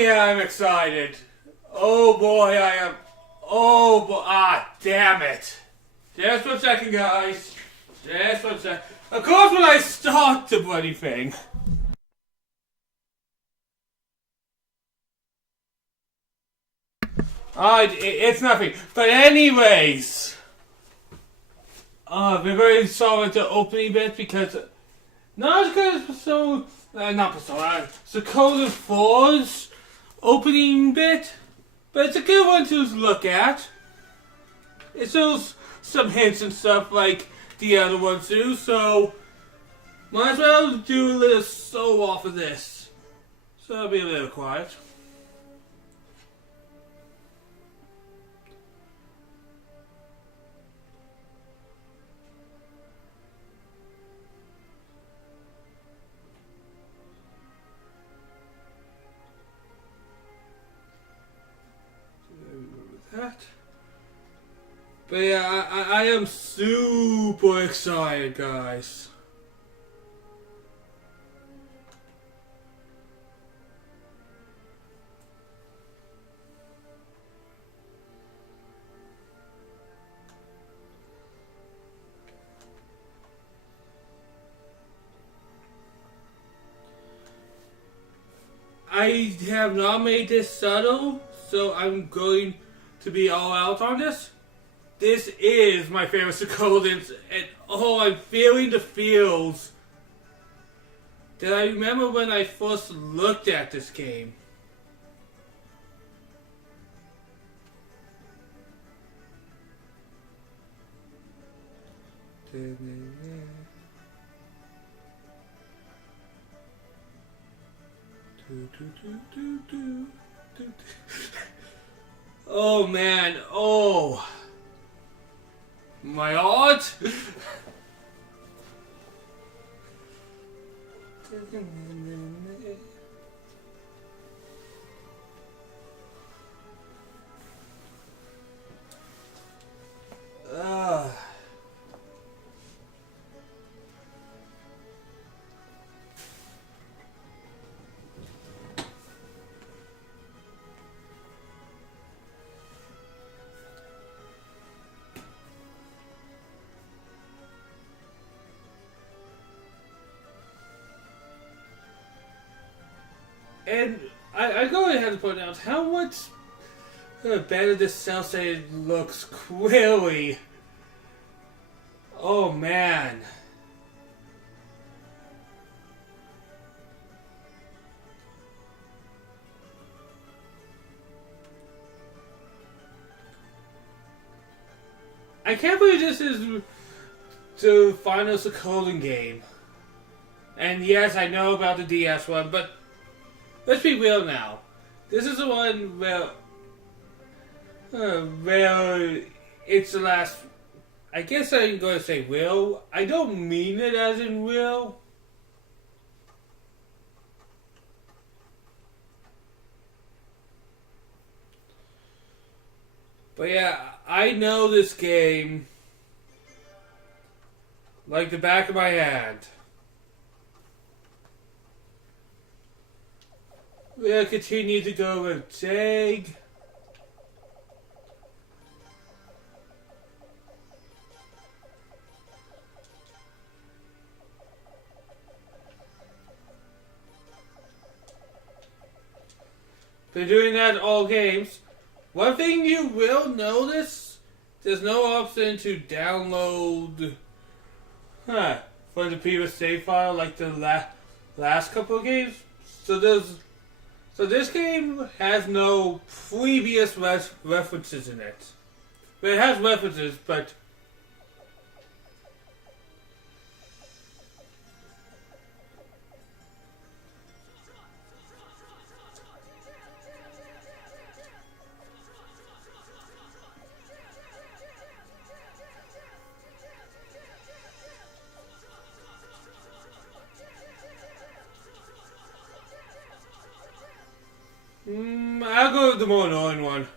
yeah, I'm excited. Oh boy, I am. Oh boy, damn it. Just 1 second, guys. Just 1 second. Of course, when I start the bloody thing. It's nothing. But anyways, we're going to start with the opening bit because not because it's so not Persona, Suikoden V's opening bit, but it's a good one to look at. It shows some hints and stuff like the other ones do, so might as well do a little show off of this. So I'll be a little quiet. That. But yeah, I am super excited, guys. I have not made this subtle, so I'm going to be all out on this. This is my favorite Suikoden, and I'm feeling the feels that I remember when I first looked at this game. Oh man, oh my heart. And I go ahead and point out how much better this cell shaded looks clearly. Oh man. I can't believe this is the final Suikoden game. And yes, I know about the DS one, but let's be real now. This is the one where it's the last. I guess I'm going to say will. I don't mean it as in will. But yeah, I know this game like the back of my hand. We'll continue to go with Jagg. Been doing that all games. One thing you will notice, there's no option to download for the previous save file like the last couple of games. So this game has no previous references in it. But it has references, but I'll go with the more annoying one.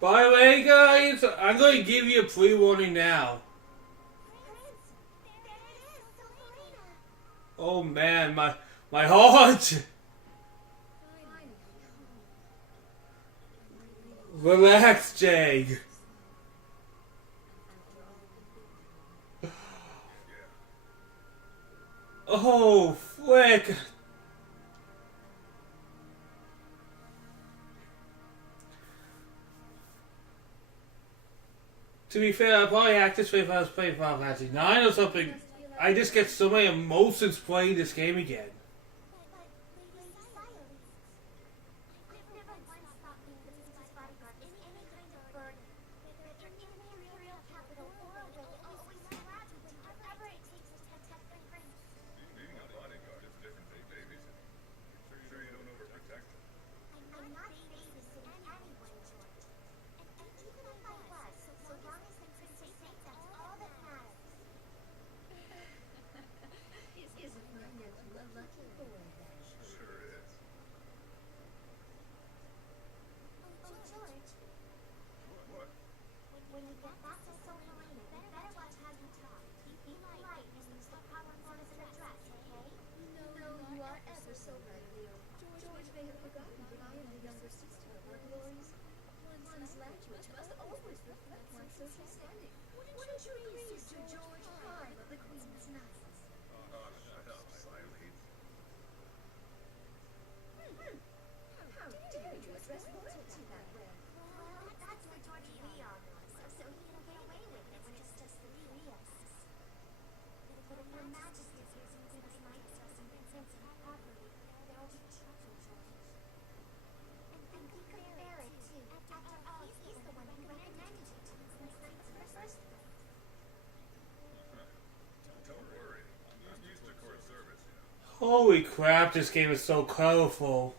By the way, guys, I'm going to give you a pre-warning now. Oh man, my heart! Relax, Jagg. Oh, frick. To be fair, I probably act this way if I was playing Final Fantasy 9 or something. I just get so many emotions playing this game again. Holy crap, this game is so colorful.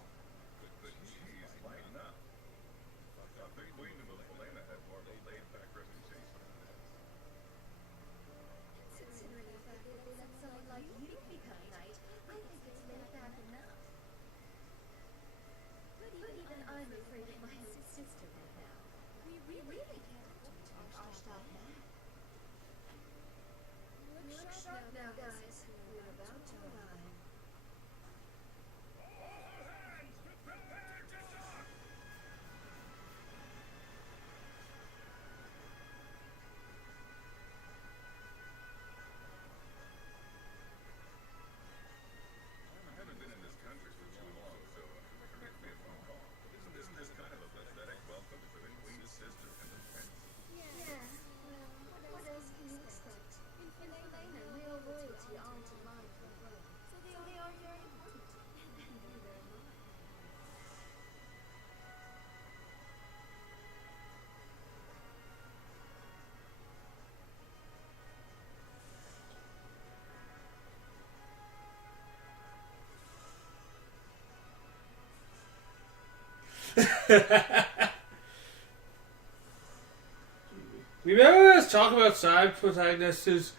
Remember us talking about side protagonists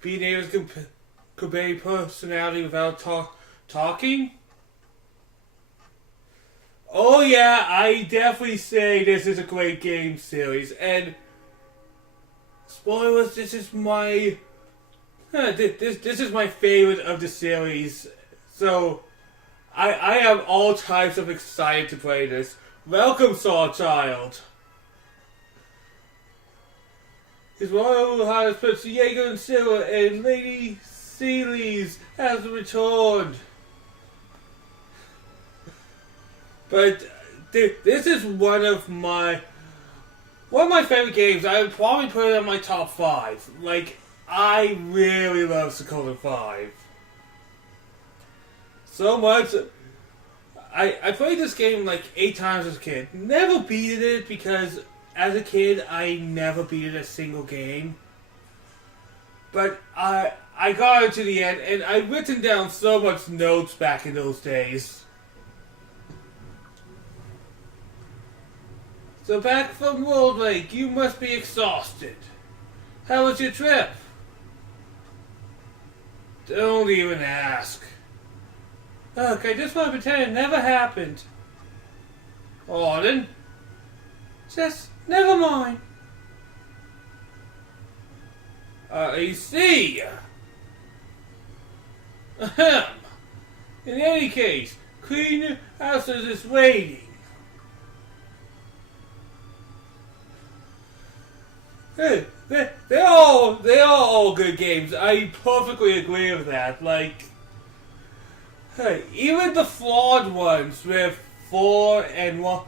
being able to convey personality without talking? Oh yeah, I definitely say this is a great game series, and spoilers, this is my this is my favorite of the series. So I am all types of excited to play this. Welcome, Saw Child. His Royal Highness Prince Jagg and Silla and Lady Seelys has returned. But this is one of my favorite games. I would probably put it on my top 5. Like, I really love Suikoden V. So much. I played this game like 8 times as a kid. Never beaten it because as a kid I never beat a single game. But I got it to the end and I've written down so much notes back in those days. So back from World Lake, you must be exhausted. How was your trip? Don't even ask. Look, I just want to pretend it never happened. Auden? Just never mind. I see. Ahem. In any case, Queen Houses is waiting. Hey, they're all good games. I perfectly agree with that. Like, hey, even the flawed ones with 4 and 1,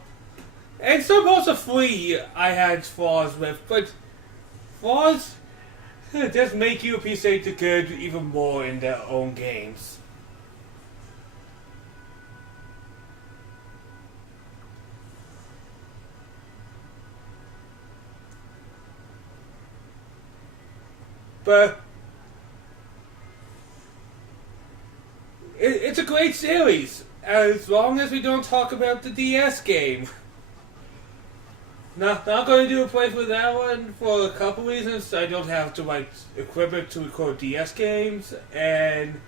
and some also 3 I had flaws with, but flaws just make you appreciate the good even more in their own games. But it's a great series, as long as we don't talk about the DS game. Not going to do a playthrough for that one for a couple reasons. I don't have the right equipment to record DS games, and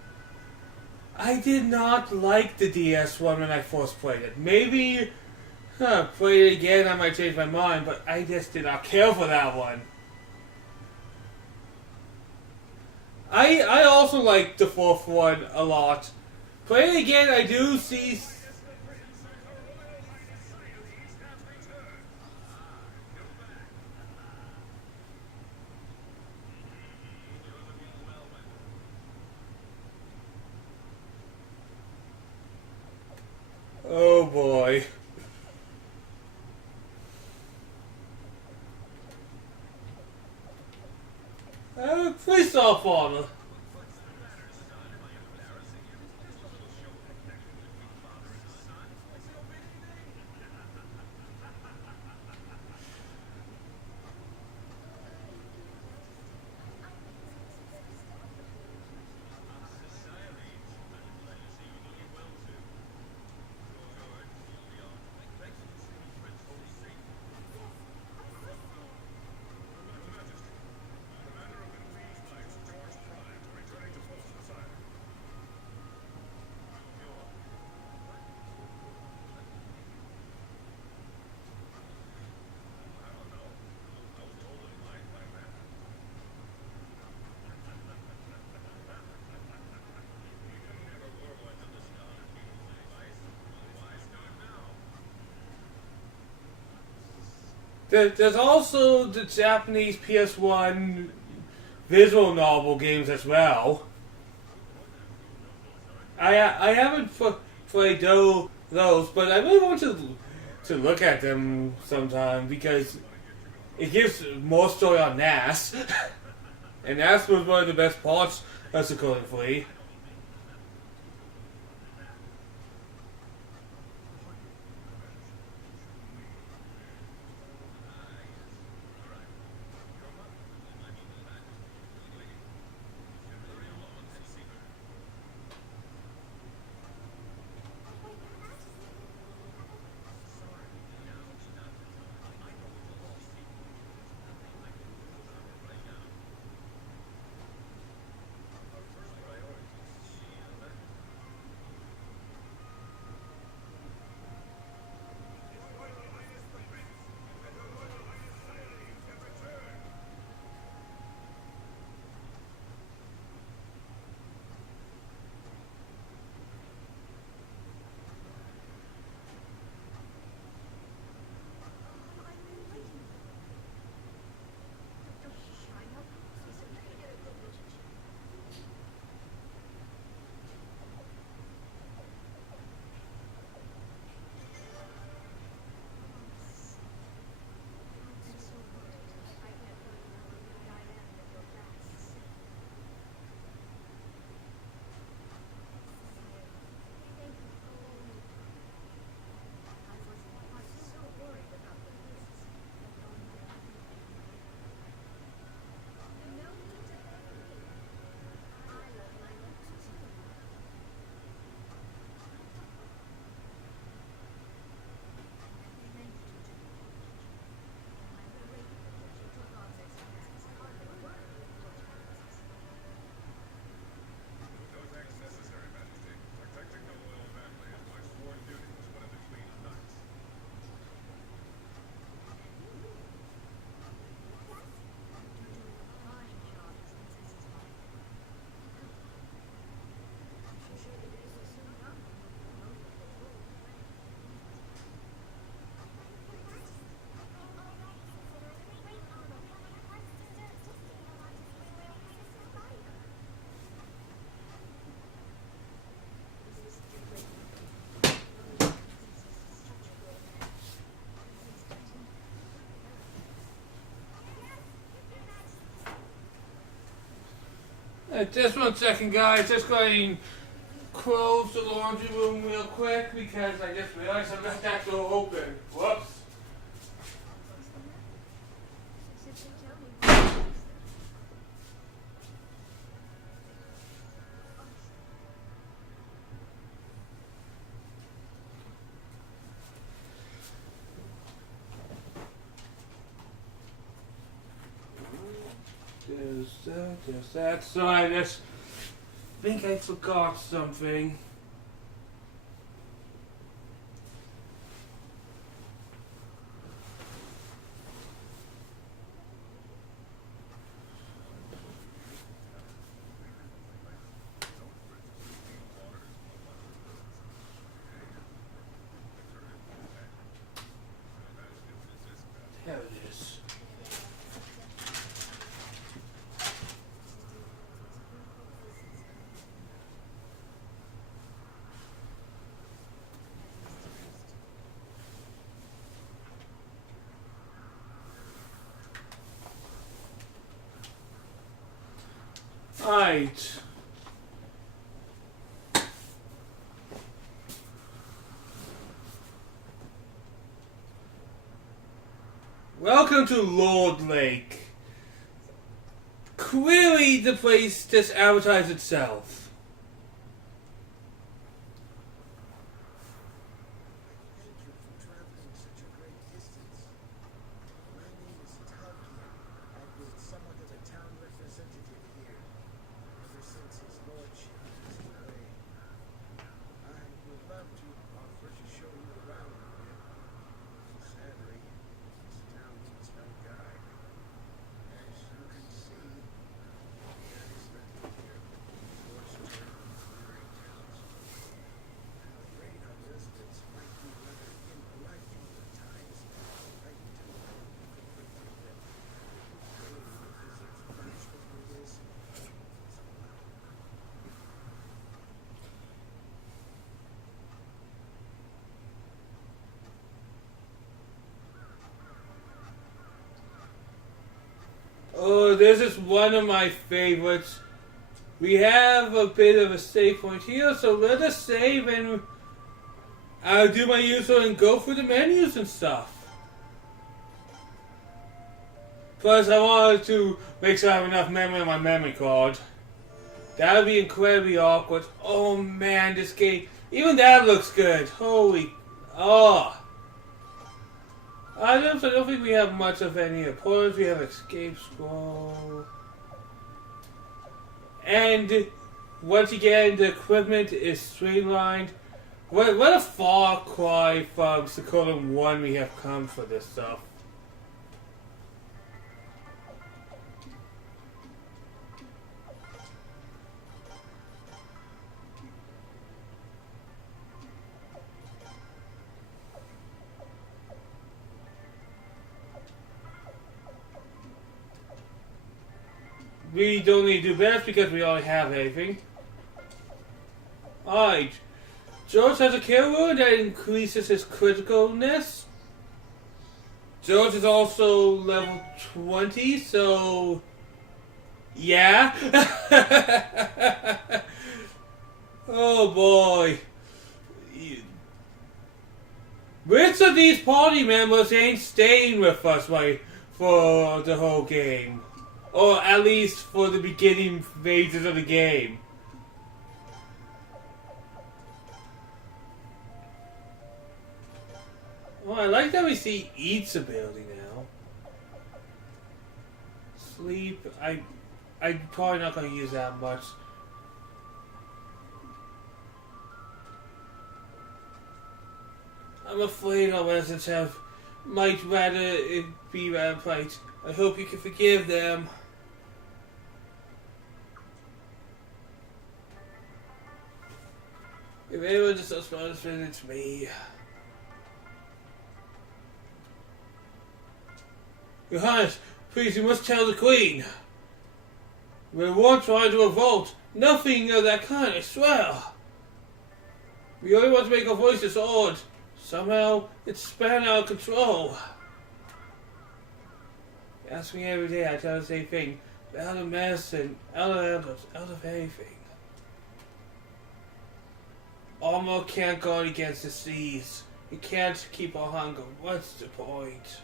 I did not like the DS one when I first played it. Maybe play it again, I might change my mind, but I just did not care for that one. I also like the fourth one a lot. Playing it again, I do see. Oh boy. Please stop, Father. There's also the Japanese PS1 visual novel games as well. I haven't played those, but I really want to look at them sometime because it gives more story on NAS, and NAS was one of the best parts of Suikoden V. Just 1 second, guys. Just going to close the laundry room real quick because I just realized I left that door open. Whoops. There's that. So I just think I forgot something. There it is. Right. Welcome to Lord Lake. Clearly the place just advertised itself. Oh, this is one of my favorites. We have a bit of a save point here, so let us save and I'll do my usual and go through the menus and stuff. Plus, I wanted to make sure I have enough memory on my memory card. That would be incredibly awkward. Oh man, this game, even that looks good. Holy, oh. I don't think we have much of any opponents. We have escape scroll. And once again, the equipment is streamlined. What a far cry from Suikoden 1 we have come for this stuff. We don't need to do best because we already have everything. Alright. George has a kill wound that increases his criticalness. George is also level 20, so yeah. Oh boy. Which of these party members ain't staying with us for the whole game? Or at least for the beginning phases of the game. Oh, I like that we see Eat's ability now. Sleep, I'm probably not going to use that much. I'm afraid our residents might rather it be rampant. I hope you can forgive them. If anyone just does not visit, it's me. Your Highness, please, you must tell the Queen. We weren't trying to revolt. Nothing of that kind, I swear. We only want to make our voices heard. Somehow, it's spun out of control. You ask me every day, I tell the same thing. out of medicine, out of anything. Armor can't guard against disease. You can't keep our hunger. What's the point?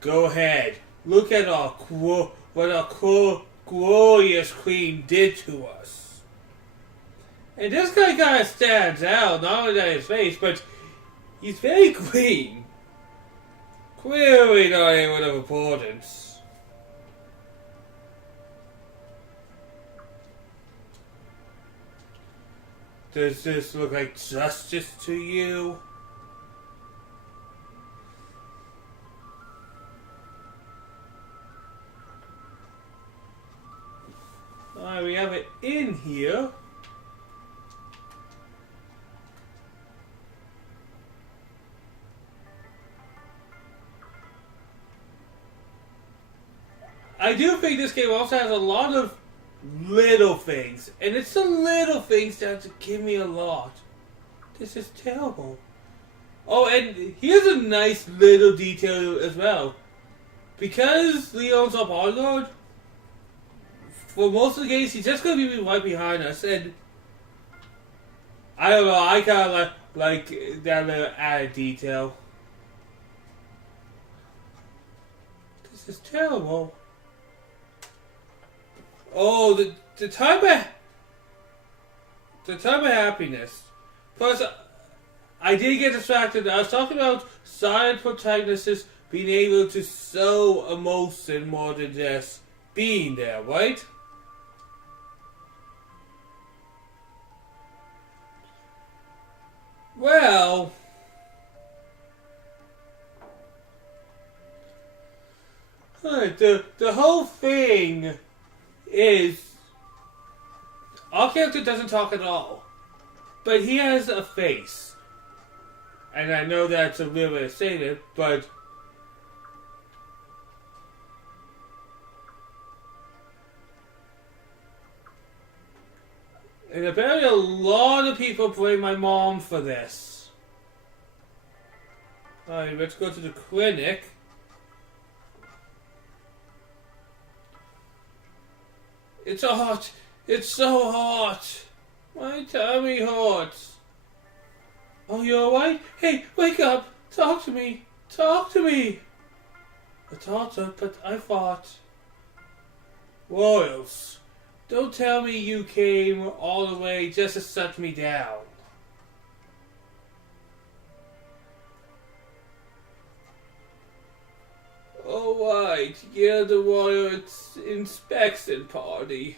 Go ahead. Look at what our glorious queen did to us. And this guy kind of stands out, not only at his face, but he's very clean. Clearly not anyone of importance. Does this look like justice to you? Alright, we have it in here. I do think this game also has a lot of little things, and it's the little things that give me a lot. This is terrible. Oh, and here's a nice little detail as well. Because Leon's our bodyguard, for most of the games, he's just going to be right behind us, and I don't know, I kind of like that little added detail. This is terrible. Oh, the time of happiness. Plus, I did get distracted. I was talking about silent protagonists being able to show emotion more than just being there, right? Well, the whole thing is our character doesn't talk at all, but he has a face, and I know that's a real way of saying it, but and apparently a lot of people blame my mom for this. Alright, let's go to the clinic. It's hot. It's so hot. My tummy hurts. Oh, you alright? Hey, wake up. Talk to me. Talk to me. I thought, but I thought. Royals, don't tell me you came all the way just to shut me down. Alright, you're the royal inspection party.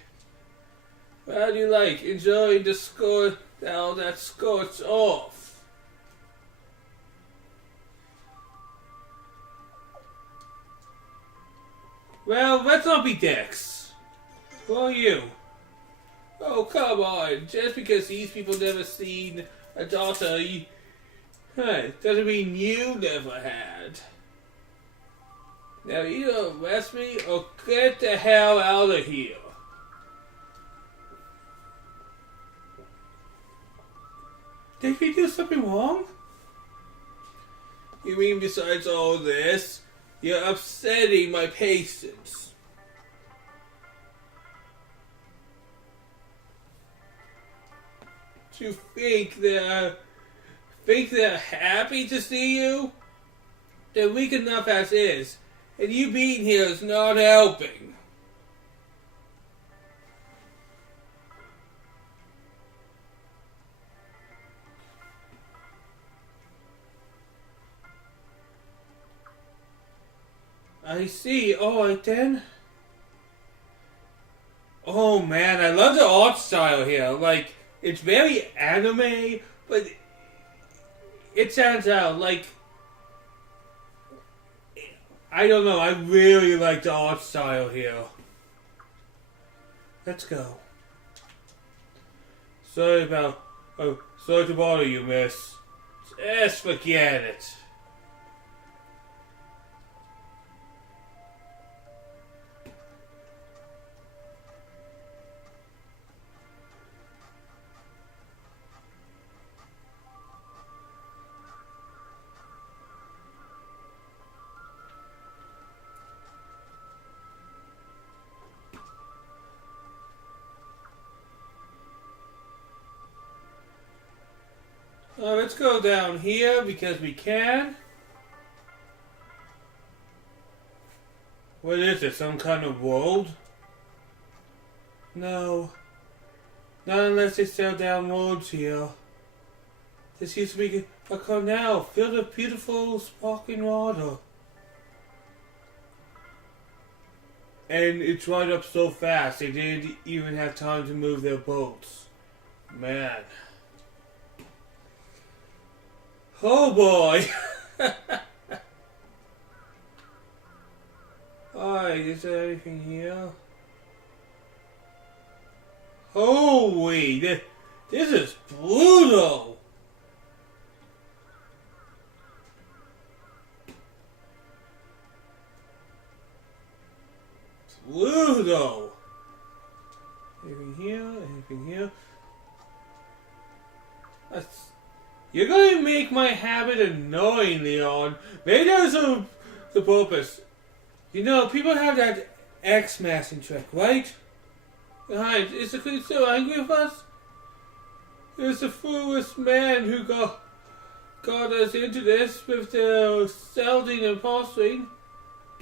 How do you like enjoying the skirt now that skirt's off? Well, let's not be dicks. Who are you? Oh, come on. Just because these people never seen a daughter, doesn't mean you never had. Now either arrest me or get the hell out of here. Did we do something wrong? You mean besides all this, you're upsetting my patients? Do you think they're happy to see you? They're weak enough as is. And you being here is not helping. I see. Alright then. Oh man, I love the art style here. Like, it's very anime, but it stands out. Like, I don't know, I really like the art style here. Let's go. Sorry to bother you, miss. Just forget it. Let's go down here because we can. What is it? Some kind of world? No. Not unless they sell down roads here. This used to be a canal filled with beautiful sparkling water. And it dried up so fast they didn't even have time to move their boats. Man. Oh boy! Alright, is there anything here? Holy, this is brutal! Brutal! Anything here? Anything here? You're going to make my habit annoying, Leon. Maybe there's the purpose. You know, people have that X-masking trick, right? Is the queen still angry with us? It was the foolish man who got us into this with their selling and fostering.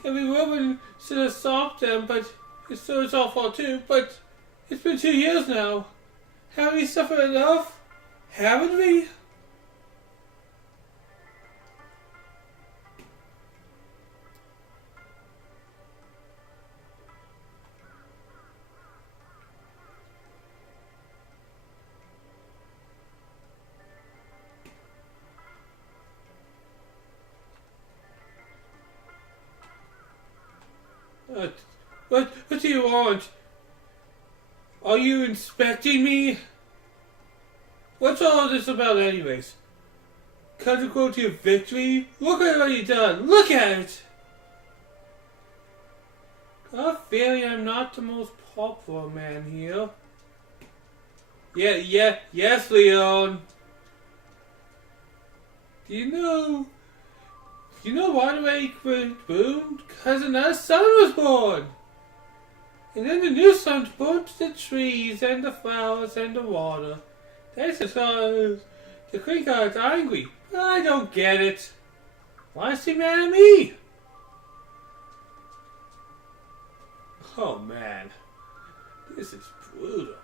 Every woman should have stopped them, but it's our fault too. But it's been 2 years now. Haven't we suffered enough? Haven't we? What do you want? Are you inspecting me? What's all this about anyways? Consequent to your victory? Look at what you've done! Look at it! I fear I'm not the most popular man here. Yes, Leon. Do you know why the way it boomed? Because another sun was born! And then the new sun burned the trees and the flowers and the water. That's because the queen got angry. But I don't get it. Why is she mad at me? Oh man. This is brutal.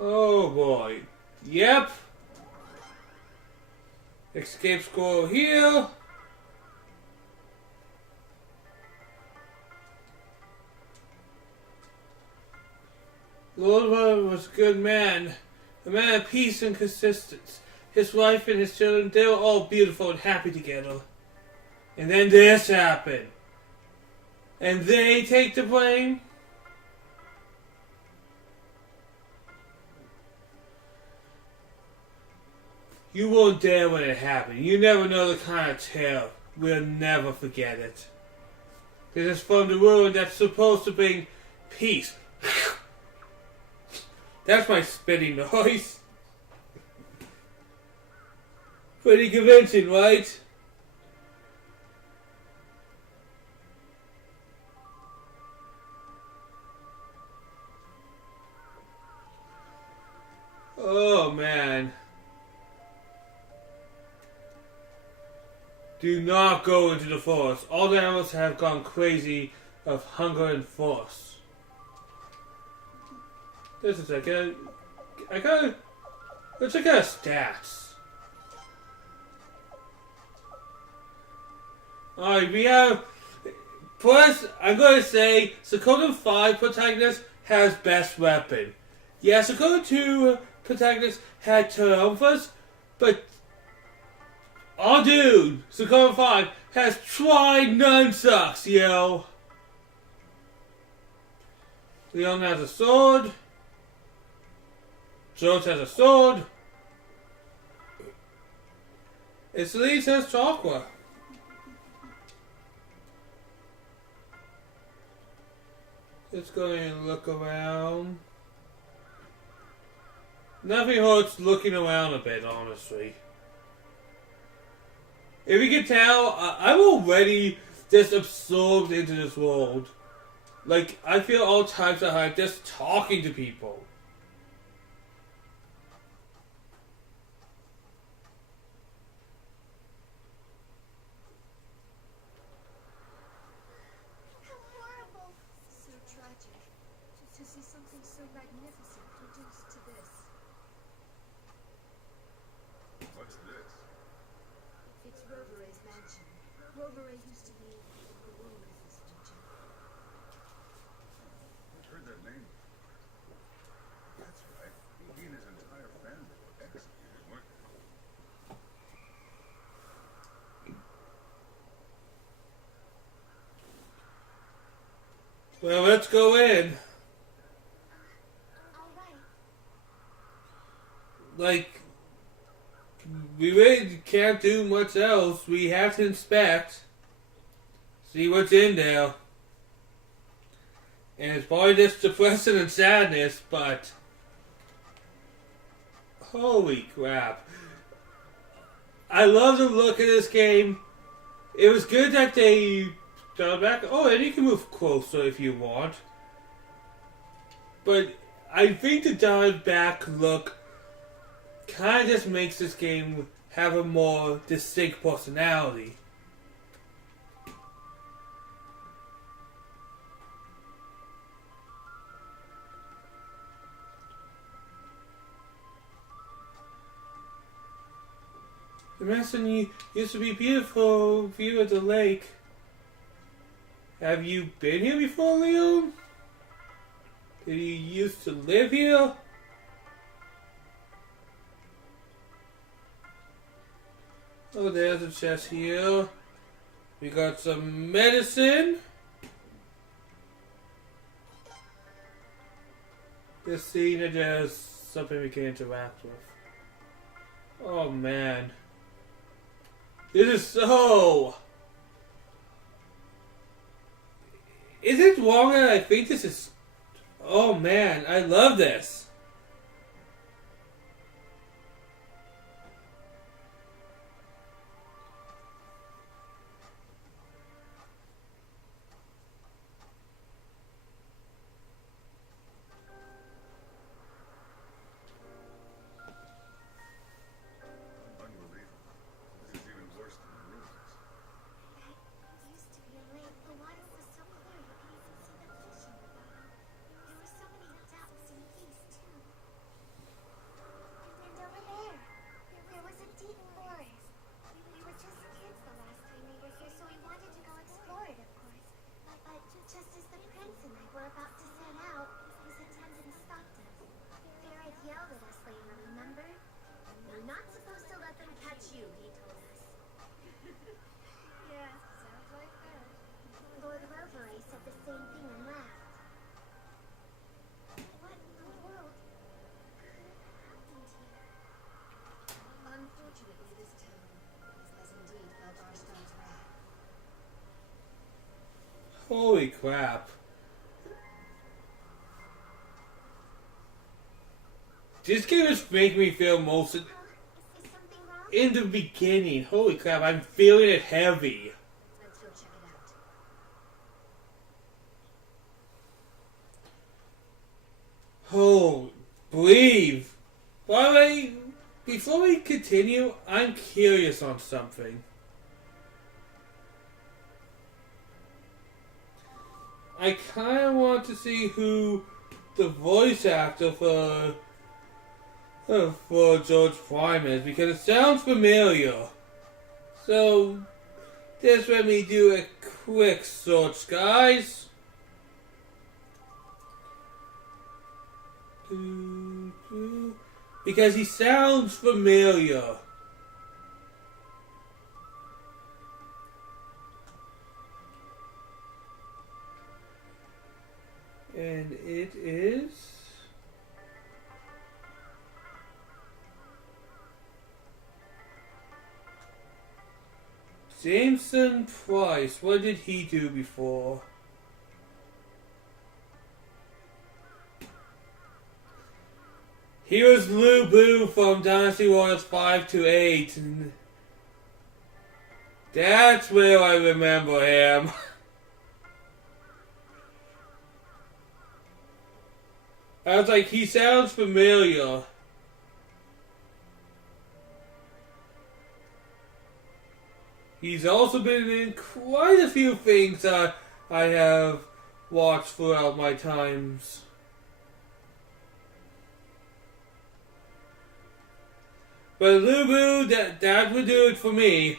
Oh boy. Yep. Escape scroll here. Lord was a good man. A man of peace and consistency. His wife and his children, they were all beautiful and happy together. And then this happened. And they take the blame? You won't dare when it happened. You never know the kind of tale. We'll never forget it. This is from the world that's supposed to bring peace. That's my spitting noise. Pretty convincing, right? Oh man. Do not go into the forest. All the animals have gone crazy of hunger and thirst. Just a second. Let's check out stats. Alright, we have... Plus, I'm going to say, Suikoden V protagonist has best weapon. Yeah, Suikoden 2 protagonist had triumphs, but... Oh dude, Suikoden 5 has tried nunchucks, yo! Leon has a sword. George has a sword. Elise has chakra. Let's go and look around. Nothing hurts looking around a bit, honestly. If you can tell, I'm already just absorbed into this world. Like, I feel all types of hype just talking to people. How horrible! So tragic. To see something so magnificent reduced to this. What's this? It's Roveray's mansion. Roveray used to be the ruler of this region. I've heard that name before. That's right. He and his entire family were executed, weren't they? Well, let's go in. Alright. Like, we really can't do much else. We have to inspect, see what's in there. And it's probably just depression and sadness, but holy crap. I love the look of this game. It was good that they dialed back. Oh, and you can move closer if you want. But I think the dialed back look kind of just makes this game have a more distinct personality. The mansion used to be a beautiful view of the lake. Have you been here before, Leon? Did you used to live here? Oh, there's a chest here. We got some medicine. This scene is just something we can interact with. Oh man. This is so... Is it wrong that I think this is... Oh man, I love this. Unbelievable. This is even worse than the rumors. It used to be a lake. The water was so clear you could even see the fish in the bottom. There were so many ducks and geese too. And over there was a deep forest. We were just kids the last time we were here, so we wanted to go explore it, of course. But just as the prince and I were about to set out, his attendant stopped us. Fear had yelled at us later, remember? You're not supposed to let them catch you, he told us. Yeah, sounds like that. Lord Roveray said the same thing and laughed. What in the world could have happened here? Unfortunately, this town has indeed felt our star's wrath. Holy crap. This game is making me feel most... Is something wrong? In the beginning, holy crap, I'm feeling it heavy. Let's go check it out. Oh, breathe. By the way, before we continue, I'm curious on something. I kind of want to see who the voice actor for George Prime is, because it sounds familiar. So, just let me do a quick search, guys. Because he sounds familiar. And it is... Jameson Price. What did he do before? He was Lu Bu from Dynasty Warriors 5 to 8. And that's where I remember him. I was like, he sounds familiar. He's also been in quite a few things I have watched throughout my times. But Lubu, that would do it for me.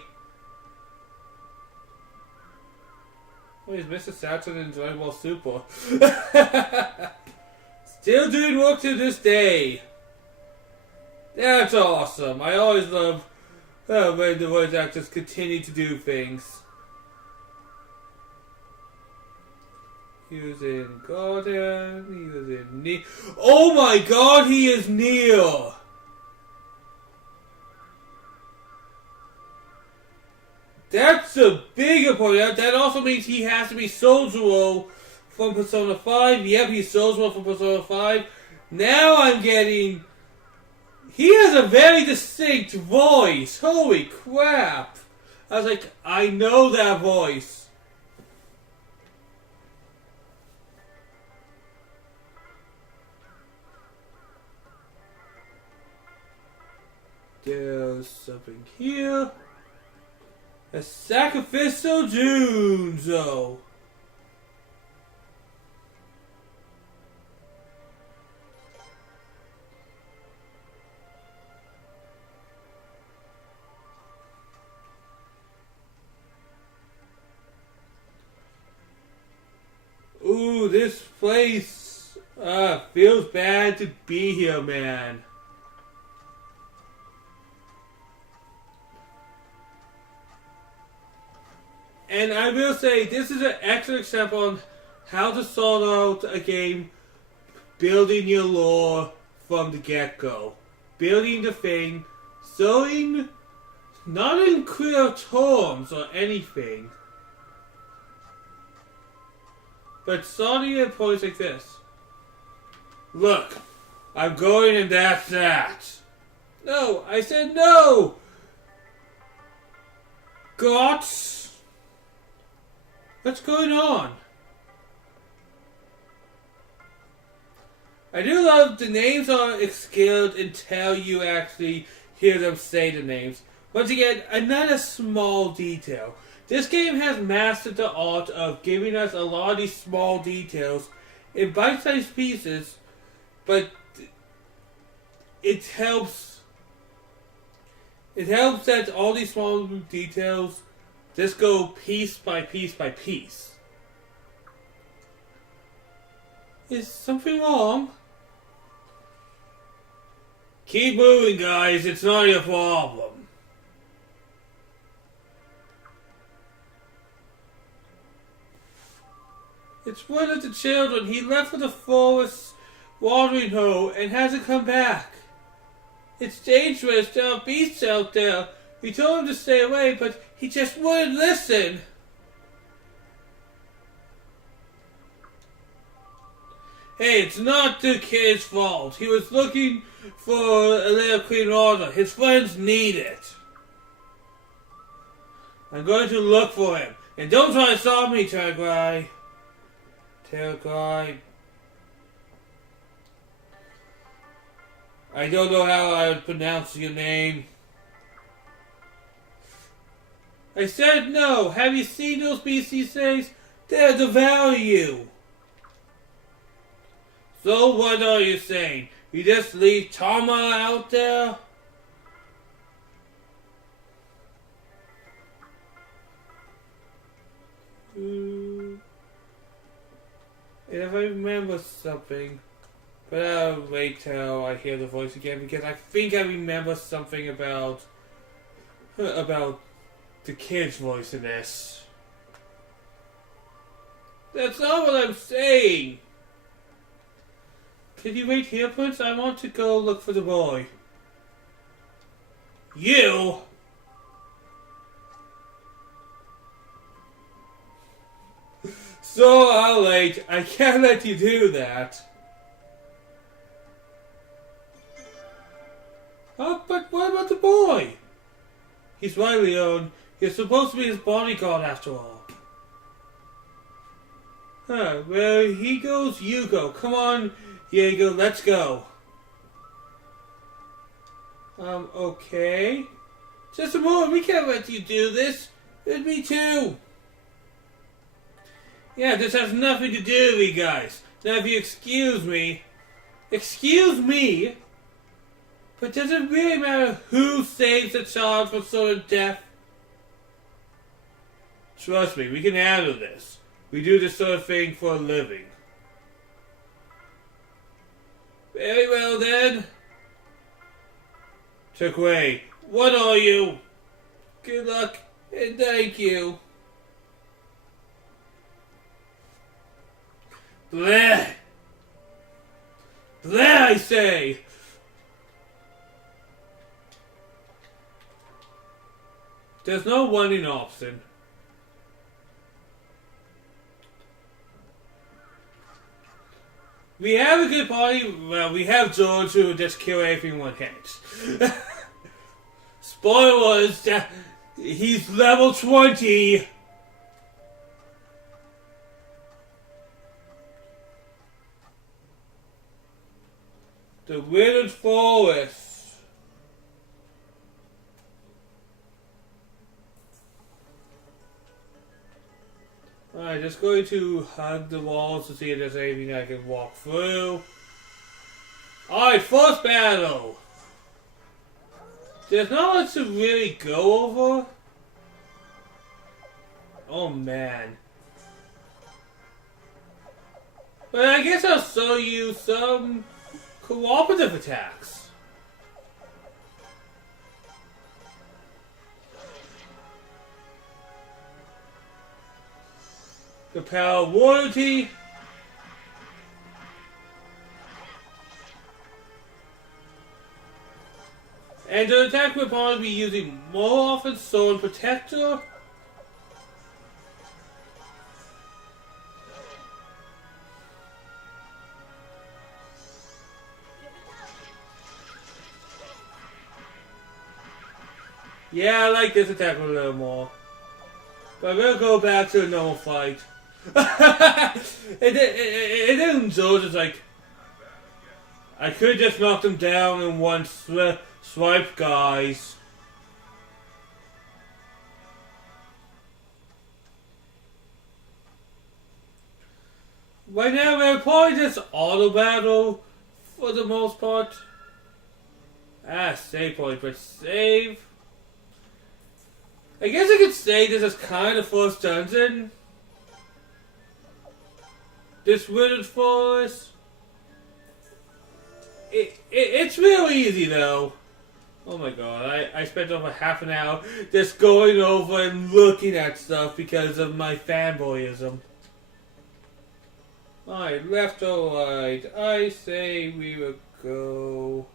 Oh, is Mr. Saturn in Dragon Ball Super? Still doing work to this day. That's awesome. I always love when the voice actors continue to do things. He was in Garden. He was in Neo. Oh my god, he is Neo! That's a bigger point. That also means he has to be Sojuro from Persona 5. Yep, he's Sojuro from Persona 5. Now I'm getting... He has a very distinct voice. Holy crap. I was like, I know that voice. There's something here. A sacrificial Junzo. Ooh, this place feels bad to be here, man. And I will say, this is an excellent example on how to sort out a game, building your lore from the get-go. Building the thing, sewing, not in clear terms or anything, but starting at points like this. Look, I'm going and that's that. No, I said no! Gots? What's going on? I do love the names are skilled until you actually hear them say the names. Once again, another small detail. This game has mastered the art of giving us a lot of these small details in bite-sized pieces, but it helps that all these small details just go piece by piece by piece. Is something wrong? Keep moving, guys. It's not your problem. It's one of the children. He left for the forest watering hole and hasn't come back. It's dangerous. There are beasts out there. We told him to stay away, but he just wouldn't listen. Hey, it's not the kid's fault. He was looking for a little clean order. His friends need it. I'm going to look for him. And don't try to stop me, Tagai. Tagai. I don't know how I would pronounce your name. I said no. Have you seen those beasts these days? They'll devour you. So what are you saying? You just leave Tama out there? And if I remember something, but I'll wait till I hear the voice again because I think I remember something about the kid's voice in this. That's not what I'm saying. Can you wait here, Prince? I want to go look for the boy. You? So I'll wait. I can't let you do that. Oh, but what about the boy? He's my Leon. You're supposed to be his bodyguard after all. Huh, well, he goes, you go. Come on, Here you go, let's go. Okay. Just a moment, we can't let you do this. It's me too. Yeah, this has nothing to do with you guys. Now if you excuse me, but does it really matter who saves a child from sudden death? Trust me, we can handle this. We do this sort of thing for a living. Very well then. Took away. What are you? Good luck and thank you. Bleh! Bleh, I say! There's no winning option. We have a good party. Well, we have George who will just kill everything one hits. Spoilers! He's level 20! The Withered Forest. Alright, just going to hug the walls to see if there's anything I can walk through. Alright, first battle! There's not much to really go over. Oh man. But I guess I'll show you some cooperative attacks. The power of loyalty. And the attack we'll probably be using more often, Sword Protector. Yeah, I like this attack a little more. But I'm gonna go back to a normal fight. It didn't George is like, I could just knock them down in one swipe, guys. Right now we're probably just auto battle for the most part. Save point, but save. I guess I could say this is kind of first dungeon. This Withered Forest. It's real easy though. Oh my god, I spent over half an hour just going over and looking at stuff because of my fanboyism. Alright, left or right? I say we will go...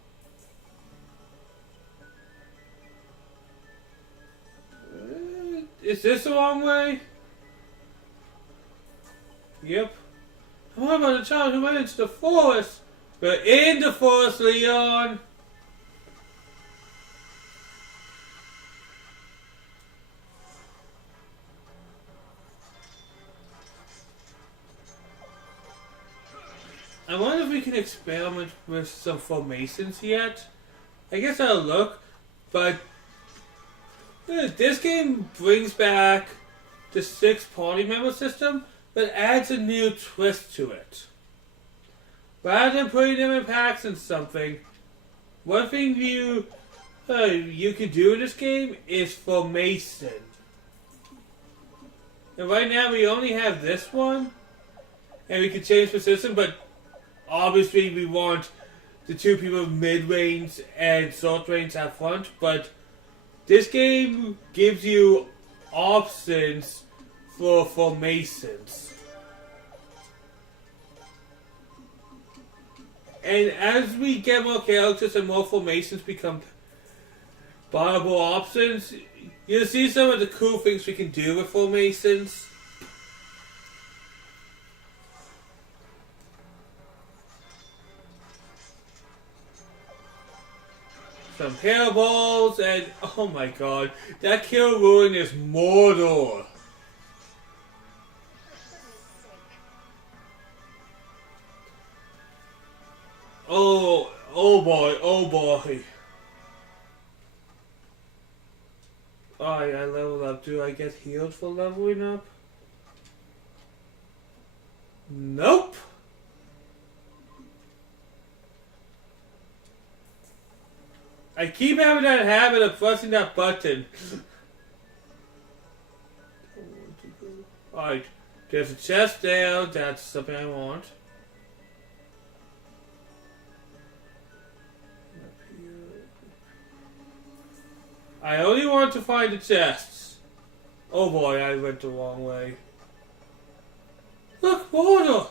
Is this the wrong way? Yep. What about the child who went into the forest? We're in the forest, Leon! I wonder if we can experiment with some formations yet. I guess I'll look, but this game brings back the 6 party member system, but adds a new twist to it. Rather than putting them in packs and something, one thing you can do in this game is formation. And right now we only have this one, and we can change the system, but obviously we want the 2 people mid-range and short range up front, but this game gives you options for formations. And as we get more characters and more formations become viable options, you'll see some of the cool things we can do with formations. Some hairballs and oh my god, that kill ruin is Mordor. Oh boy, oh boy. Alright, I leveled up. Do I get healed for leveling up? Nope. I keep having that habit of pressing that button. Alright, there's a chest there. That's something I want. I only want to find the chests. Oh boy, I went the wrong way. Look, water!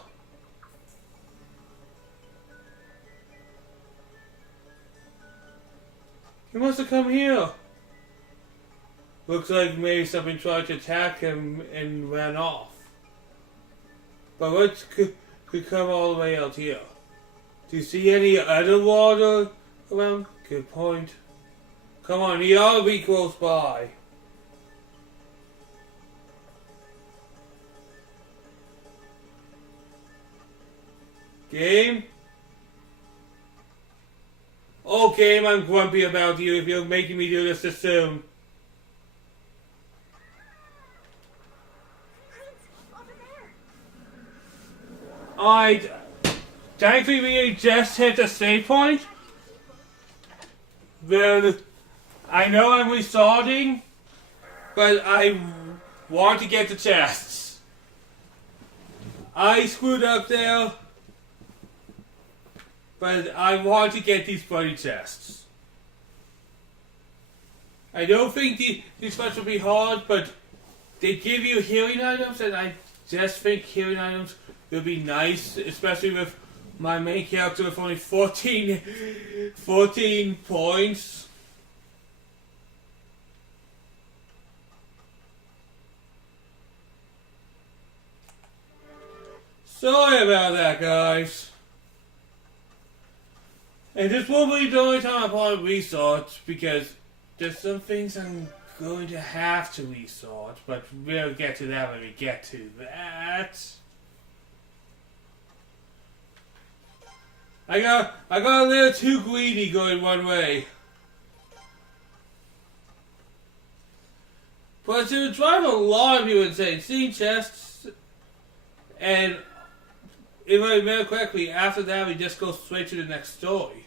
He must have come here. Looks like maybe something tried to attack him and ran off. But what could come all the way out here? Do you see any other water around? Good point. Come on, he ought to be close by. Game? Oh, game, I'm grumpy about you if you're making me do this soon. Thankfully we just hit the save point. Then I know I'm restarting, but I want to get the chests. I screwed up there, but I want to get these bloody chests. I don't think these fights will be hard, but they give you healing items, and I just think healing items will be nice, especially with my main character with only 14 points. Sorry about that, guys. And this won't be the only time I probably restart, because there's some things I'm going to have to restart, but we'll get to that when we get to that. I got a little too greedy going one way. But to drive a lot of you insane, seeing chests, and if I remember correctly, after that we just go straight to the next story.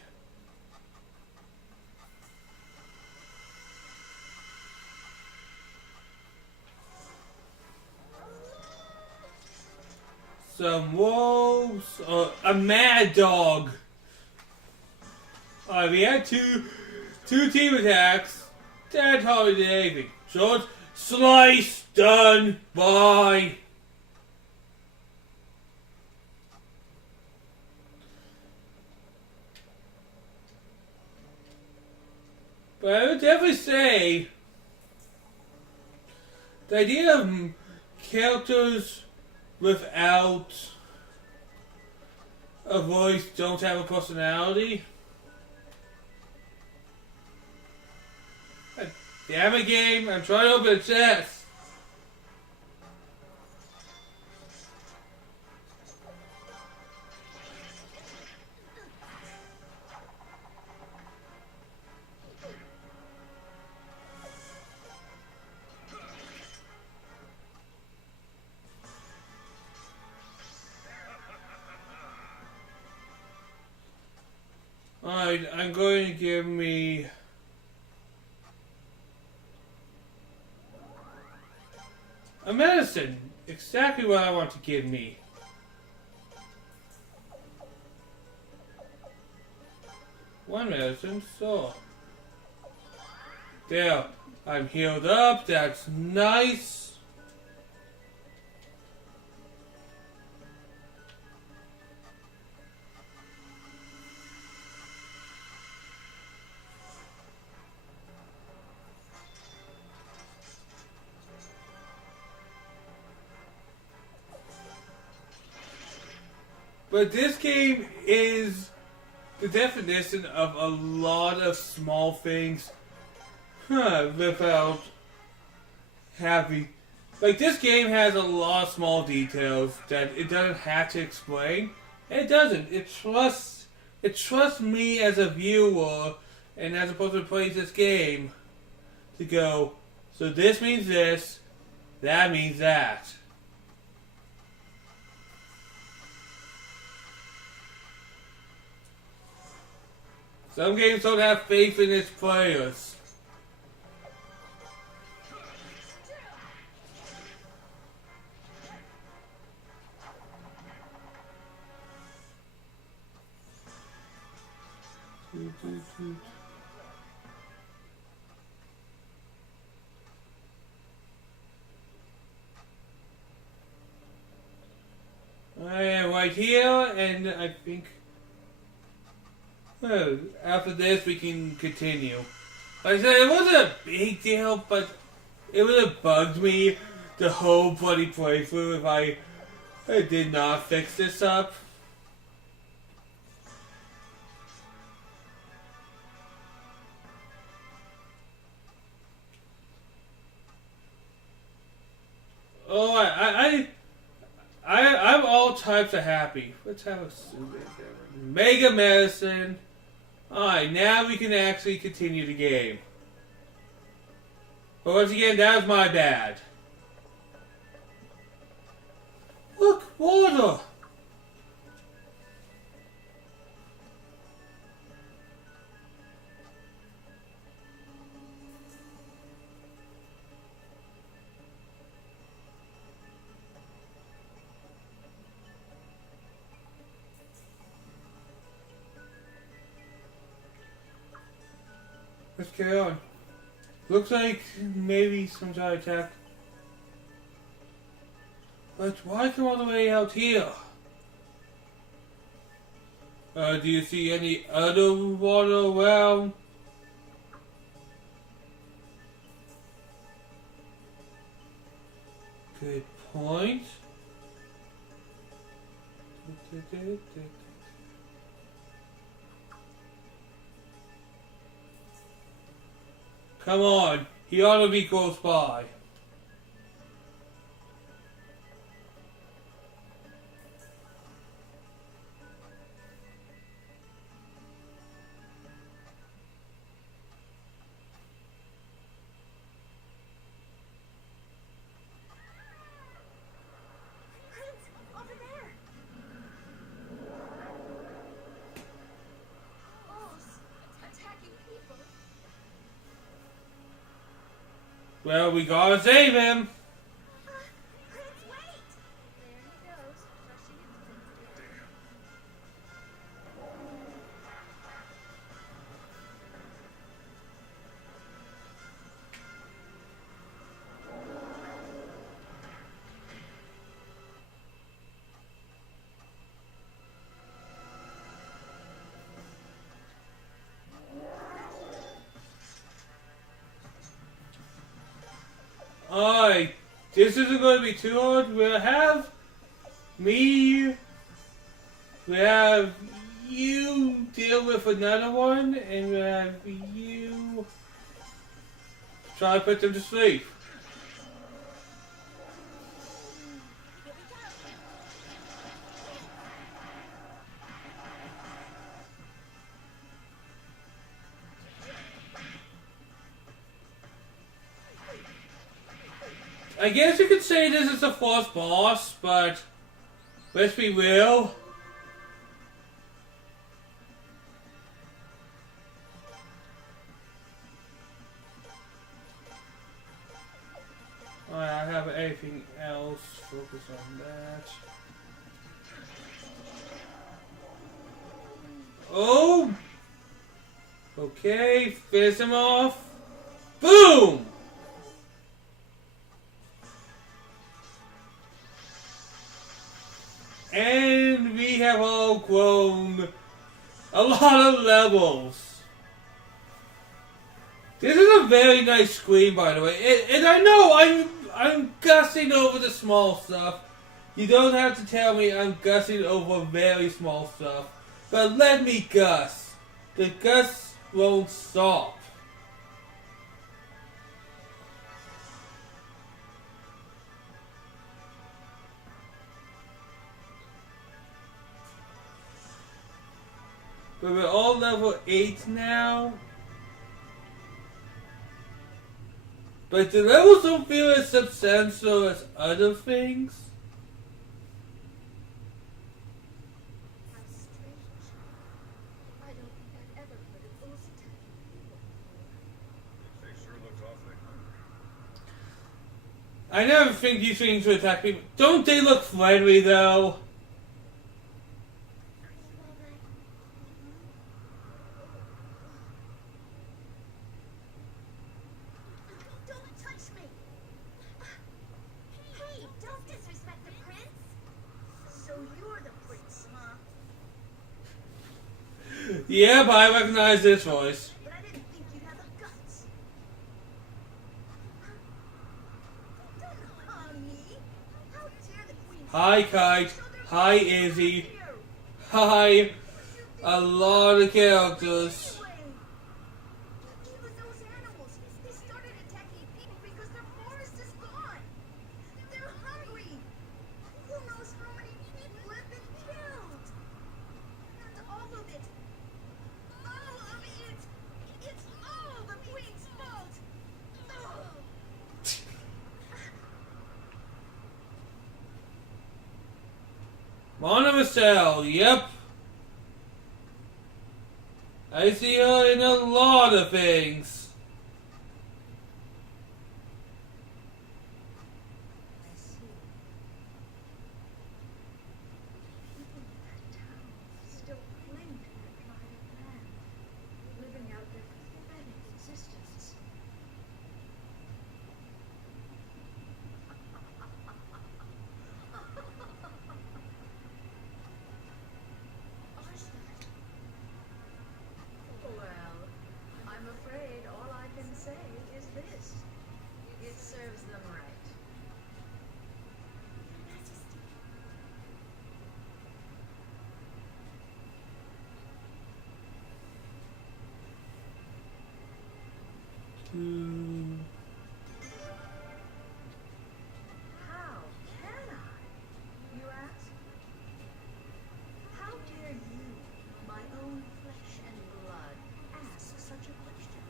Some wolves, a mad dog. Alright, we had two team attacks. That hardly did anything. Short, slice, done, bye. But I would definitely say the idea of characters without a voice don't have a personality. Damn it, game! I'm trying to open a chest. Alright, I'm going to give me a medicine. Exactly what I want to give me. One medicine, so. There, I'm healed up, that's nice. But this game is the definition of a lot of small things without having... Like, this game has a lot of small details that it doesn't have to explain. It doesn't. It it trusts me as a viewer and as a person who plays this game to go, so this means this, that means that. Some games don't have faith in its players. I am right here, and I think well, after this we can continue. Like I said, it wasn't a big deal, but it would have bugged me the whole bloody playthrough if I did not fix this up. Oh, I'm all types of happy. Let's have a Mega Medicine. Alright, now we can actually continue the game. But once again, that was my bad. Look, water! Let's carry on. Looks like maybe some sort of attack. But why come all the way out here? Do you see any other water around? Good point. Come on, he ought to be close by. Prince, over there. Wolves attacking people. Well, we gotta save him. Prince, wait! There he goes, rushing into it. Alright, this isn't going to be too hard. We'll have me, we'll have you deal with another one, and we'll have you try to put them to sleep. I guess you could say this is the first boss, but let's be real. Alright, I have anything else. Focus on that. Oh! Okay, finish him off. Boom! And we have all grown a lot of levels. This is a very nice screen, by the way. And I know I'm gushing over the small stuff. You don't have to tell me I'm gushing over very small stuff. But let me gush. The gush won't stop. But we're all level 8 now. But the levels don't feel as substantial as other things. How strange. I don't think I've ever heard of bulls attacking people before. They sure looks awfully hungry. I never think these things would attack people. Don't they look friendly though? Are you alright? Don't touch me! Hey, don't disrespect the prince! So you're the prince, huh? Yeah, but I recognize this voice. But I didn't think you'd have the guts. Don't harm me! How dare the queen... Hi, Kite. Hi, Izzy. Hi. A lot of characters. Even those animals, they started attacking people because their forest is gone. They're hungry. Who knows how many people have been killed? And all of it. All of it. It's all the queen's fault. Ugh. Monica, yep. I see her in a lot of things. I see. People in that town still cling to their pride of land, living out their pathetic existence. Well, I'm afraid all I can say is this. It serves them right. Your Majesty. How can I, you ask? How dare you, my own flesh and blood, ask such a question?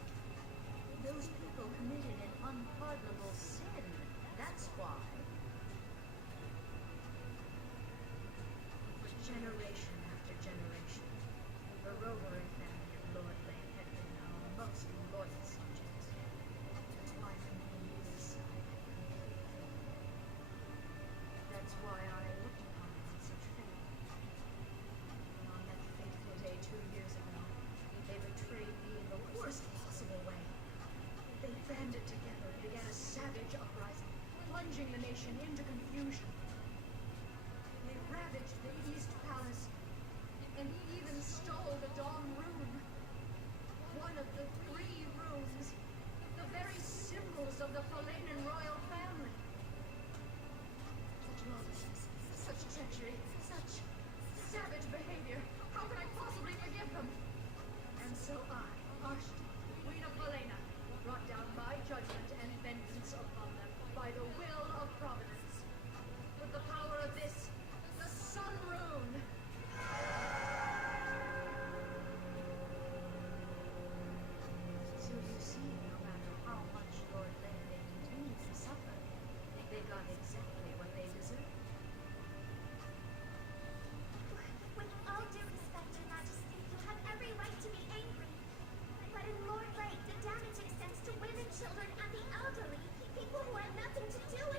Those people committed an unpardonable sin, that's why. For generation after generation, the Rovery family of Lord Lane had been our most loyal subjects. That's why the name is That's why I looked upon them with such favor. And on that fateful day 2 years ago, they betrayed me in the worst possible way. They banded together and began a savage uprising, plunging the nation into confusion. They ravaged the East Palace, and even stole the Dawn Rune. One of the 3 runes, the very symbols of the Falanan royal family. Such lawlessness, such treachery, such savage behavior. How could I possibly forgive them? And so I, Arshti, Queen of Falena, brought down my judgment and vengeance upon them by the will of Providence. With the power of this, the Sun Rune. So you see, no matter how much Lord Lane they continued to suffer, they got exactly what they deserved. With all due respect, Your Majesty, you have every right to be angry. But in Lord Lake, the damage extends to women, children, and the elderly, people who had nothing to do with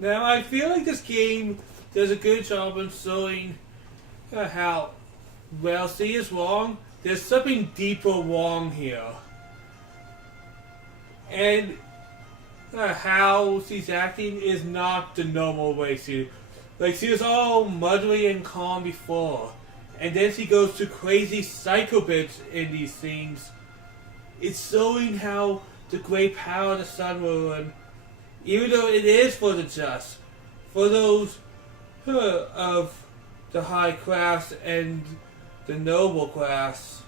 Now, I feel like this game does a good job of showing how, well, C is wrong. There's something deeper wrong here. And how she's acting is not the normal way she... Like, she was all muddy and calm before. And then she goes to crazy psycho bits in these scenes. It's showing how the great power of the sun will run, even though it is for the just, for those of the high class and the noble class.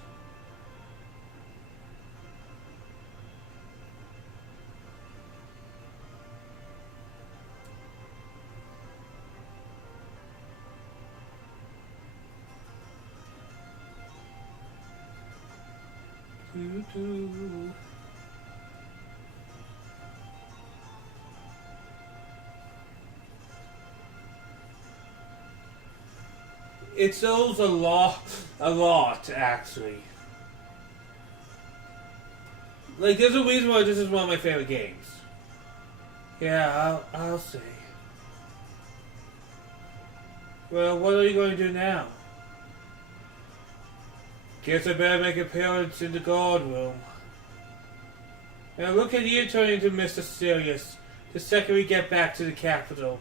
It shows a lot actually. Like, there's a reason why this is one of my favorite games. Yeah, I'll say. Well, what are you going to do now? Guess I better make an appearance in the guard room. Now look at you turning into Mr. Serious the second we get back to the capital.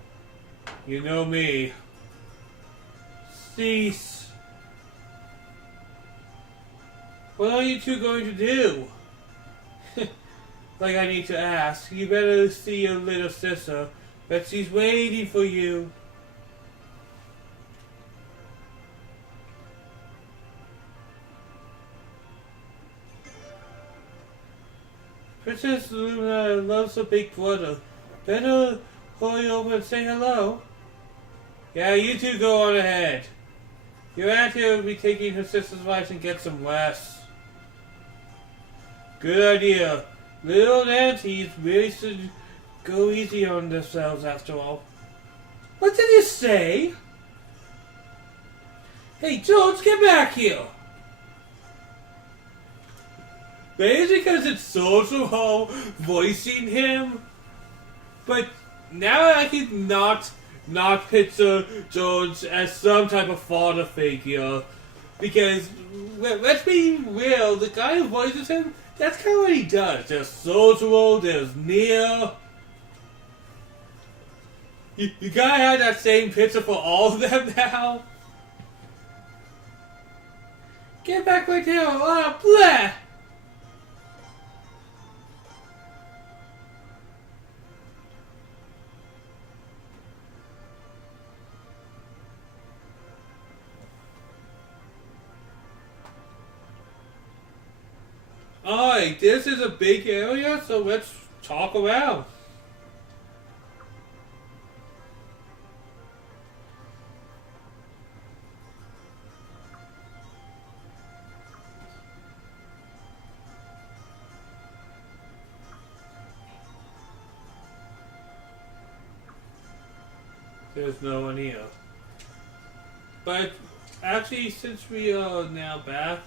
You know me. Cease. What are you two going to do? Like I need to ask. You better see your little sister. Bet she's waiting for you. Princess Luna loves her big brother. Better hurry over and say hello. Yeah, you two go on ahead. Your aunt here will be taking her sister's advice and get some rest. Good idea. Little aunties really should go easy on themselves after all. What did you say? Hey, George, get back here! Maybe because it's Social Hall voicing him. But now I can not picture George as some type of father figure. Because, let's be real, the guy who voices him, that's kind of what he does. There's Social, there's Nia. You gotta have that same picture for all of them now. Get back right there, blah! Alright, this is a big area, so let's talk around. There's no one here. But actually, since we are now back,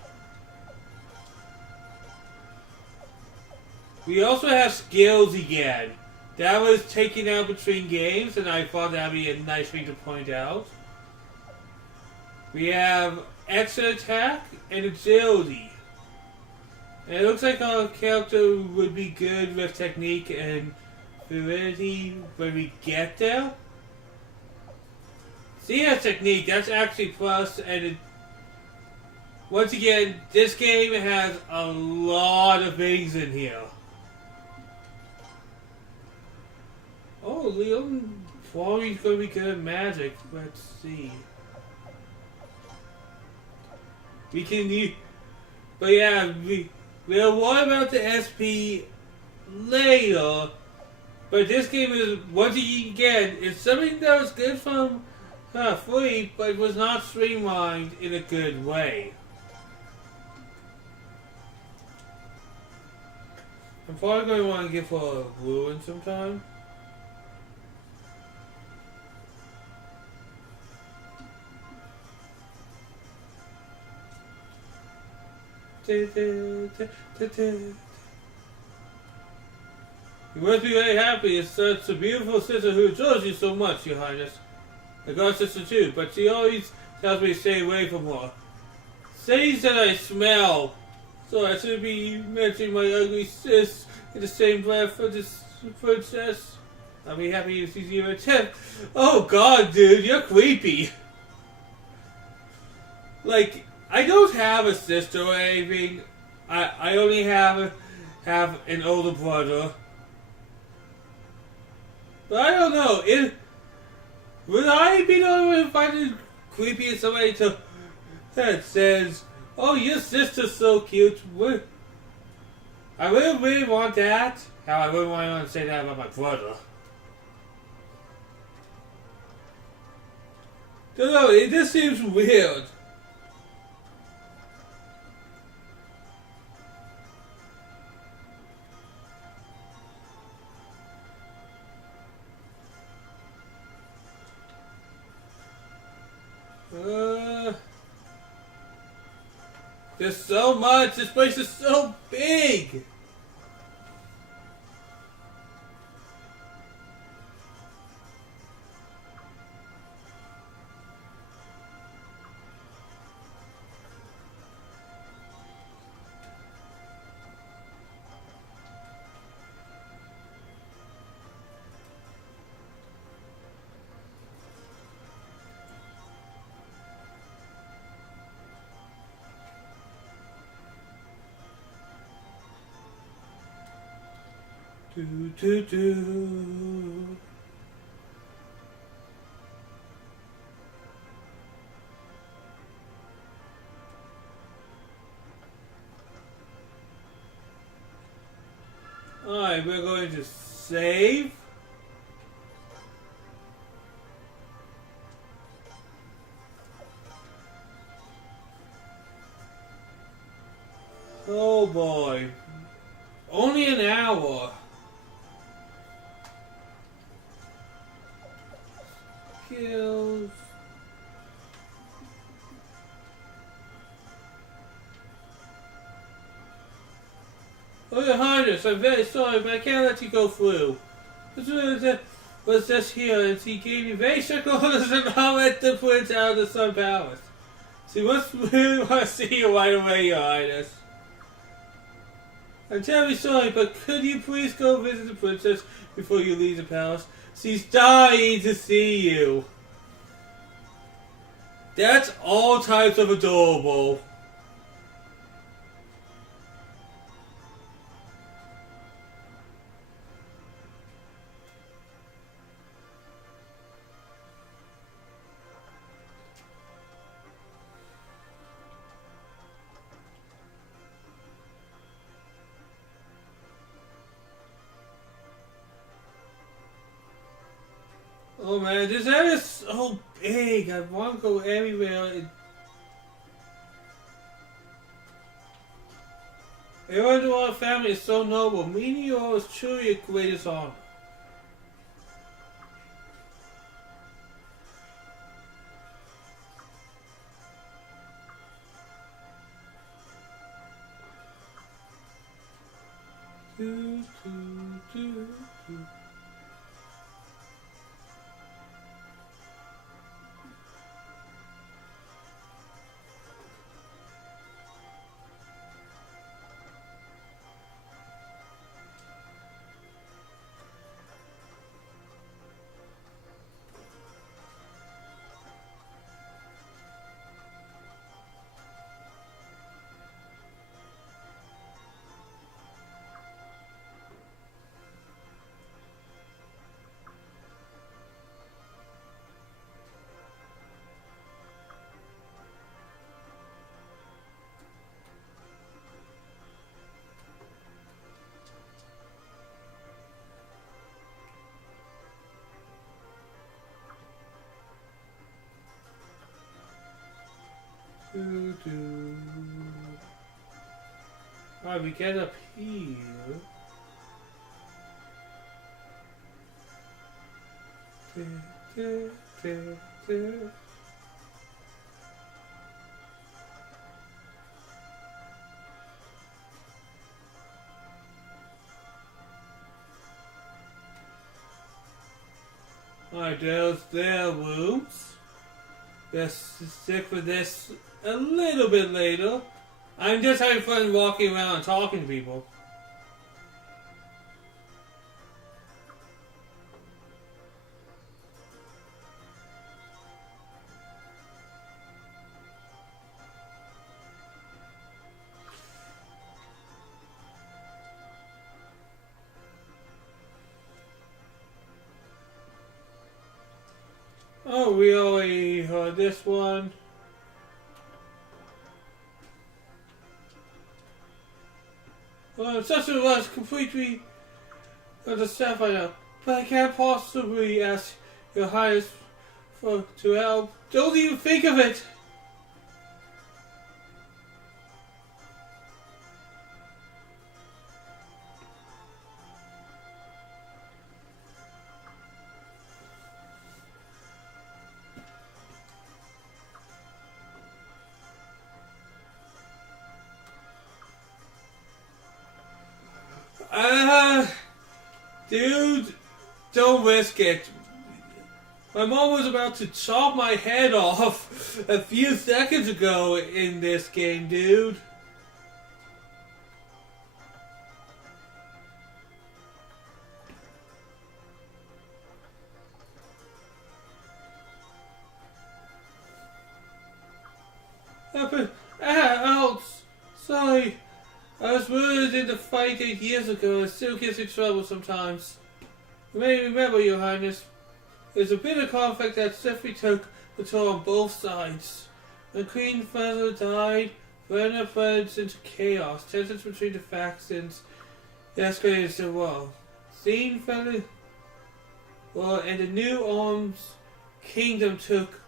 we also have skills again. That was taken out between games, and I thought that would be a nice thing to point out. We have extra attack and agility. And it looks like our character would be good with technique and fluidity when we get there. See, has technique, that's actually plus, and once again, this game has a lot of things in here. Oh, Leon Florey's gonna be good at magic. Let's see. We can use, but yeah, we'll worry about the SP later. But this game is, once again, it's something that was good from free, but it was not streamlined in a good way. I'm probably going to want to give her a ruin sometime. You must be very happy. It's such a beautiful sister who adores you so much, Your Highness. I got a sister too, but she always tells me to stay away from her. Says that I smell, so I shouldn't be mentioning my ugly sis in the same breath for this princess. I'll be happy if she's even attempt. Oh God, dude, you're creepy. Like, I don't have a sister or anything. I only have an older brother. But I don't know. Would I be the only one who find it creepy as somebody that says, "Oh, your sister's so cute"? I really want that. How I wouldn't want to say that about my brother. Don't know. It just seems weird. There's so much. This place is so big. Do. Alright, we're going to save. Oh boy. Only an hour. Kills. Oh, Your Highness, I'm very sorry, but I can't let you go through. Was just here, and he gave me very strict orders to not let the prince out of the Sun Palace. She must really want to see you right away, Your Highness. I'm terribly sorry, but could you please go visit the princess before you leave the palace? She's dying to see you. That's all types of adorable. Oh man, this area is so big. I want to go everywhere. Everyone in our family is so noble. Meeting you all is truly a greatest honor. Do, do, do, do. Alright, we get up here. Alright, there's their rooms. Let's stick with this a little bit later. I'm just having fun walking around and talking to people. Oh, we already heard this one. Well, I'm such a rush, completely understand right now, but I can't possibly ask Your Highness to help. Don't even think of it! Dude, don't risk it. My mom was about to chop my head off a few seconds ago in this game, dude. Ouch! Sorry. I was wounded in the fight 8 years ago. It still gets in trouble sometimes. You may remember, Your Highness, there's a bit of conflict that definitely took the toll on both sides. When Queen Feather died, Verna fled into chaos. Tensions between the factions escalated to war. Seeing Feather, and the new Arms Kingdom took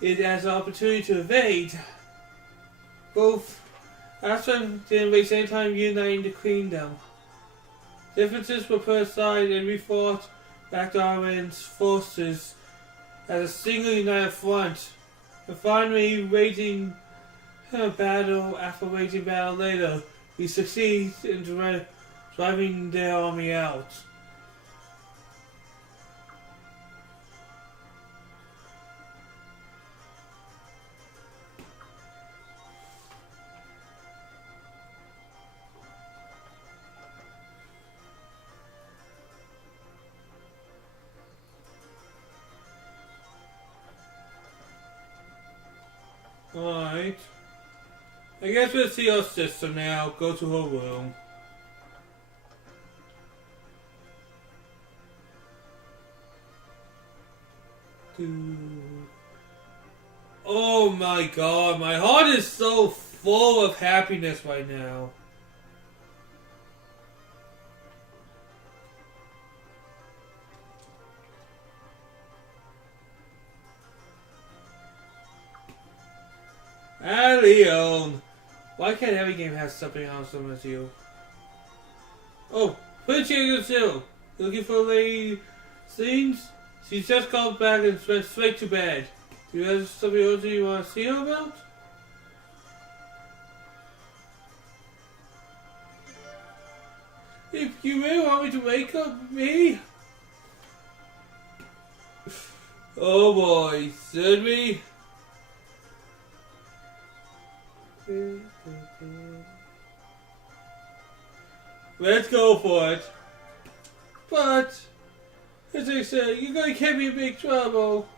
it as an opportunity to invade. Both Ashton didn't waste any time uniting the Queendom. Differences were put aside and we fought back Darwin's forces as a single united front. And finally, waging a battle after waging battle later, we succeed in driving their army out. Alright. I guess we'll see our sister now. Go to her room. Oh my god, my heart is so full of happiness right now. Leon! Why can't every game have something awesome as you? Oh, Prince Jagg still looking for Lady Scenes? She just called back and went straight to bed. Do you have something else you want to see her about? If you really want me to wake up me? Oh boy, should we? Let's go for it. But, as I said, you're gonna get me in big trouble.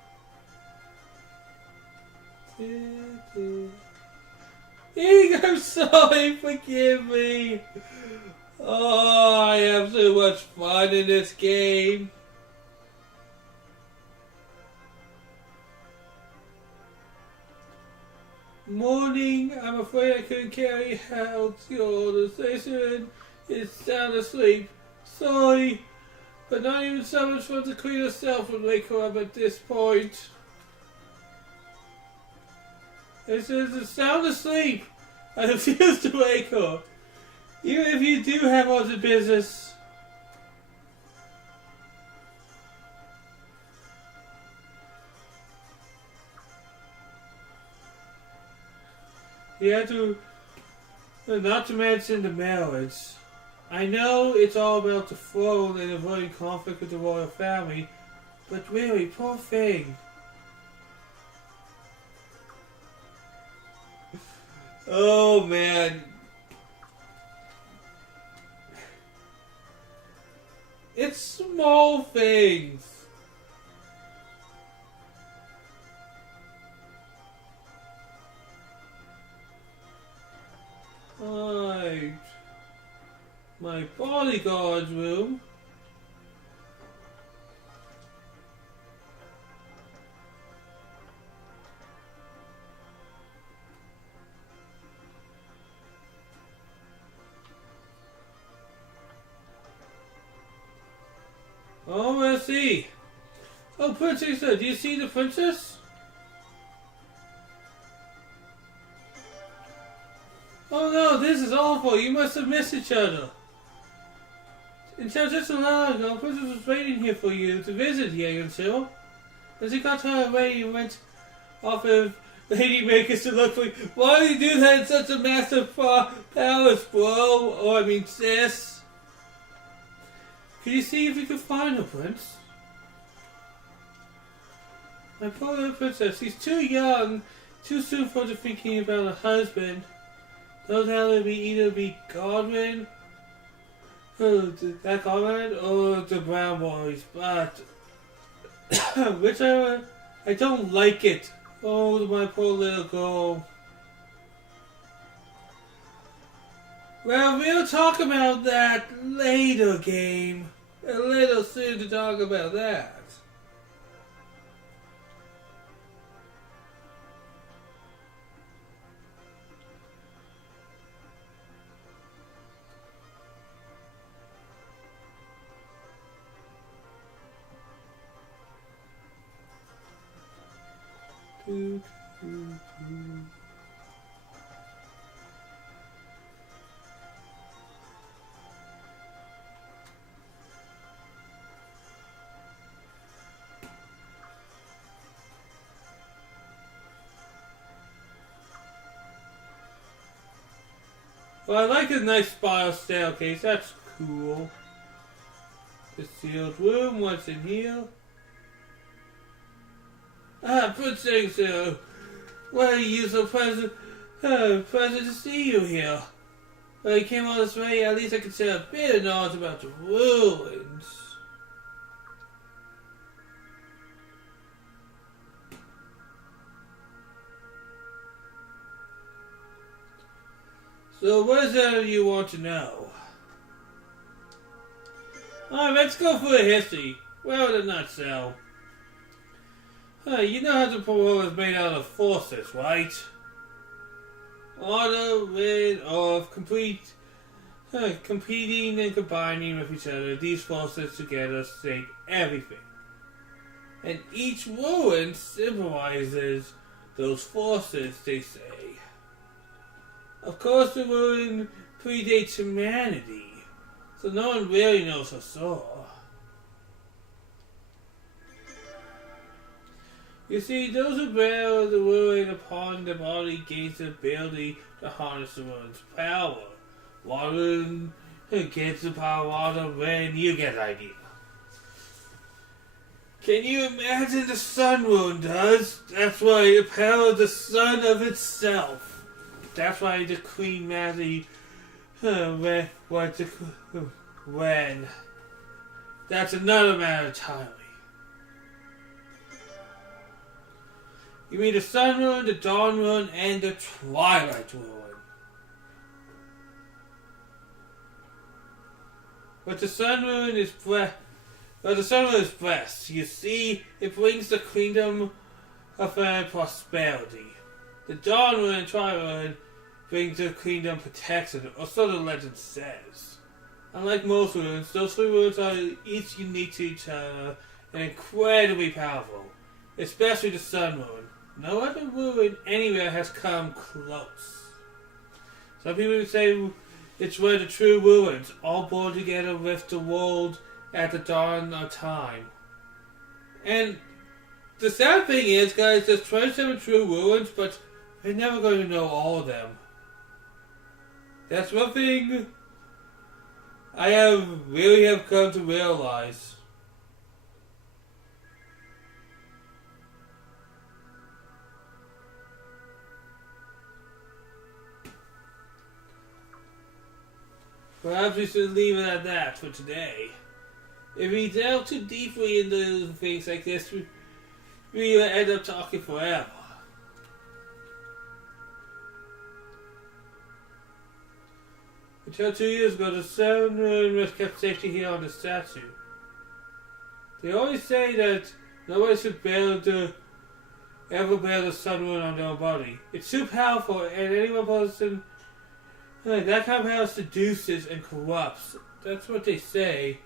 I'm sorry, forgive me. Oh, I have so much fun in this game. Morning, I'm afraid I couldn't carry out your orders. Jason is sound asleep. Sorry, but not even someone from the Queen herself would wake her up at this point. Jason is sound asleep. I refuse to wake her. Even if you do have other business. You have to, not to mention the marriage. I know it's all about the throne and avoiding conflict with the royal family, But really, poor thing. Oh man. It's small things. Right. My bodyguard's room. Oh, let's see. Oh, Princess, do you see the princess? Oh no, this is awful. You must have missed each other. Until just a while ago, Princess was waiting here for you to visit Jagg until. As he got her away, you went off of Lady Makers to look for you. Why do you do that in such a massive palace, bro? Or I mean, sis. Can you see if you can find her, Prince? My poor little princess, she's too young, too soon for the thinking about a husband. Those have to either be Godwin, that Godwin, or the Brown Boys, but whichever, I don't like it. Oh, my poor little girl. Well, we'll talk about that later, game. A little soon to talk about that. Well, I like a nice spiral staircase. That's cool. The sealed room. What's in here? Ah, Princess, why are you so pleasant to see you here? Well, you came all this way. At least I can say a bit of knowledge about the ruins. So, what is that you want to know? Alright, let's go for a history. Well, in a nutshell. You know how the parole is made out of forces, right? Order, rid of, competing and combining with each other. These forces together shape everything. And each ruin symbolizes those forces, they say. Of course, the ruin predates humanity, so no one really knows for sure. You see, those who bear the ruin upon the body gains the ability to harness the ruin's power. Water gets the power out of rain, you get the idea. Can you imagine the sun rune does? That's why it powers the sun of itself. That's why the Queen Mary when. That's another matter entirely. You mean the Sun Rune, the Dawn Rune, and the Twilight Rune. But the Sun Rune is blessed. You see, it brings the kingdom of prosperity. The Dawn Rune and Twilight Rune brings the kingdom protection, or so the legend says. Unlike most runes, those three runes are each unique to each other and incredibly powerful. Especially the Sun Rune. No other rune anywhere has come close. Some people say it's where the true ruins all born together with the world at the dawn of time. And the sad thing is, guys, there's 27 true ruins, but we're never going to know all of them. That's one thing I really have come to realize. Perhaps we should leave it at that for today. If we delve too deeply into things like this, we will end up talking forever. Until 2 years ago, the sun was kept safely here on the statue. They always say that nobody should ever bear the sun moon on their own body. It's too powerful, and anyone person that kind of power seduces and corrupts. That's what they say.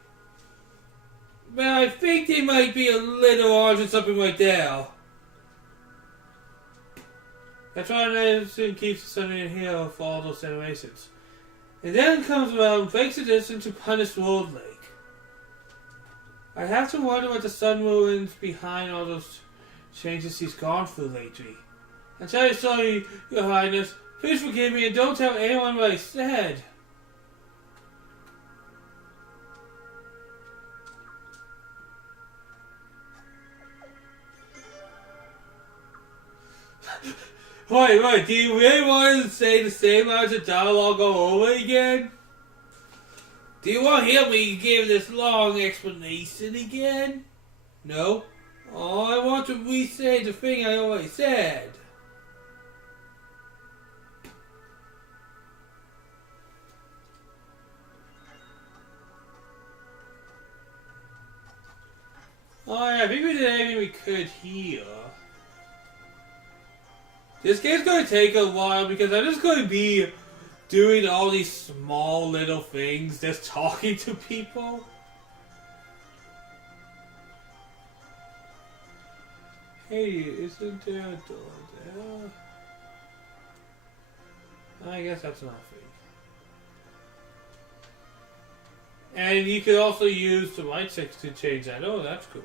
But I think they might be a little onto something right there. That's why Anderson keeps the sun in here for all those generations. And then comes around, breaks the distance to punish World Lake. I have to wonder what the sun moon's behind all those changes he's gone through lately. I'm very sorry, Your Highness. Please forgive me and don't tell anyone what I said. Wait, do you really want to say the same lines of dialogue all over again? Do you want to hear me give this long explanation again? No? Oh, I want to re-say the thing I already said. Alright, I think we did everything we could here. This game's going to take a while because I'm just going to be doing all these small little things, just talking to people. Hey, isn't there a door there? I guess that's nothing. And you could also use the light switch to change that. Oh, that's cool.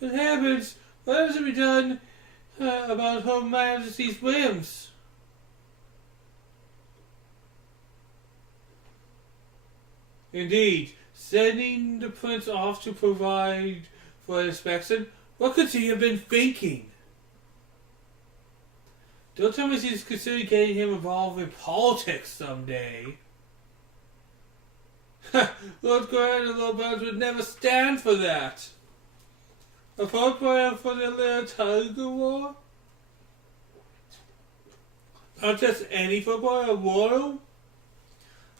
What happens? What has to be done about Her Majesty's whims? Indeed, sending the prince off to provide for inspection. What could she have been thinking? Don't tell me she's considering getting him involved in politics someday. Lord Grant and Lord Bounds would never stand for that. A football for the little Tiger War? Not just any football, a royal?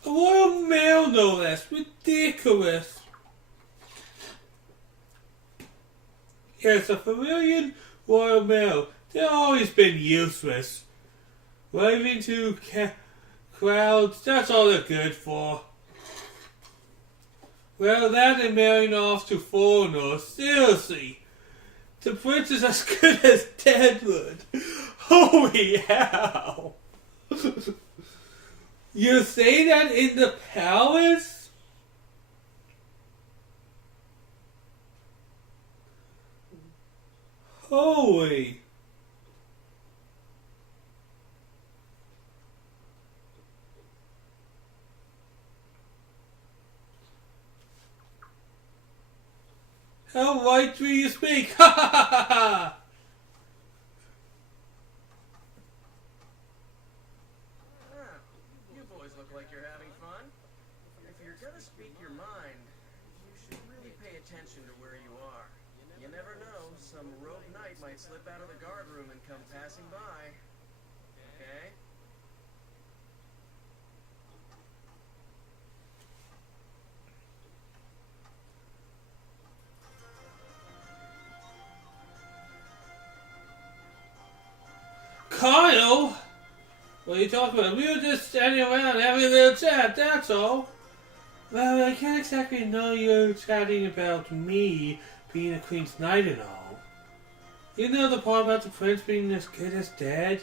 A royal male, no less. Ridiculous. Yes, a familiar royal male. They've always been useless. Waving to crowds, that's all they're good for. Well, that and marrying off to foreigners, seriously. The prince is as good as Deadwood. Holy hell! You say that in the palace? Holy. How right do you speak? Ha ha ha ha! You boys look like you're having fun. If you're gonna speak your mind, you should really pay attention to where you are. You never know, some rogue knight might slip out of the guard room and come passing by. Okay? Kyle? What are you talking about? We were just standing around having a little chat, that's all. Well, I can't exactly know you're chatting about me being a Queen's Knight and all. You know the part about the prince being as good as dead?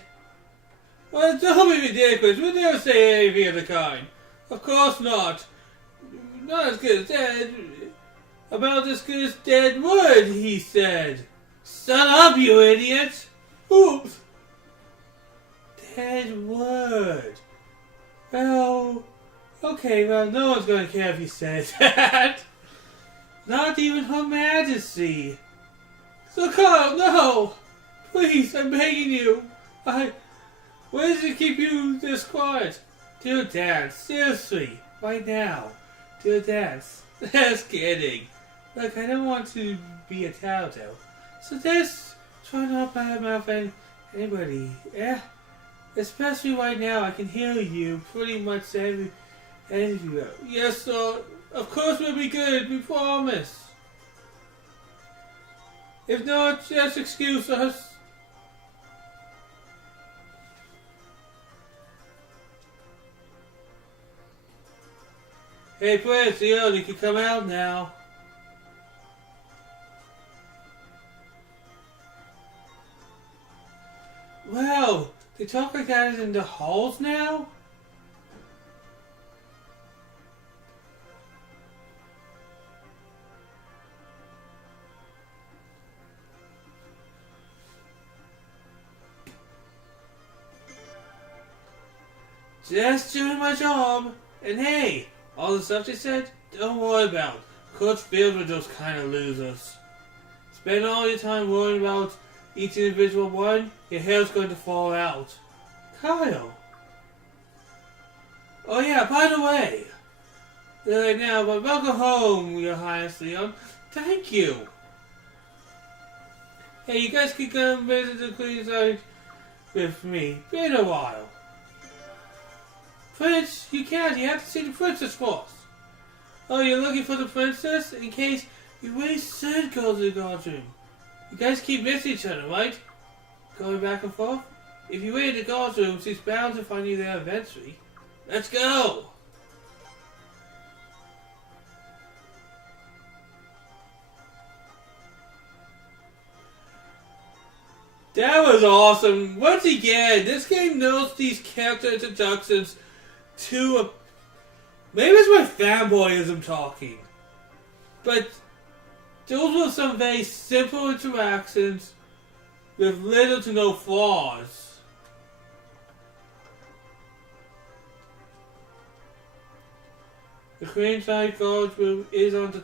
Well, don't be ridiculous. We'll never say anything of the kind. Of course not. Not as good as dead. About as good as dead wood, he said. Shut up, you idiot! Ooh. Dead word. Well, okay, well, no one's going to care if you said that. Not even Her Majesty. So Kyle, no! Please, I'm begging you. Why does it keep you this quiet? Do a dance, seriously, right now. Do a dance. Just kidding. Look, I don't want to be a tattletale. So just try not to badmouth anybody. Yeah? Especially right now, I can hear you pretty much everywhere. Yes, sir. Of course we'll be good, we promise. If not, just excuse us. Hey, Prince, you can come out now. Wow, they talk like that in the halls now? Just doing my job. And hey, all the stuff they said, don't worry about. Coach filled with those kind of losers. Spend all your time worrying about each individual one, your hair's going to fall out. Kyle. Oh yeah, by the way. Right now, but welcome home, Your Highness Leon. Thank you. Hey, you guys can come visit the Queenside with me. Been a while. Prince, you can't. You have to see the princess first. Oh, you're looking for the princess? In case you really should go to the guardroom. You guys keep missing each other, right? Going back and forth? If you wait in the guardroom, she's bound to find you there eventually. Let's go! That was awesome. Once again, this game knows these character introductions to a... Maybe it's my fanboyism talking. But those were some very simple interactions with little to no flaws. The Queenside Guardroom is on the...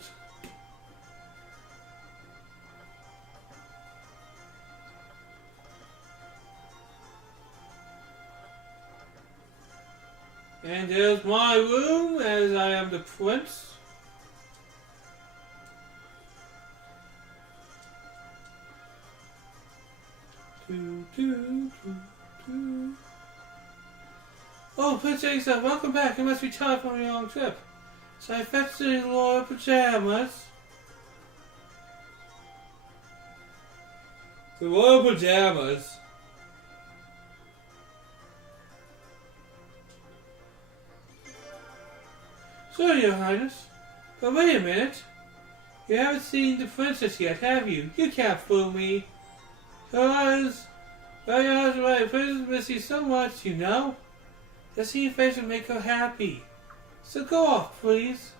And there's my room, as I am the prince. Oh, Prince Asa, welcome back. You must be tired from your long trip. So I fetched the royal pajamas. The royal pajamas? Sure, Your Highness. But wait a minute. You haven't seen the princess yet, have you? You can't fool me. Her eyes... Well, your eyes are right. Princess miss you so much, you know. Just see your face will make her happy. So go off, please.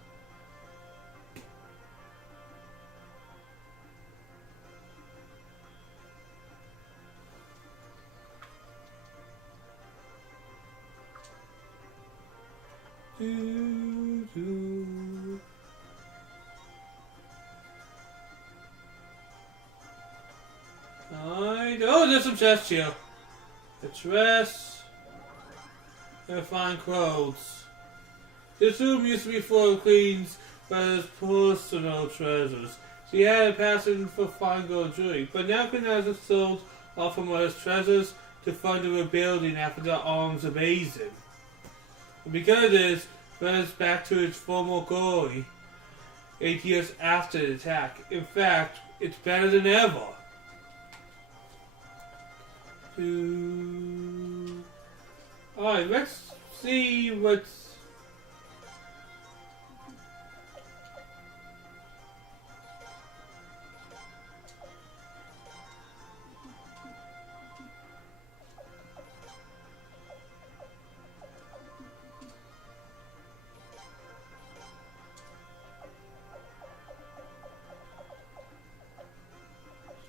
Alright. Oh, there's some chests here. A dress. And fine clothes. This room used to be full of Queen's brother's personal treasures. She had a passion for fine gold jewelry, but now Queen has sold off her mother's treasures to fund a rebuilding after the arms of Azin. And because of this, Brother's back to its former glory 8 years after the attack. In fact, it's better than ever. Alright, let's see what's...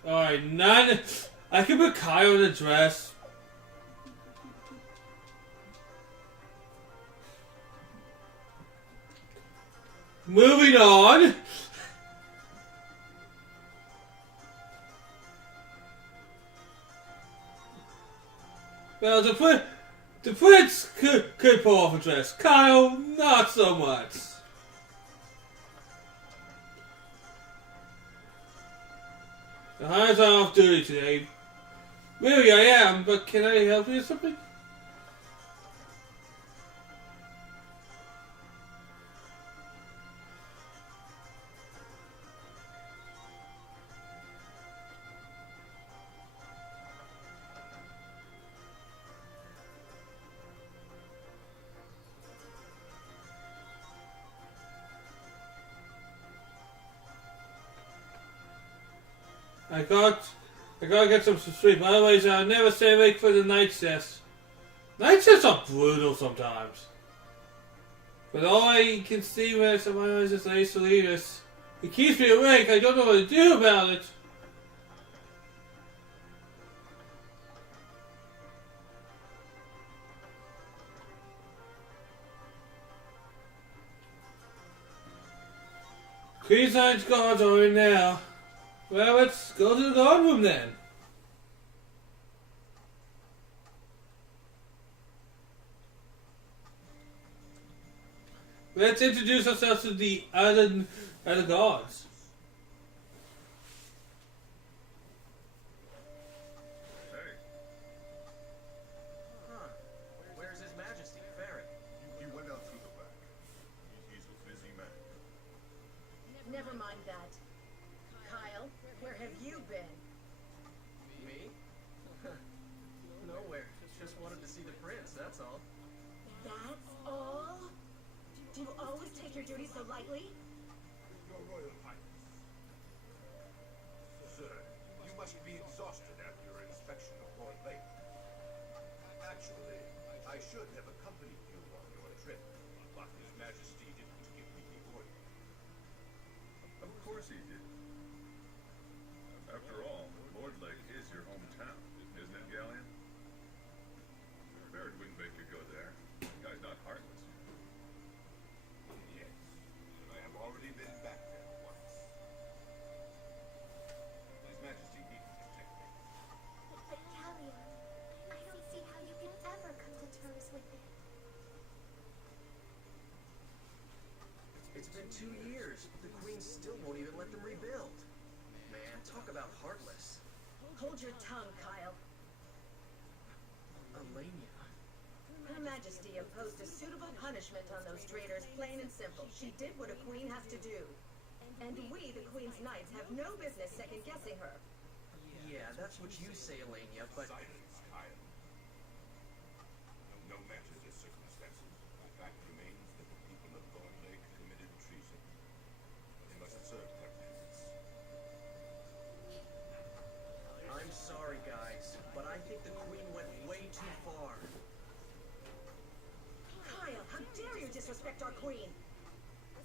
Alright, none... I can put Kyle in a dress. Moving on. Well, the prince could pull off a dress. Kyle, not so much. The Hines are off duty today. Really, I am, but can I help you with something? I gotta get some sleep, otherwise I'll never stay awake for the night shifts. Night shifts are brutal sometimes. But all I can see when I set my eyes is Ace Salinas. It keeps me awake, I don't know what to do about it. Queensline's guards are in there. Well, let's go to the guard room then. Let's introduce ourselves to the other guards. Hey, Huh. Where's His Majesty, Ferry? he went out through the back. He's a busy man. Never mind that. Kyle, where have you been? Me? Nowhere. Just wanted to see the prince, that's all. That's all? Do you always take your duties so lightly? Your Royal Highness. Sir, you must be exhausted after your inspection of Lord Lake. Actually, I should have accompanied you on your trip, but His Majesty didn't give me the order. Of course he did. After all, Lord Lake is your hometown, isn't it, Galleon? Barrett wouldn't make you go there. The guy's not heartless. Yes, I have already been back there once. His Majesty needn't protect me. But Galleon, I don't see how you can ever come to terms with it. It's been 2 years. The Queen still won't even let them rebuild. Man, talk about heartless. Hold your tongue, Kyle. Elenia. Her Majesty imposed a suitable punishment on those traitors, plain and simple. She did what a queen has to do. And we, the Queen's Knights, have no business second-guessing her. Yeah, that's what you say, Elenia, but Silence, Kyle. No matter the circumstances, the fact remains that the people of Lord Lake committed treason. They must serve their penance. I'm sorry, guys, but I think the Queen went way too far. Kyle, how dare you disrespect our Queen?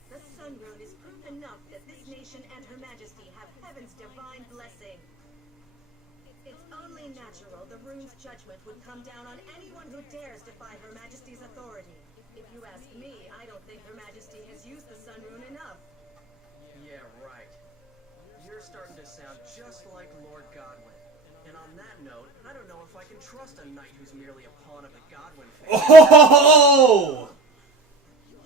The Sun Rune is proof enough that this nation and Her Majesty have heaven's divine blessing. It's only natural the rune's judgment would come down on anyone who dares defy Her Majesty's authority. If you ask me, I don't think Her Majesty has used the Sun Rune enough. Yeah, right. You're starting to sound just like Lord Godwin. And on that note, I don't know if I can trust a knight who's merely a pawn of the Godwin family. Oh!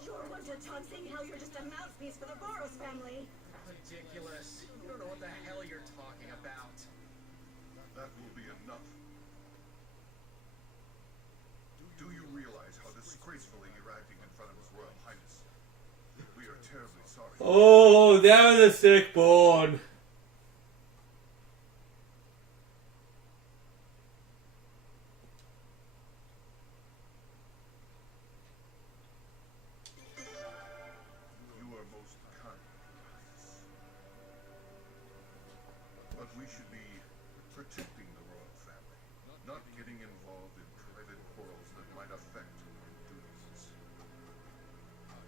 You're one to taunting how you're just a mouthpiece for the Boros family. Ridiculous. You don't know what the hell you're talking about. That will be enough. Do you realize how disgracefully you're acting in front of His Royal Highness? We are terribly sorry. Oh, that was a sick born. You are most kind, Highness. But we should be protecting the royal family, not getting involved in private quarrels that might affect our duties.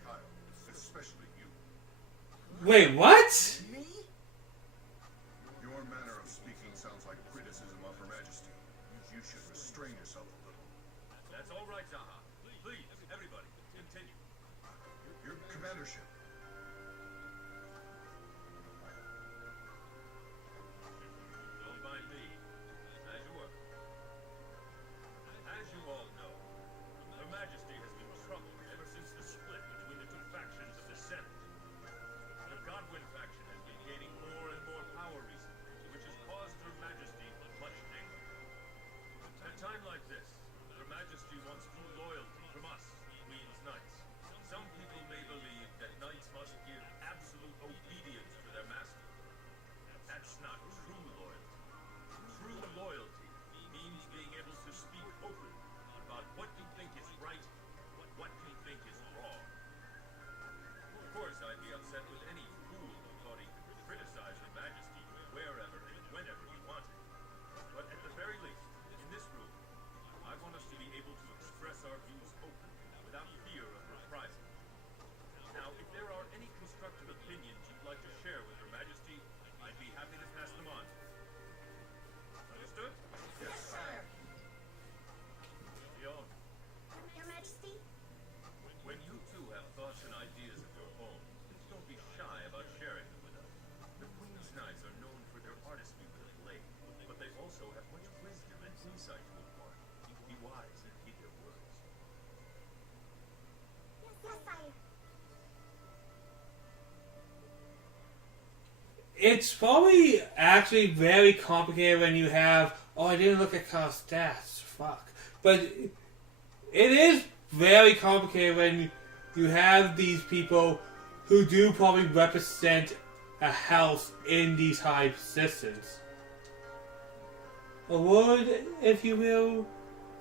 Kyle, especially you. Wait, what? Me? Your manner of speaking sounds like criticism of Her Majesty. You should restrain yourself a little. That's all right, Zaha. Please, everybody, continue. Your commandership. Don't mind me. As you were. As it's probably actually very complicated when you have. Oh, I didn't look at car stats. Fuck. But it is very complicated when you have these people who do probably represent a house in these high positions. A word, if you will,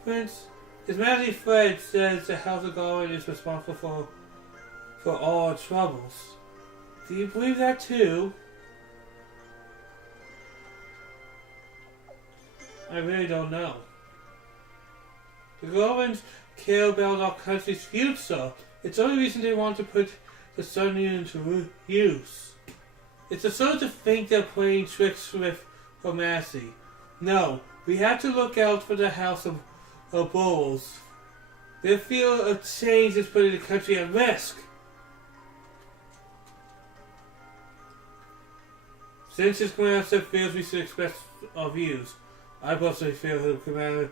Prince. His Majesty Fred says the House of Garland is responsible for all troubles. Do you believe that too? I really don't know. The Garlands care about our country's future. It's the only reason they want to put the Sun into use. It's absurd to think they're playing tricks with Her Majesty. No, we have to look out for the House of Bulls. They feel a change is putting the country at risk. Since his commander feels we should expect our views, I personally feel the commander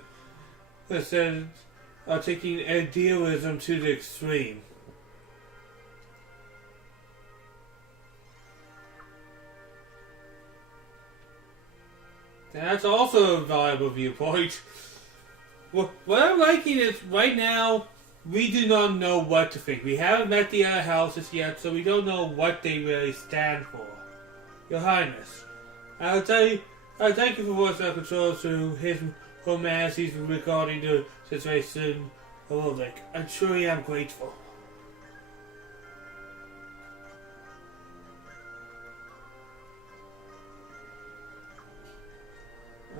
said are taking idealism to the extreme. That's also a valuable viewpoint. What I'm liking is, right now, we do not know what to think. We haven't met the other houses yet, so we don't know what they really stand for. Your Highness, I thank you for voicing our controls to His Her Majesty's regarding the situation of Ulrich. I truly am grateful.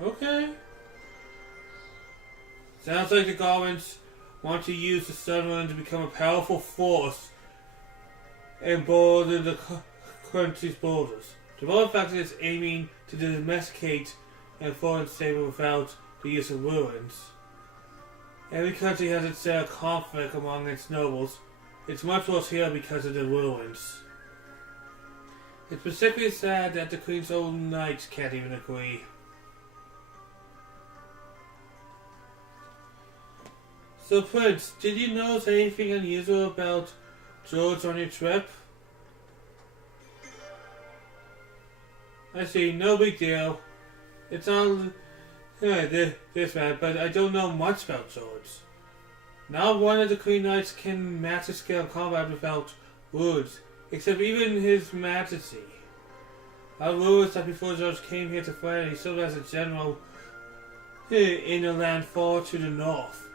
Okay. Sounds like the Garlands want to use the Sunrun to become a powerful force and broaden the country's borders. The other factor is aiming to domesticate and foreign stable without the use of ruins. Every country has its share of conflict among its nobles. It's much worse here because of the ruins. It's particularly sad that the Queen's own knights can't even agree. So, Prince, did you notice anything unusual about George on your trip? I see, no big deal. It's not this bad, but I don't know much about George. Not one of the Queen Knights can match the scale of combat without words, except even His Majesty. I realized that before George came here to fight, he served as a general in the land far to the north.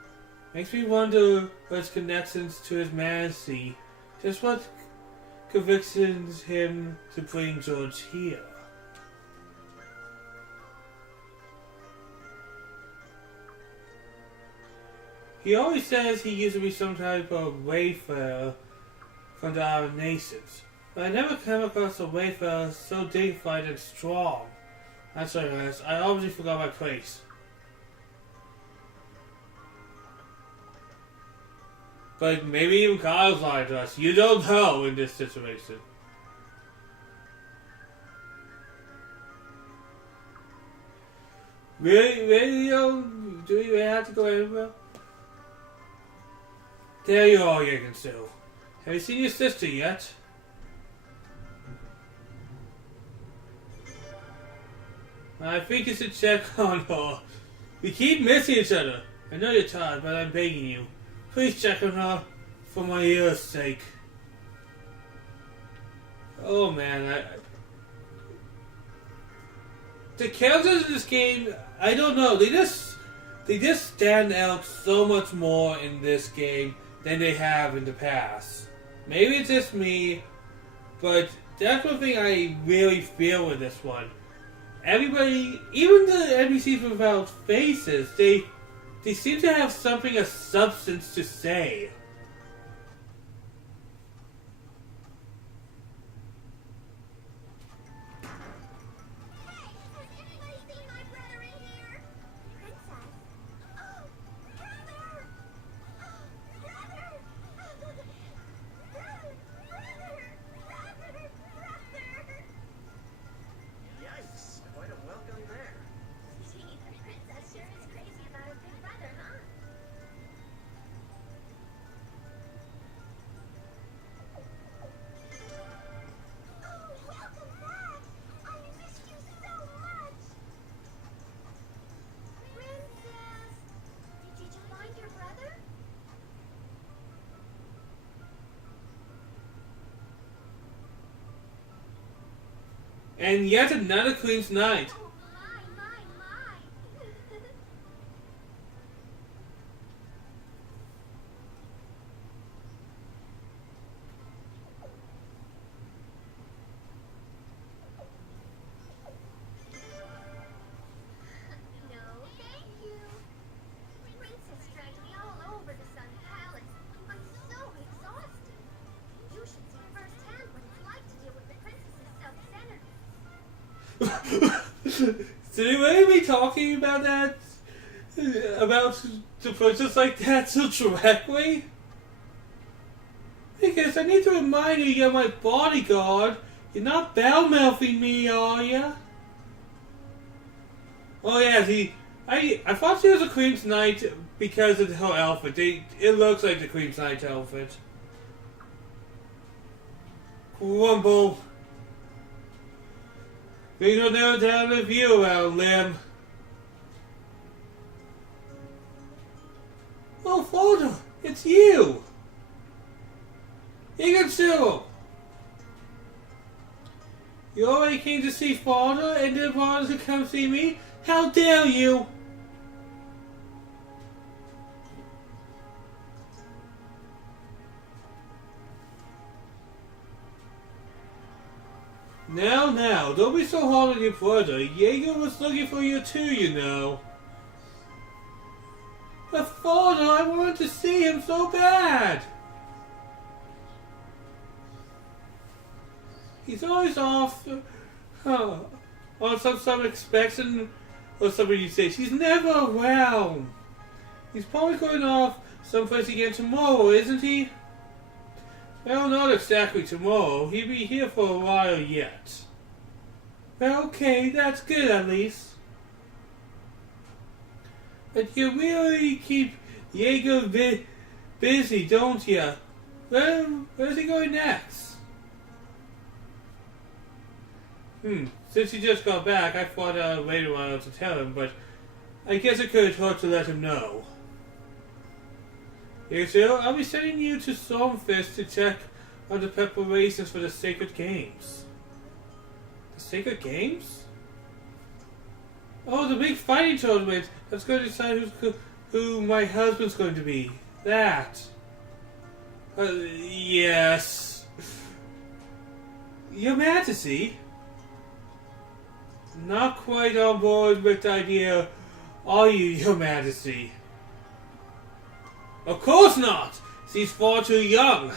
Makes me wonder his connections to His Majesty. Just what convictions him to bring George here. He always says he used to be some type of wayfarer from the Arab nations, but I never came across a wayfarer so dignified and strong. I'm sorry guys, I obviously forgot my place. But maybe even Kyle's lying to us. You don't know in this situation. Really, do you really have to go anywhere? There you are, Jägensil. Have you seen your sister yet? I think you should check on her. We keep missing each other. I know you're tired, but I'm begging you. Please check on her for my ear's sake. Oh man, the characters in this game, I don't know. They just stand out so much more in this game than they have in the past. Maybe it's just me, but that's one thing I really feel with this one. Everybody, even the NPCs without faces, they seem to have something of substance to say. Yikes, quite a welcome there. Gee, the princess sure is crazy about her big brother, huh? And yet another Queen's Night. Oh, my. No, thank you. Princess dragged me all over the Sun Palace. I'm so exhausted. You should see firsthand what it's like to deal with the princess's self-centeredness. Did anybody be talking about that? About the princess like that so directly? Because I need to remind you, you're my bodyguard. You're not bell-mouthing me, are ya? Oh yeah, I thought she was a Queen's Knight because of her outfit. It looks like the Queen's Knight outfit. Crumble. We will never down the view out, Lim. Oh, father, it's you. Cyril. You already came to see father and then wanted to come see me? How dare you! Now, don't be so hard on your brother. Jaeger was looking for you too, you know. But father, I wanted to see him so bad. He's always off on some inspection or somebody you say. He's never around. He's probably going off someplace again tomorrow, isn't he? Well, not exactly tomorrow. He'll be here for a while yet. Well, okay, that's good at least. But you really keep Jaeger busy, don't you? Where's he going next? Since he just got back, I thought later on to tell him, but I guess it could hurt to let him know. Here, sir, I'll be sending you to Stormfist to check on the preparations for the Sacred Games. The Sacred Games? Oh, the big fighting tournament that's going to decide who my husband's going to be. That. Yes. Your Majesty. Not quite on board with the idea, are you, Your Majesty? Of course not! She's far too young.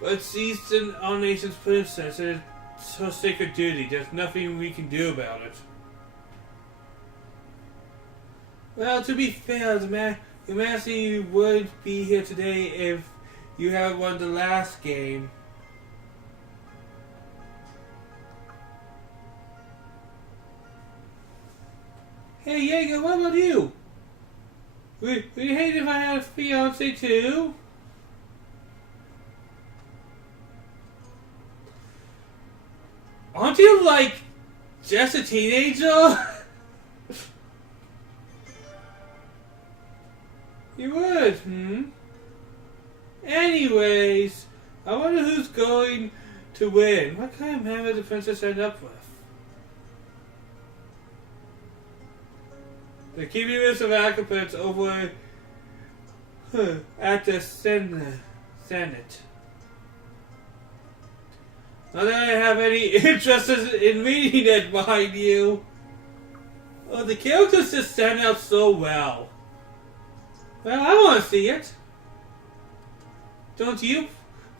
But she's our nation's princess, and it's her sacred duty. There's nothing we can do about it. Well, to be fair, Your Majesty would be here today if you had won the last game. Hey, Jaeger, what about you? Would you hate if I had a fiance too? Aren't you, like, just a teenager? You would, Anyways, I wonder who's going to win. What kind of man would the princess end up with? The keeping list of occupants over at the Senate. Not that I have any interest in reading it, mind you. Oh, the characters just stand out so well. Well, I want to see it. Don't you?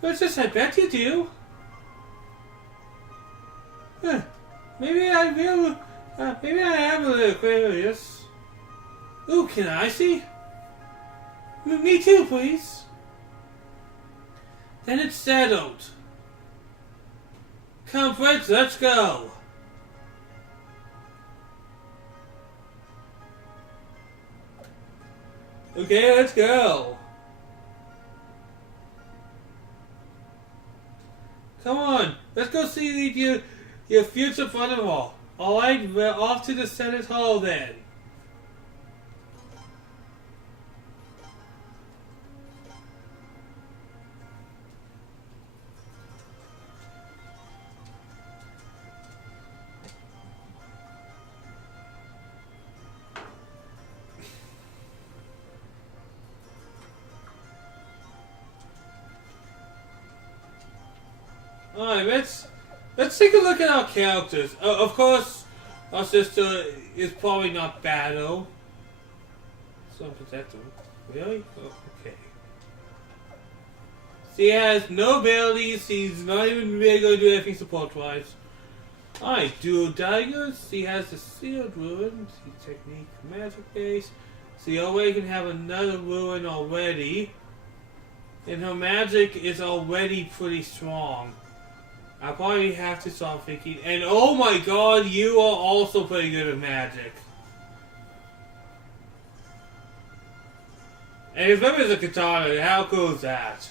Princess, I bet you do. Maybe I will. Maybe I am a little curious. Ooh, can I see? Me too, please. Then it's settled. Come, friends, let's go. Okay, let's go. Come on, let's go see your future father-in-law. Alright, we're off to the Senate Hall then. Alright, let's take a look at our characters. Of course, our sister is probably not bad though. So protective. Really? Oh, okay. She has no abilities. She's not even really going to do anything support-wise. Alright, dual daggers. She has the sealed ruin. She technique magic base. She already can have another ruin already. And her magic is already pretty strong. I probably have to start thinking. And oh my god, you are also pretty good at magic. And his weapon is a katana. How cool is that?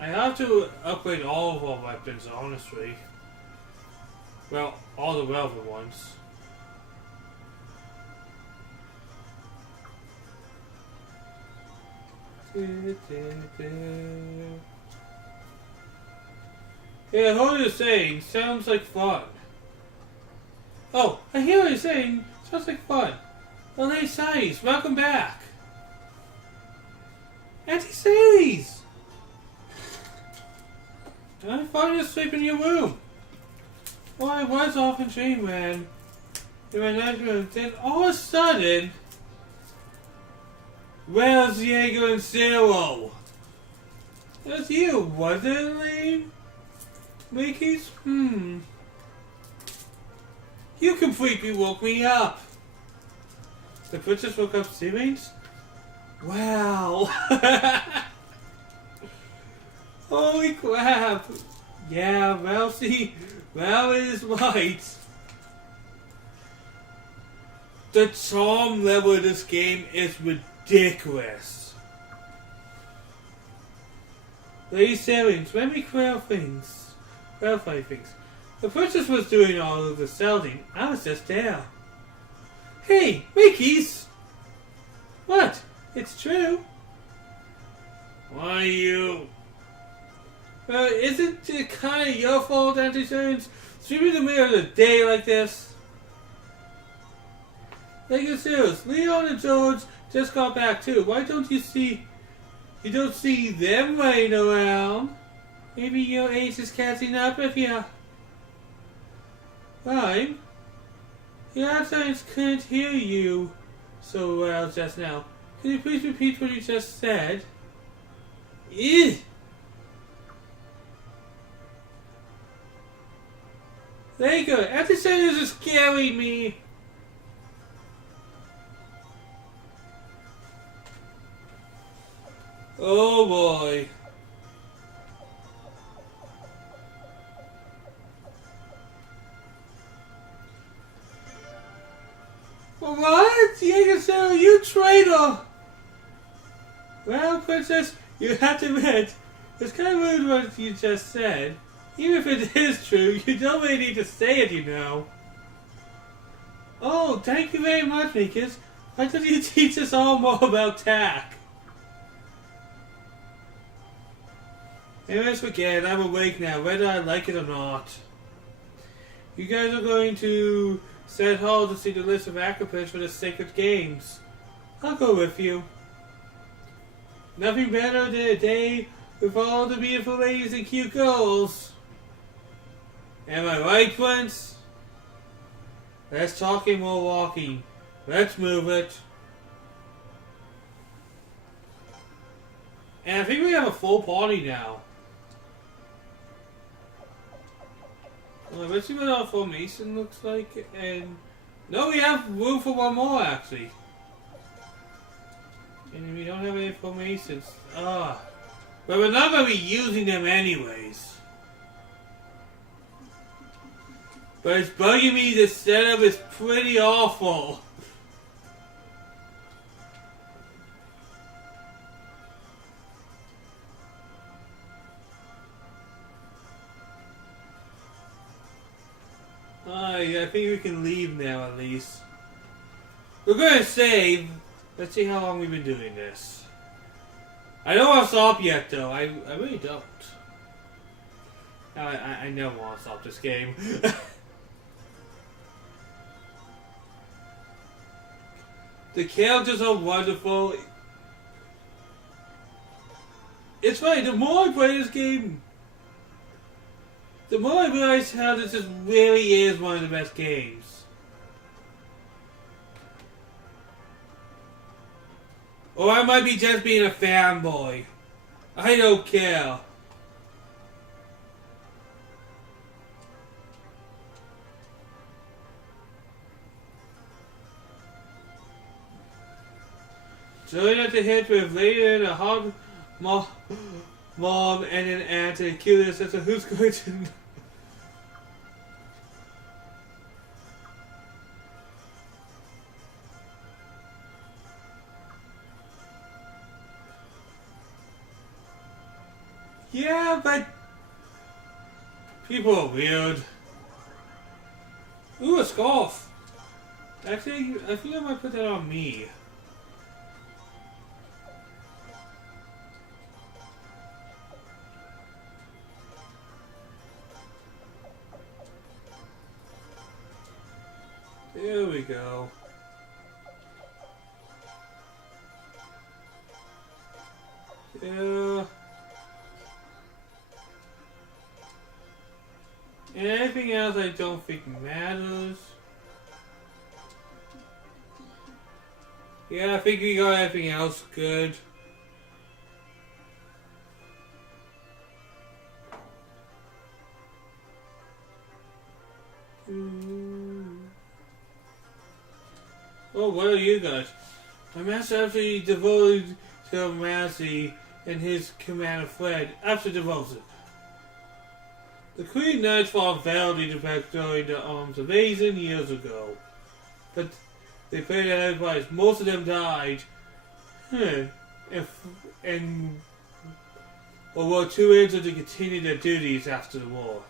I have to upgrade all of our weapons, honestly. Well, all the relevant ones. Yeah, what you're saying sounds like fun. Oh, I hear what you're saying. Sounds like fun. Well, hey, Size, welcome back. Auntie Sally's! I found you asleep in your room. Well, I was off in dreamland in my nightmare, then all of a sudden, where's Diego and Zero? That's you, was it, Lane? Mickey's? You completely woke me up. The princess woke up Simmons? Wow. Holy crap. Yeah, well, see, well, it is right. The charm level of this game is ridiculous. Lady Simmons, let me clarify things. The princess was doing all of the selling. I was just there. Hey, Mickey's! What? It's true. Why you? Isn't it kind of your fault, Auntie Jones? Streaming the middle of the day like this? Like it's serious. Leon and George just got back too. Why don't you see? You don't see them running around. Maybe your age is catching up with you. Rhyme? Yeah, I couldn't hear you so well just now. Can you please repeat what you just said? Ew! There you go. After saying this is scaring me. Oh boy. What? Diego, you traitor! Well, Princess, you have to admit, it's kind of rude what you just said. Even if it is true, you don't really need to say it, you know. Oh, thank you very much, Mikas. Why don't you teach us all more about tack? Anyways, forget it. I'm awake now, whether I like it or not. You guys are going to Set Hall to see the list of acrobats for the Sacred Games. I'll go with you. Nothing better than a day with all the beautiful ladies and cute girls. Am I right, Prince? Less talking, more walking. Let's move it. And I think we have a full party now. Well, let's see what our formation looks like. And no, we have room for one more actually. And we don't have any formations. But we're not going to be using them anyways. But it's bugging me, the setup is pretty awful. I think we can leave now at least. We're going to save. Let's see how long we've been doing this. I don't want to stop yet though. I really don't. I never want to stop this game. The characters are wonderful. It's funny, the more I play this game, the more I realize how this just really is one of the best games. Or I might be just being a fanboy. I don't care. Join at the hit with later a hot mom and an aunt and curious as to who's going to know. Yeah, but people are weird. Ooh, a scarf. Actually, I think I might put that on me. There we go. Yeah. And anything else I don't think matters. Yeah, I think we got everything else good. Oh, what are you guys? My master absolutely devoted to Massey and his commander Fred. Absolutely devoted. The Queen Knights fought valiantly to back during the arms of Asian years ago. But they paid a heavy price. Most of them died. And were too injured to continue their duties after the war.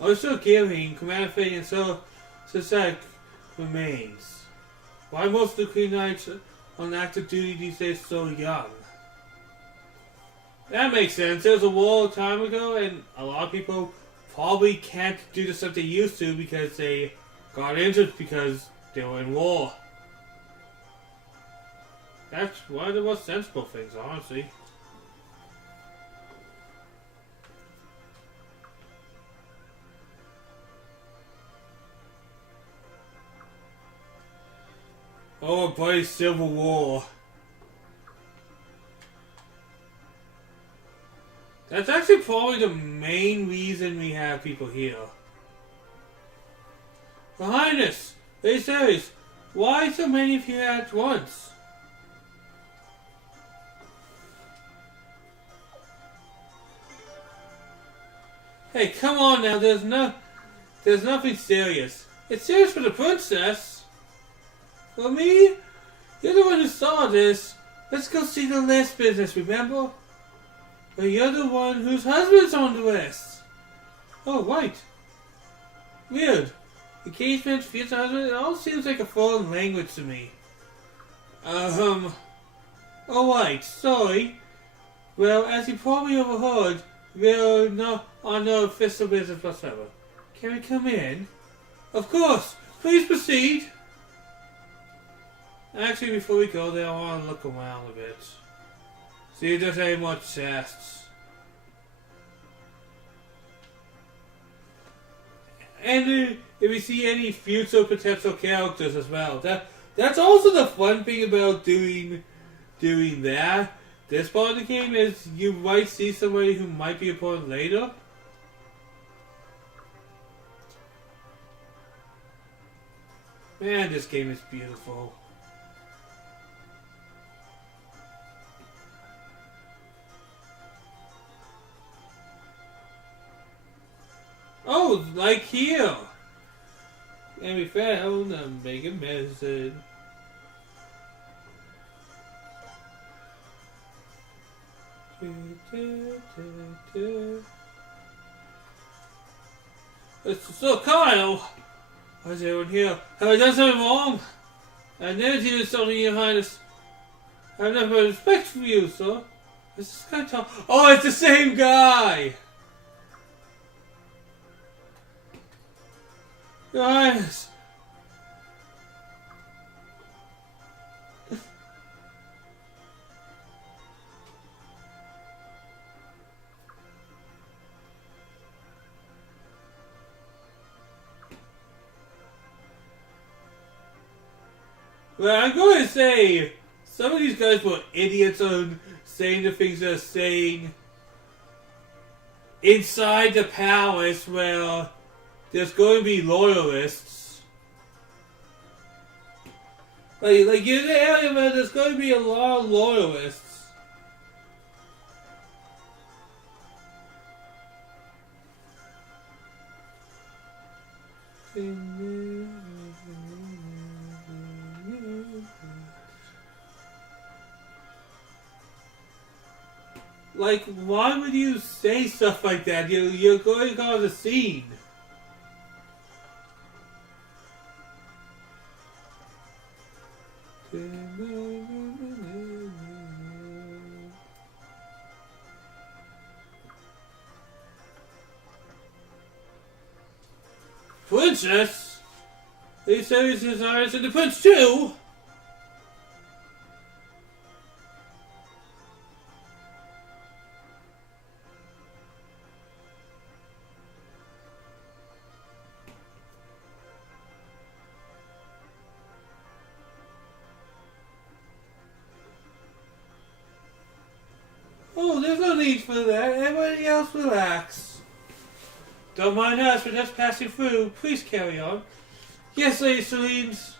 Also killing Commander Fred and Susak remains. Why most of the Queen Knights on active duty these days so young? That makes sense. There was a war a time ago and a lot of people probably can't do the stuff they used to because they got injured because they were in war. That's one of the most sensible things, honestly. Oh, boy, Civil War. That's actually probably the main reason we have people here. Your Highness, they say, why so many of you at once? Hey, come on now, there's nothing serious. It's serious for the princess. For me, you're the one who saw this. Let's go see the list business, remember? But you're the one whose husband's on the list. Oh, right. Weird. Engagement, future husband, it all seems like a foreign language to me. Oh, right, sorry. Well, as you probably overheard, we're not on no official business whatsoever. Can we come in? Of course. Please proceed. Actually, before we go there, I want to look around a bit. See if there's any more chests. And if we see any future potential characters as well. That's also the fun thing about doing that. This part of the game is you might see somebody who might be important later. Man, this game is beautiful. Oh, like here. And we found a mega medicine. So, Kyle, why is everyone here? Have I done something wrong? I never did insulting your highness. I have never respect for you, sir. Is this guy talk? Oh, it's the same guy! Your highness. But I'm going to say, some of these guys were idiots on saying the things they're saying inside the palace where there's going to be loyalists. Like in the area where there's going to be a lot of loyalists. Like, why would you say stuff like that? You're going to cause a scene. Princess? They say his desires and the prince too? Oh, there's no need for that. Everybody else relax. Don't mind us, we're just passing through. Please carry on. Yes, Lady Celine's.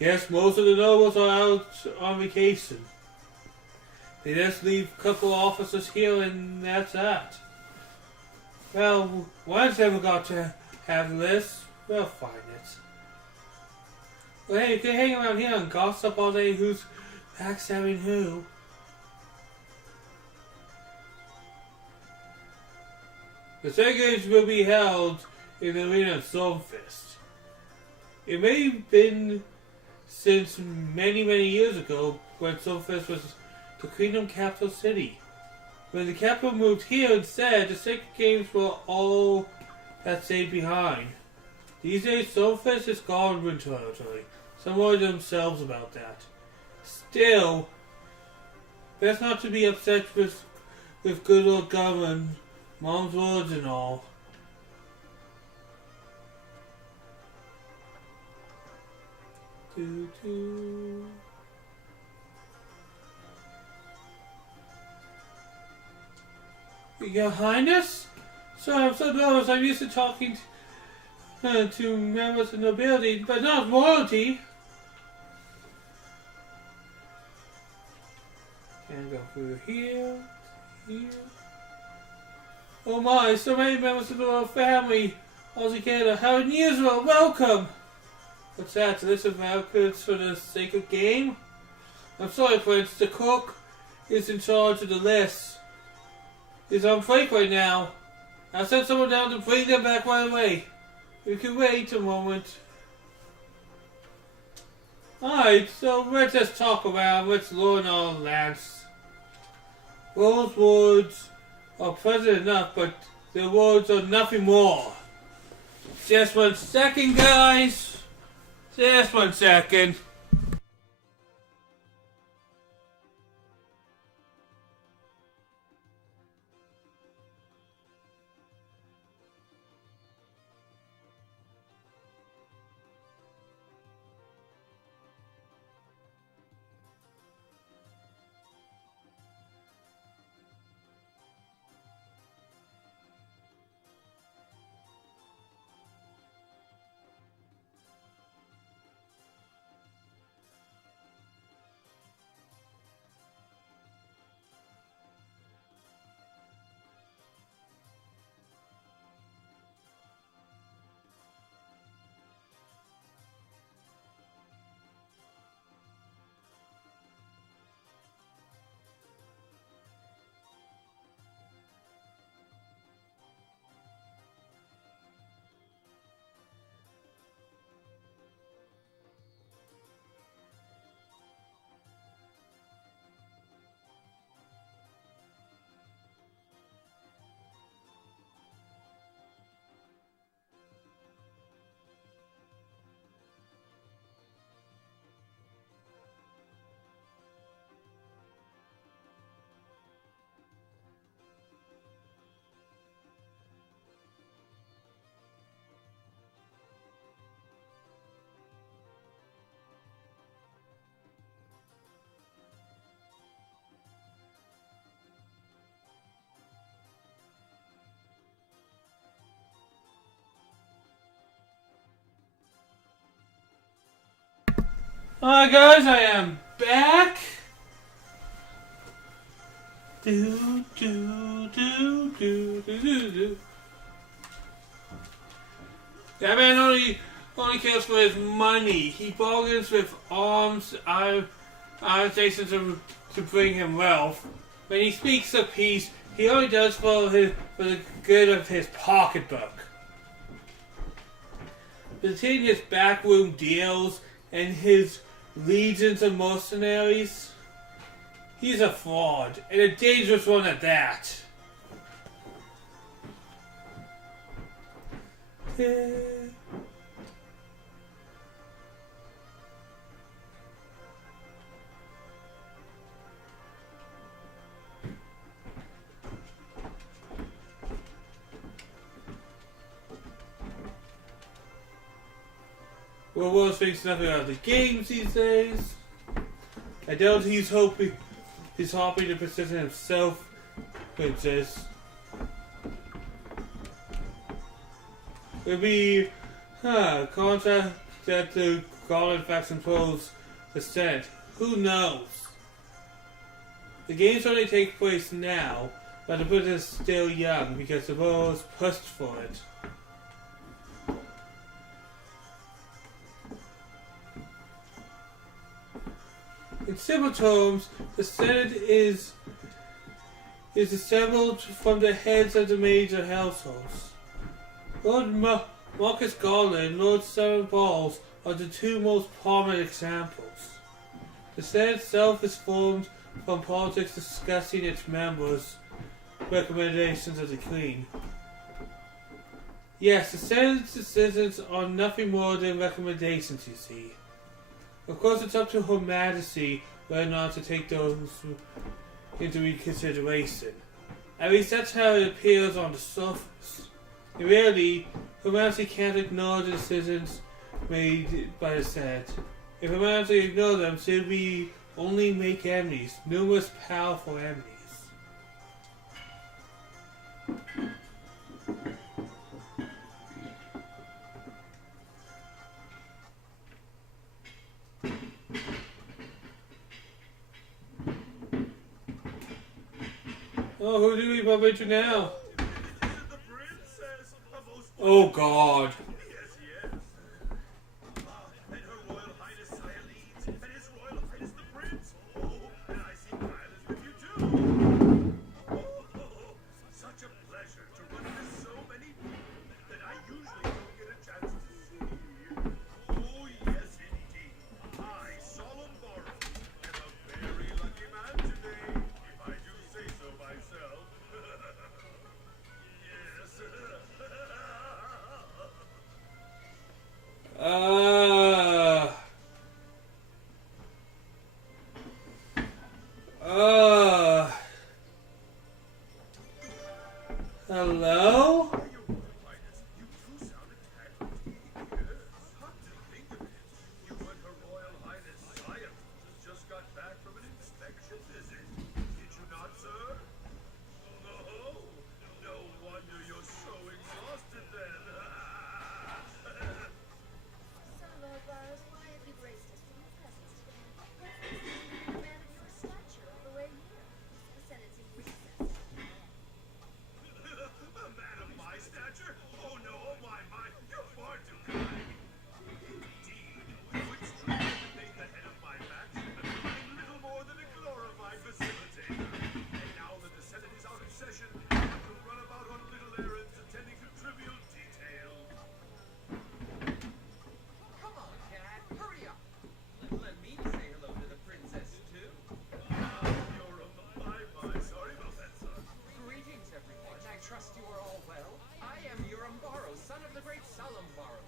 Guess most of the nobles are out on vacation. They just leave a couple officers here and that's that. Well, one's never got to have this. We'll find it. Well, hey, you can hang around here and gossip all day who's backstabbing who. The second games will be held in the arena of Stormfist. It may have been since many, many years ago when Stormfist was the Kingdom capital city. When the capital moved here instead, the second games were all that stayed behind. These days, Stormfist is Godwin territory. Some worry themselves about that. Still, best not to be upset with good old government, Mom's words and all. Your Highness? Sorry, I'm so nervous. I'm used to talking to members of nobility, but not royalty. Can go through here, here. Oh my, so many members of the royal family all together. How unusual! Welcome! What's that? To listen records for the sacred game? I'm sorry, Prince. The cook is in charge of the list. He's on break right now. I'll send someone down to bring them back right away. You can wait a moment. Alright, so let's just talk around. Let's learn our lands. Those words are pleasant enough, but the words are nothing more. Just 1 second, guys. Just 1 second. Alright guys, I am back. Do, do, do, do, do, do, do. That man only cares for his money. He bargains with arms organizations to bring him wealth. When he speaks of peace, he only does for the good of his pocketbook. Between his backroom deals and his legions of mercenaries, he's a fraud, and a dangerous one at that. Well, Will's thinks nothing out of the games these days. I doubt he's hoping to position himself with this. It'll be, contract that the Garland faction pose the Senate. Who knows? The games only take place now, but the British is still young because the world is pushed for it. In simple terms, the Senate is assembled from the heads of the major households. Lord Marcus Garland and Lord Simon Bowles are the two most prominent examples. The Senate itself is formed from politics discussing its members' recommendations of the Queen. Yes, the Senate's decisions are nothing more than recommendations, you see. Of course, it's up to Her Majesty whether or not to take those into consideration. At least that's how it appears on the surface. In reality, Her Majesty can't ignore the decisions made by the Senate. If Her Majesty ignored them, she would be only make enemies, numerous powerful enemies. Oh, who do we bump into now? Oh God. Yes, yes. And Her Royal Highness Sialeeds, and His Royal Highness the Prince. Oh, and I see Kyle is with you too. Oh, such a pleasure to run into so many people that I usually don't get a chance to see. Oh, yes, indeed. I, Solemn Borrow, am a very lucky man today, if I do say so myself. Yes. Hello? Your Royal Highness, you do sound a tad fatigued. Yes. Come to think of it, you and Her Royal Highness Science just got back from an inspection visit. Did you not, sir? No. No wonder you're so exhausted then. So, Lord Burrows, why have you graced us with your presence today? What's the man of your stature all the way here? The Senate's in recess. A man of my stature? Oh no, oh my, you're far too kind. Indeed, though it's true that being the head of my faction, I'm little more than a glorified facilitator. And now that the Senate is out of session, I have to run about on little errands attending to trivial details. Come on, Cat, hurry up. Let me say hello to the princess, too. You're a sorry about that, son. Greetings, everyone. I trust you are all well. I am Urambaro, son of the great Salombaro.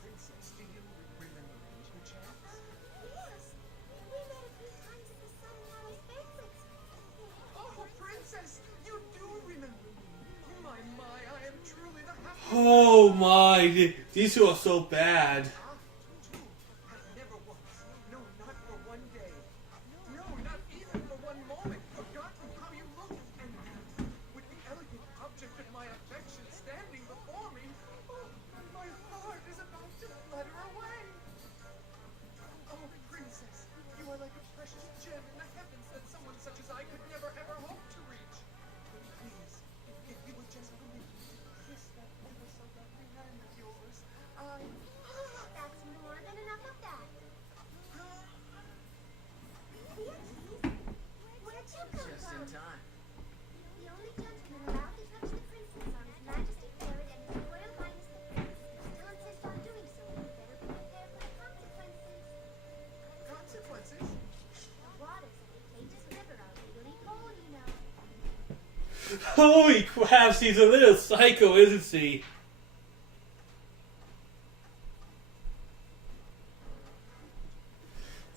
Princess, do you remember me, perchance? Yes, we met a few times at the Sun Palace banquets. Oh, princess, you do remember me. My, I am truly the happiest. Oh my, these two are so bad. Have never once, no, not for one day, no, not even for one moment, forgotten how you look, and with the elegant object of my affection standing before me, oh, my heart is about to flutter away. Holy crap, she's a little psycho, isn't she?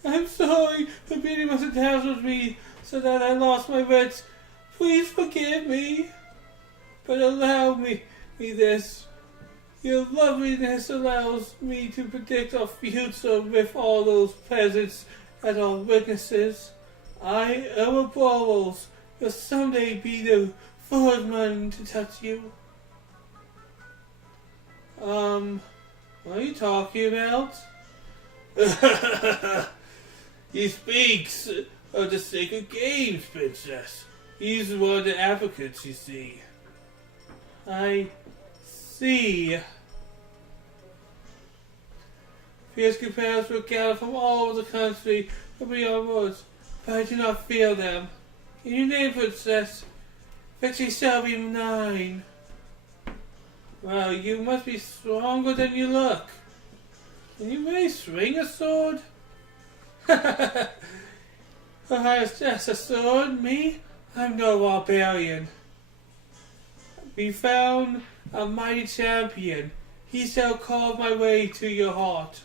I'm sorry for beating my down with me so that I lost my wits. Please forgive me. But allow me this. Your loveliness allows me to predict our future with all those presents and our witnesses. I, Emma Bowles, will someday be the first man to touch you. What are you talking about? He speaks of the sacred games, princess. He's one of the advocates, you see. I see. Fierce companions were gathered from all over the country from beyond woods, but I do not feel them. In your name, princess, victory shall be mine. Well, you must be stronger than you look. Can you really swing a sword? Her highest just a sword, me? I'm no barbarian. We found a mighty champion. He shall carve my way to your heart.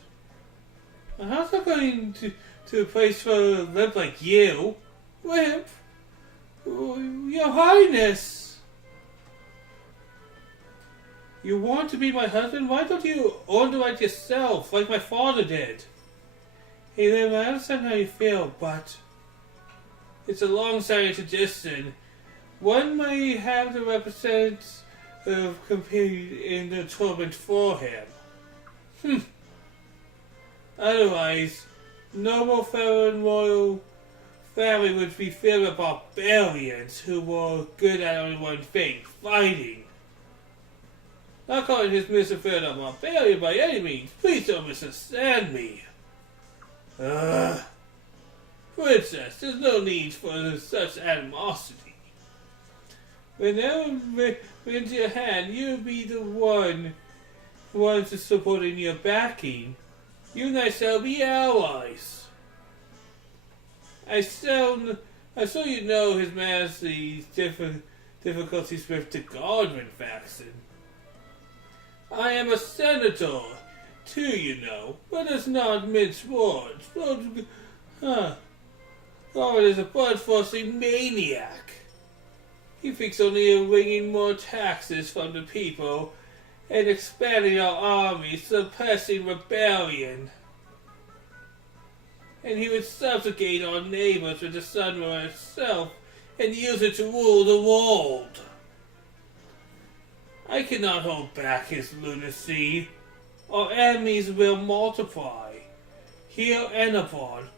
And how's that going to a place for a limp like you? Limp? Your Highness! You want to be my husband? Why don't you earn the right yourself, like my father did? Hey, Lim, I understand how you feel, but it's a long-standing tradition. One may have the representative compete in the tournament for him. Otherwise, noble fair and royal family would be filled with barbarians who were good at only one thing, fighting. Not calling his misanthrope a barbarian by any means. Please don't misunderstand me. Princess, there's no need for such animosity. Whenever wins your hand, you'll be the one who wants to support in your backing. You and I shall be allies. I saw you know His Majesty's difficulties with the Godwin faction. I am a senator, too, you know, but it's not mince words. Godwin is a bloodthirsty maniac. He thinks only of wringing more taxes from the people and expanding our army, suppressing rebellion. And he would subjugate our neighbors with the Sunrise itself and use it to rule the world. I cannot hold back his lunacy. Our enemies will multiply. Here and abroad,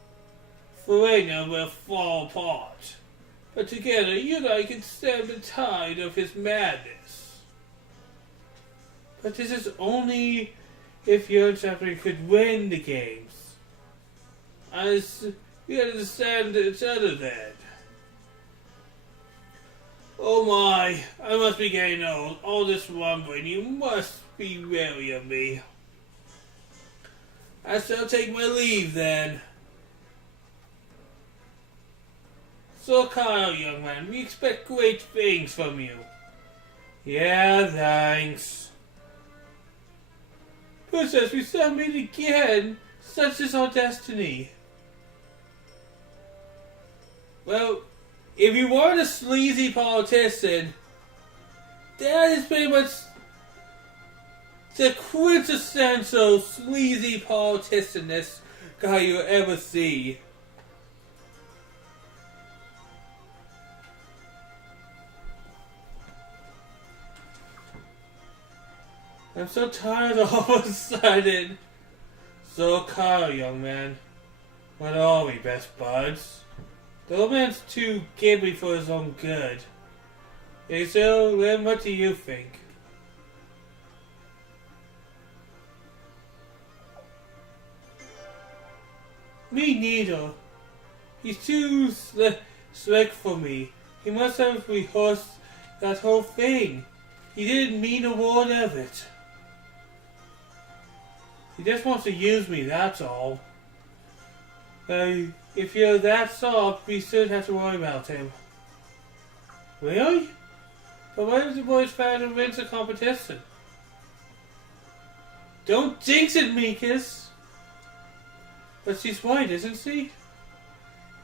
Farina will fall apart. But together, you and I can stem the tide of his madness. But this is only if your champion could win the games. We understand each other then. Oh my, I must be getting old. All this rumbling, you must be wary of me. I shall take my leave then. So Kyle, young man, we expect great things from you. Yeah, thanks. Princess, we shall meet again. Such is our destiny. Well, if you weren't a sleazy politician, that is pretty much the quintessential sleazy politicianness guy you'll ever see. I'm so tired all of a sudden. So Kyle, young man, what are we, best buds? The old man's too gibbly for his own good. Hey, so, Lynn, what do you think? Me neither. He's too slick for me. He must have rehearsed that whole thing. He didn't mean a word of it. He just wants to use me, that's all. If you're that soft, we shouldn't have to worry about him. Really? But what if the boy's father wins the competition? Don't jinx it, Mikas! But she's white, isn't she?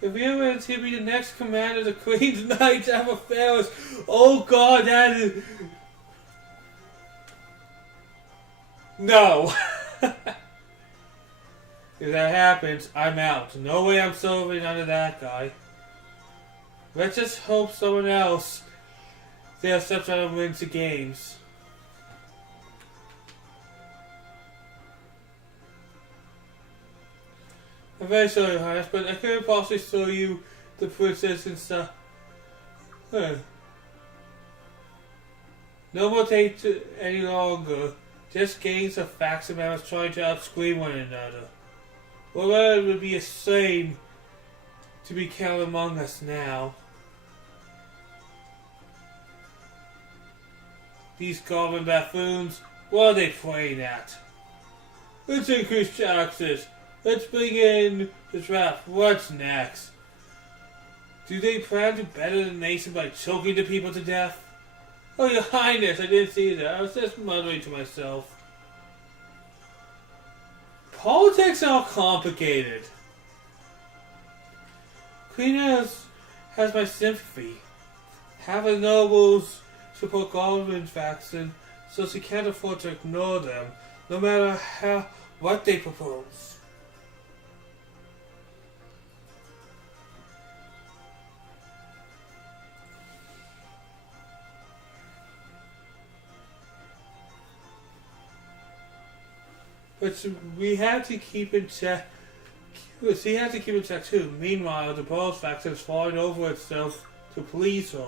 If we wins, he'll be the next commander of the Queen's Knights of Affairs. Oh god, that is... No! If that happens, I'm out. No way I'm serving under that guy. Let's just hope someone else there steps out and wins the games. I'm very sorry, Highness, but I couldn't possibly show you the princess and stuff. No more take any longer. Just gangs of facts and members trying to outscream one another. Well, it would be a shame to be counted among us now. These goblin buffoons, what are they playing at? Let's increase taxes. Let's bring in the draft. What's next? Do they plan to better the nation by choking the people to death? Oh, Your Highness, I didn't see that. I was just muttering to myself. Politics are complicated. Queen has my sympathy. Half the nobles support Goldman's faction, so she can't afford to ignore them, no matter what they propose. But we have to keep in check. She has to keep in check too. Meanwhile, the Balls faction is falling over itself to please her.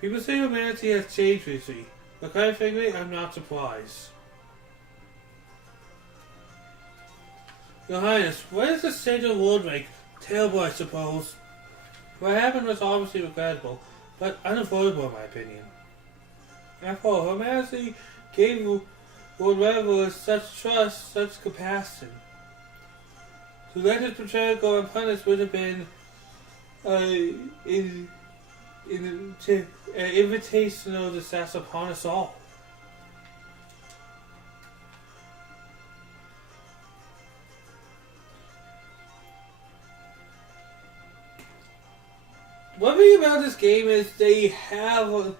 People say humanity has changed recently, but kind of frankly, I'm not surprised. Your Highness, what is the state of the world like? Terrible, I suppose. What happened was obviously regrettable, but unavoidable in my opinion. After all, Her Majesty gave Lord Revel such trust, such compassion. To let his betrayal go unpunished would have been an invitational disaster upon us all. One thing about this game is they have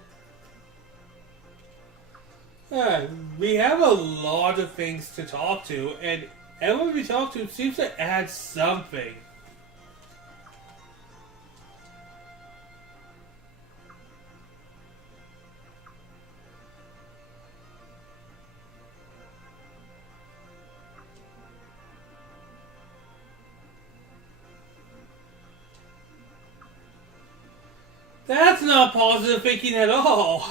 we have a lot of things to talk to, and everyone we talk to seems to add something. That's not positive thinking at all.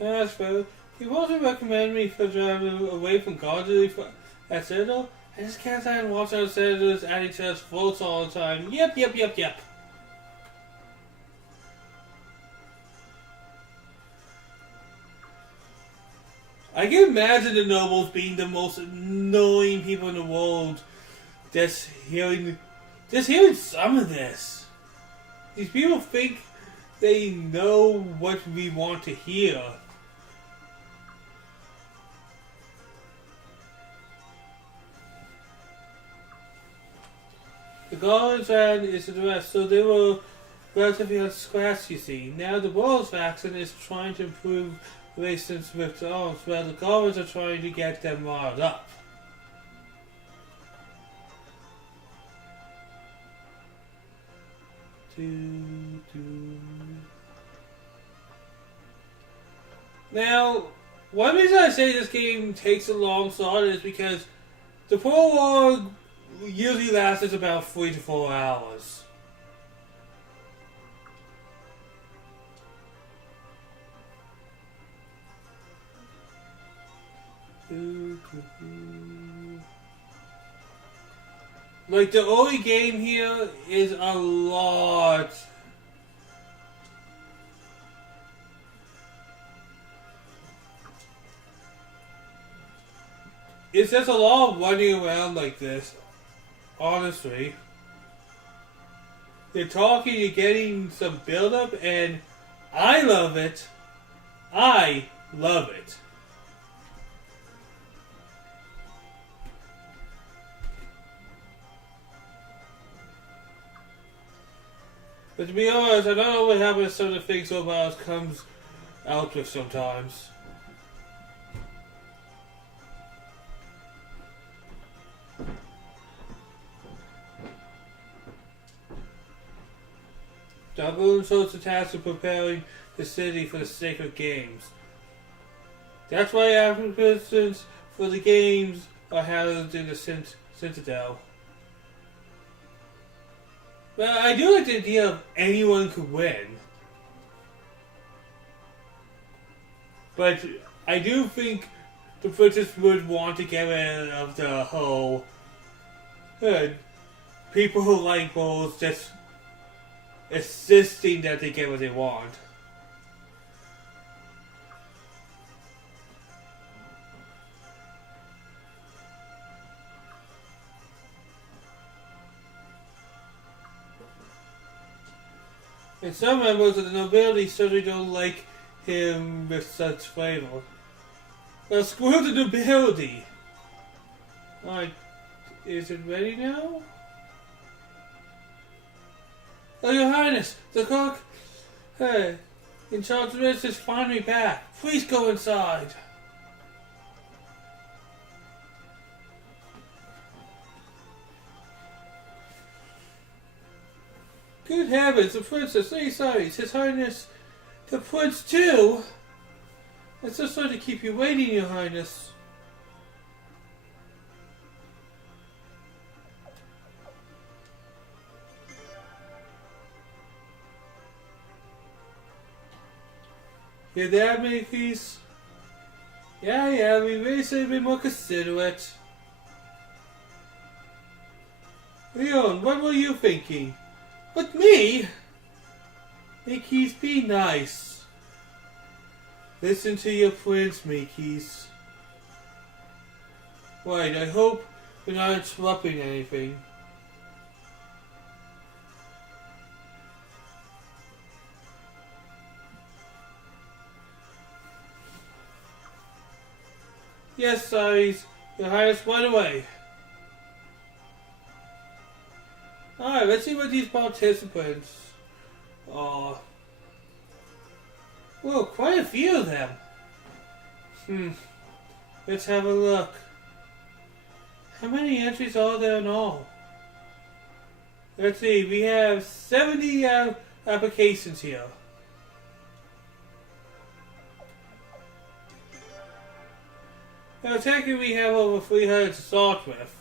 Gosh, bro. You also recommend me for driving away from godly at Citadel? I just can't stand watching the Citadels adding to us votes all the time. Yep. I can imagine the nobles being the most annoying people in the world. Just hearing some of this. These people think they know what we want to hear. The Goblins ran is the rest, so they were relatively unscratched, you see. Now the Balls faction is trying to improve relations with the Elves, while the Goblins are trying to get them riled up. Now, one reason I say this game takes a long start is because the prologue usually lasts about 3 to 4 hours. Like, the early game here is a lot. it's just a lot of running around like this. Honestly. You're talking, you're getting some build up, and I love it. I love it. But to be honest, I don't know what happens to some of the things Obama comes out with sometimes. Double shows the task of preparing the city for the sacred games. That's why applications for the games are held in the Citadel. But I do like the idea of anyone could win. But I do think the princess would want to get rid of the whole people who like balls just insisting that they get what they want. And some members of the nobility certainly don't like him with such flavor. Now screw the nobility! Alright, is it ready now? Oh, Your Highness, the cook, in charge of this has find me back. Please go inside. Good heavens, the princess, sorry, His Highness, the prince too. I'm so sorry to keep you waiting, Your Highness. Hear that, Makepeace? Yeah, we really should have been more considerate. Leon, what were you thinking? But me? Makepeace, be nice. Listen to your prince, Makepeace. Right, I hope you're not interrupting anything. Yes, sorry, Your Highness, right away. Alright, let's see what these participants are. Whoa, quite a few of them. Let's have a look. How many entries are there in all? Let's see, we have 70 applications here. Now, technically we have over 300 to start with.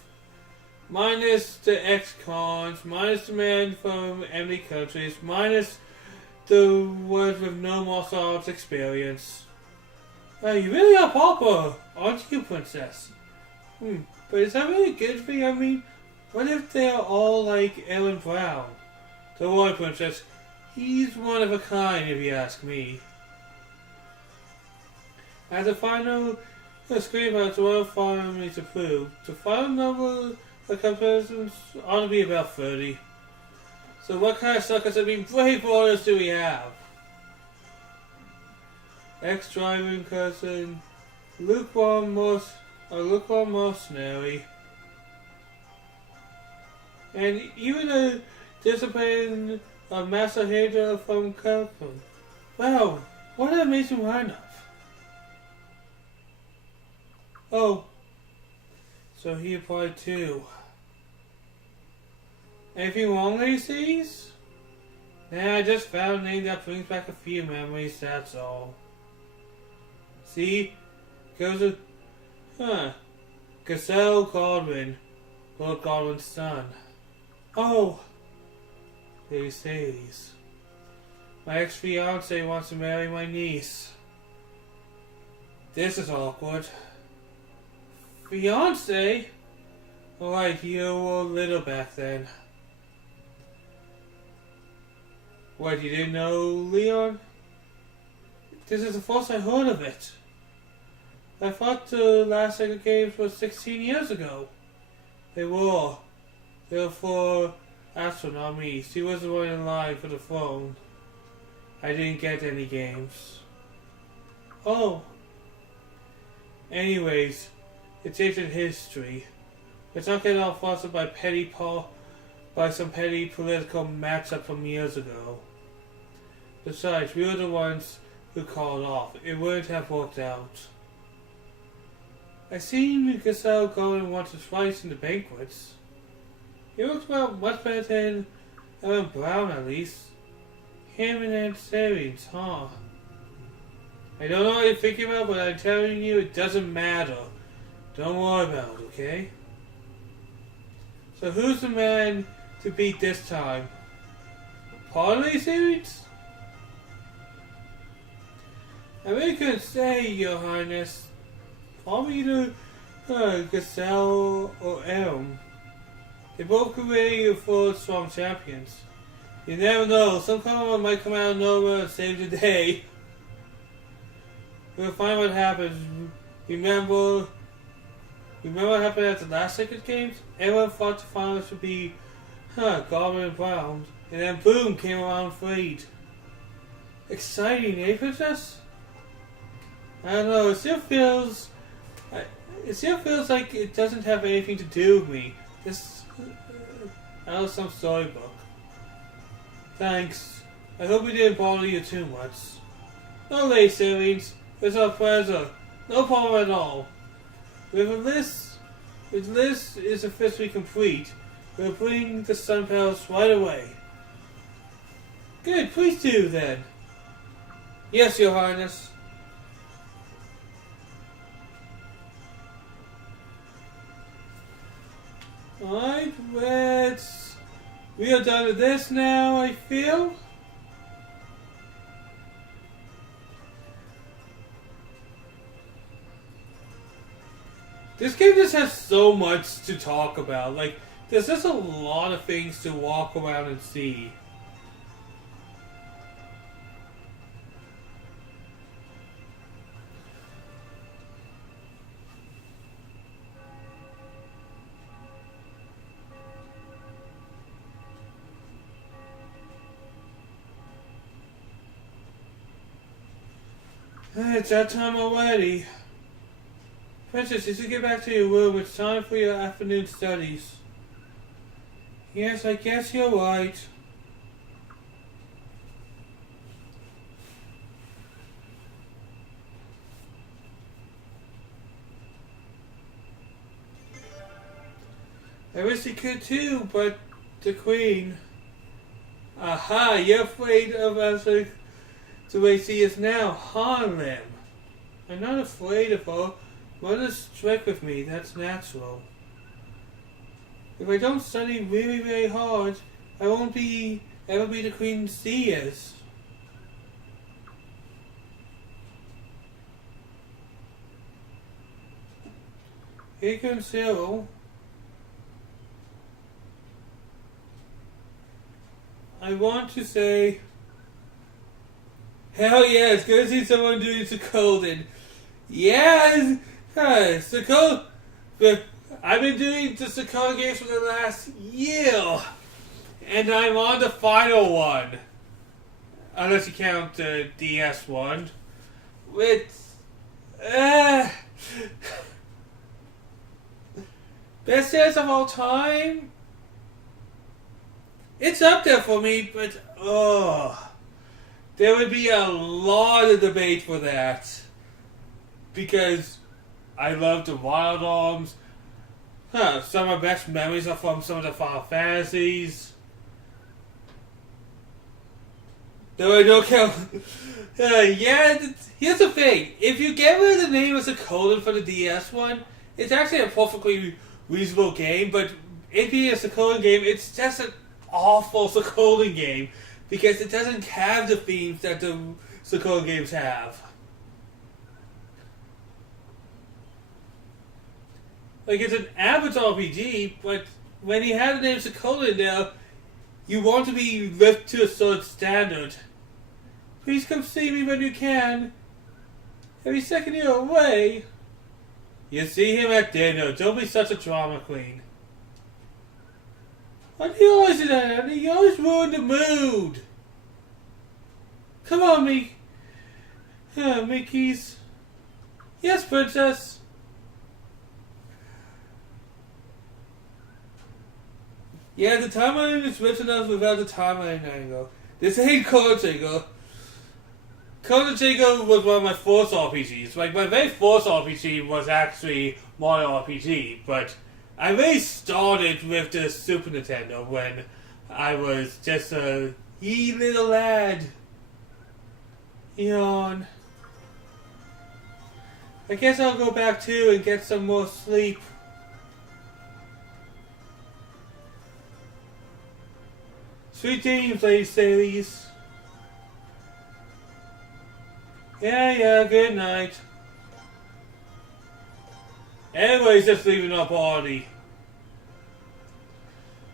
Minus the ex-cons, minus the men from enemy countries, minus the ones with no martial arts experience. You really are popular, aren't you, princess? But is that really a good thing? I mean, what if they're all like Ellen Brown? The royal princess, he's one of a kind if you ask me. As a final screenplay to royal families approved, the final number of comparisons ought to be about 30. So what kind of suckers, brave orders do we have? Ex-driving cousin, lukewarm mercenary, and even a disciplined master hater from Kirkland. Wow, what an amazing lineup. Oh, so he applied too. Anything wrong, ladies? Nah, I just found a name that brings back a few memories, that's all. See? Goes Gazelle Godwin, Lord Godwin's son. Oh, ladies. My ex-fiance wants to marry my niece. This is awkward. Fiance? Alright, you were little back then. What, you didn't know, Leon? This is the first I heard of it. I thought the last Sega games were 16 years ago. They were. They were for Astro, not me. She was the one in line for the phone. I didn't get any games. Oh. Anyways, it's ancient history. Let's not get all flustered by some petty political matchup from years ago. Besides, we were the ones who called off. It wouldn't have worked out. I seen Gazelle going once or twice in the banquets. He looks well much better than Ellen Brown, at least. Him and Aunt Savings, huh? I don't know what you're thinking about, but I'm telling you, it doesn't matter. Don't worry about it, okay? So who's the man to beat this time? Parlay Savings? I really couldn't say, Your Highness. Probably either Gazelle or Elm. They both could really afford strong champions. You never know, some one might come out of nowhere and save the day. We'll find what happens. Remember what happened at the last Sacred Games? Everyone thought the finals would be Goblin and Brown, and then boom, came around fleet. Exciting, eh, Princess? I don't know, it still feels like it doesn't have anything to do with me. This out of some storybook. Thanks. I hope we didn't bother you too much. No late savings. It's our pleasure. No problem at all. With this is officially complete. We'll bring the Sun Palace right away. Good, please do then. Yes, Your Highness. Alright, we are done with this now, I feel. This game just has so much to talk about. Like, there's just a lot of things to walk around and see. It's that time already. Princess, you should get back to your room. It's time for your afternoon studies. Yes, I guess you're right. I wish he could too, but the Queen. Aha, you're afraid of us the way she is now, Harlem. I'm not afraid of her. Mother's strict with me, that's natural. If I don't study really, very hard, I won't ever be the Queen she is. Here comes Cyril. I want to say, hell yeah, it's good to see someone doing Suikoden. Yes! Suikoden. I've been doing the Suikoden games for the last year. And I'm on the final one. Unless you count the DS one. Which... best dance of all time? It's up there for me, but... there would be a lot of debate for that. Because I love the Wild Arms. Some of my best memories are from some of the Final Fantasies. Though I don't count. Here's the thing. If you get rid of the name of Suikoden for the DS one, it's actually a perfectly reasonable game, but it being a Suikoden game, it's just an awful Suikoden game. Because it doesn't have the themes that the Suikoden games have. Like, it's an average RPG, but when you have the name Suikoden there, you want to be lifted to a certain standard. Please come see me when you can. Every second you're away. You see him at dinner. Don't be such a drama queen. Why do you always do that, Annie? You always ruin the mood. Come on, Mickeys. Yes, princess. Yeah, the timeline is written out without the timeline angle. This ain't Chrono Trigger. Chrono Trigger was one of my first RPGs. Like, my very first RPG was actually Mario RPG, but I really started with the Super Nintendo when I was just a wee little lad. Yawn. I guess I'll go back too and get some more sleep. Sweet dreams, ladies. Yeah, good night. Everybody's just leaving our party.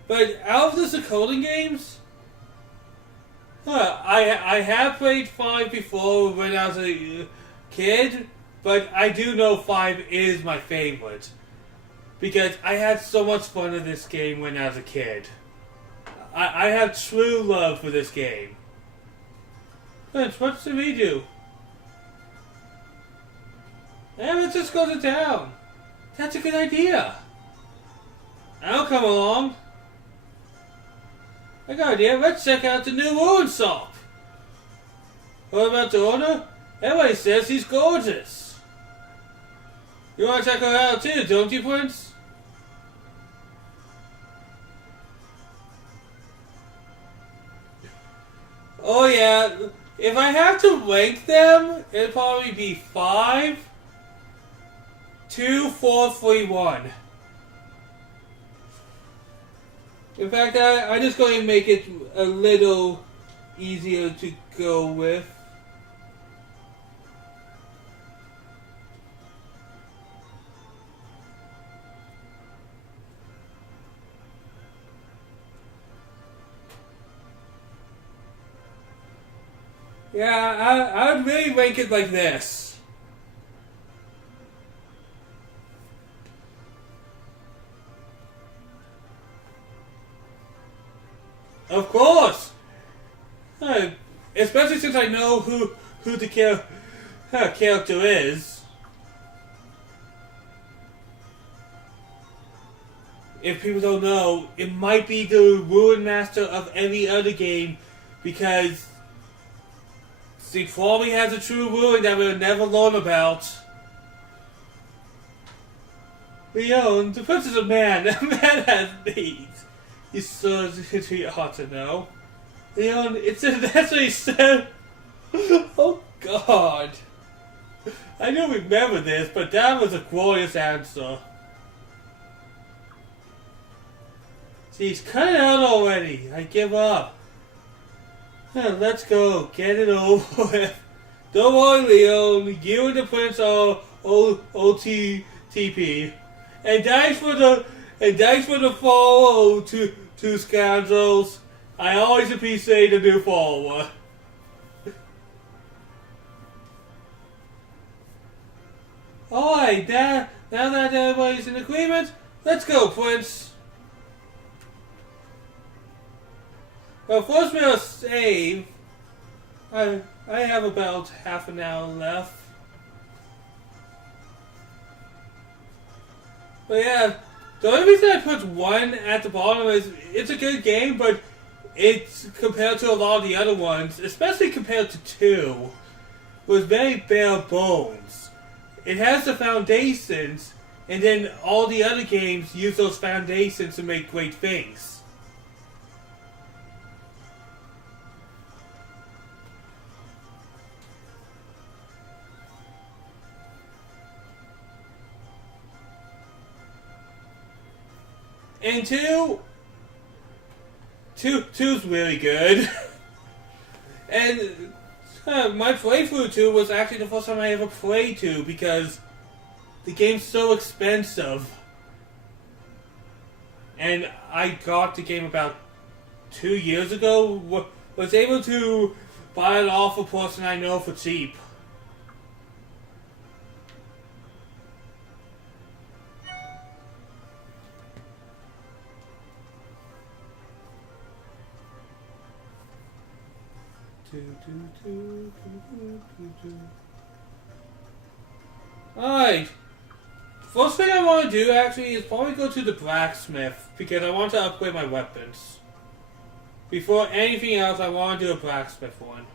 But out of the Suikoden games, I have played 5 before when I was a kid, but I do know 5 is my favorite. Because I had so much fun in this game when I was a kid. I have true love for this game. Prince, what should we do? Yeah, let's just go to town. That's a good idea. I'll come along. I got an idea. Let's check out the new ruin shop. What about the owner? Everybody says he's gorgeous. You want to check her out too, don't you, Prince? Oh yeah, if I have to rank them, it'd probably be 5, 2, 4, 3, 1. In fact, I'm just going to make it a little easier to go with. Yeah, I would really rank it like this. Of course! Especially since I know who the character is. If people don't know, it might be the Ruin Master of every other game because he probably has a true ruin that we'll never learn about. Leon, the prince is a man. A man has needs. You so ought to know. Leon, that's what he said. Oh God. I don't remember this, but that was a glorious answer. Jeez, cut it out already. I give up. Let's go. Get it over with. Don't worry, Leon. You and the prince are OTTP. And thanks for the follow to scoundrels. I always appreciate a new follower. Alright, now that everybody's in agreement, let's go, Prince. Well, first we'll save. I have about half an hour left. But yeah, the only reason I put 1 at the bottom is it's a good game, but it's compared to a lot of the other ones, especially compared to 2, was very bare bones. It has the foundations, and then all the other games use those foundations to make great things. And two's really good. And my playthrough 2 was actually the first time I ever played 2 because the game's so expensive. And I got the game about 2 years ago. Was able to buy it off a person I know for cheap. Alright. First thing I want to do actually is probably go to the blacksmith because I want to upgrade my weapons. Before anything else, I want to do a blacksmith one.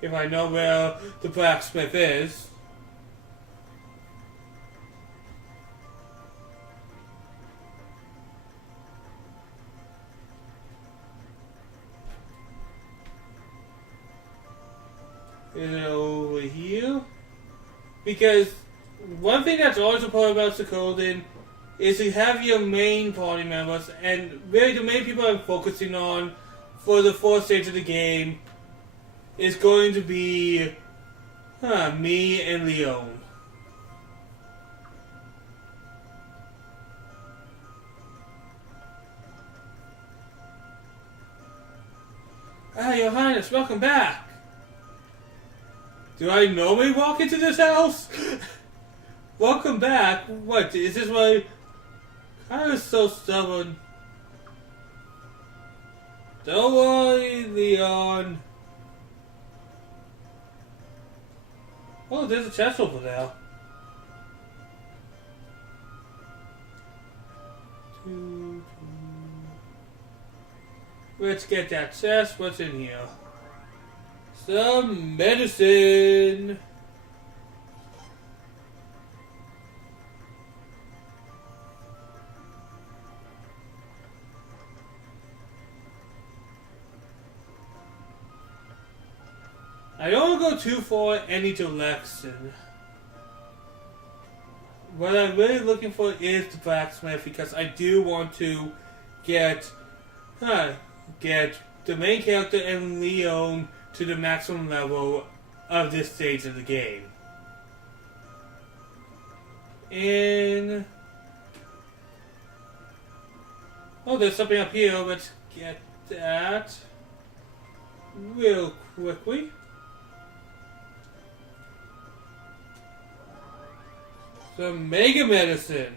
If I know where the blacksmith is. Is it over here? Because one thing that's always important about Suikoden is to have your main party members, and really the main people I'm focusing on for the fourth stage of the game is going to be me and Leon. Ah, Your Highness, welcome back! Do I normally walk into this house? Welcome back? What, is this my... I was so stubborn. Don't worry, Leon. Oh, there's a chest over there. Let's get that chest. What's in here? Some medicine. I don't want to go too far any direction. What I'm really looking for is the blacksmith because I do want to get the main character and Leon to the maximum level of this stage of the game. And oh, there's something up here. Let's get that real quickly. Some mega medicine.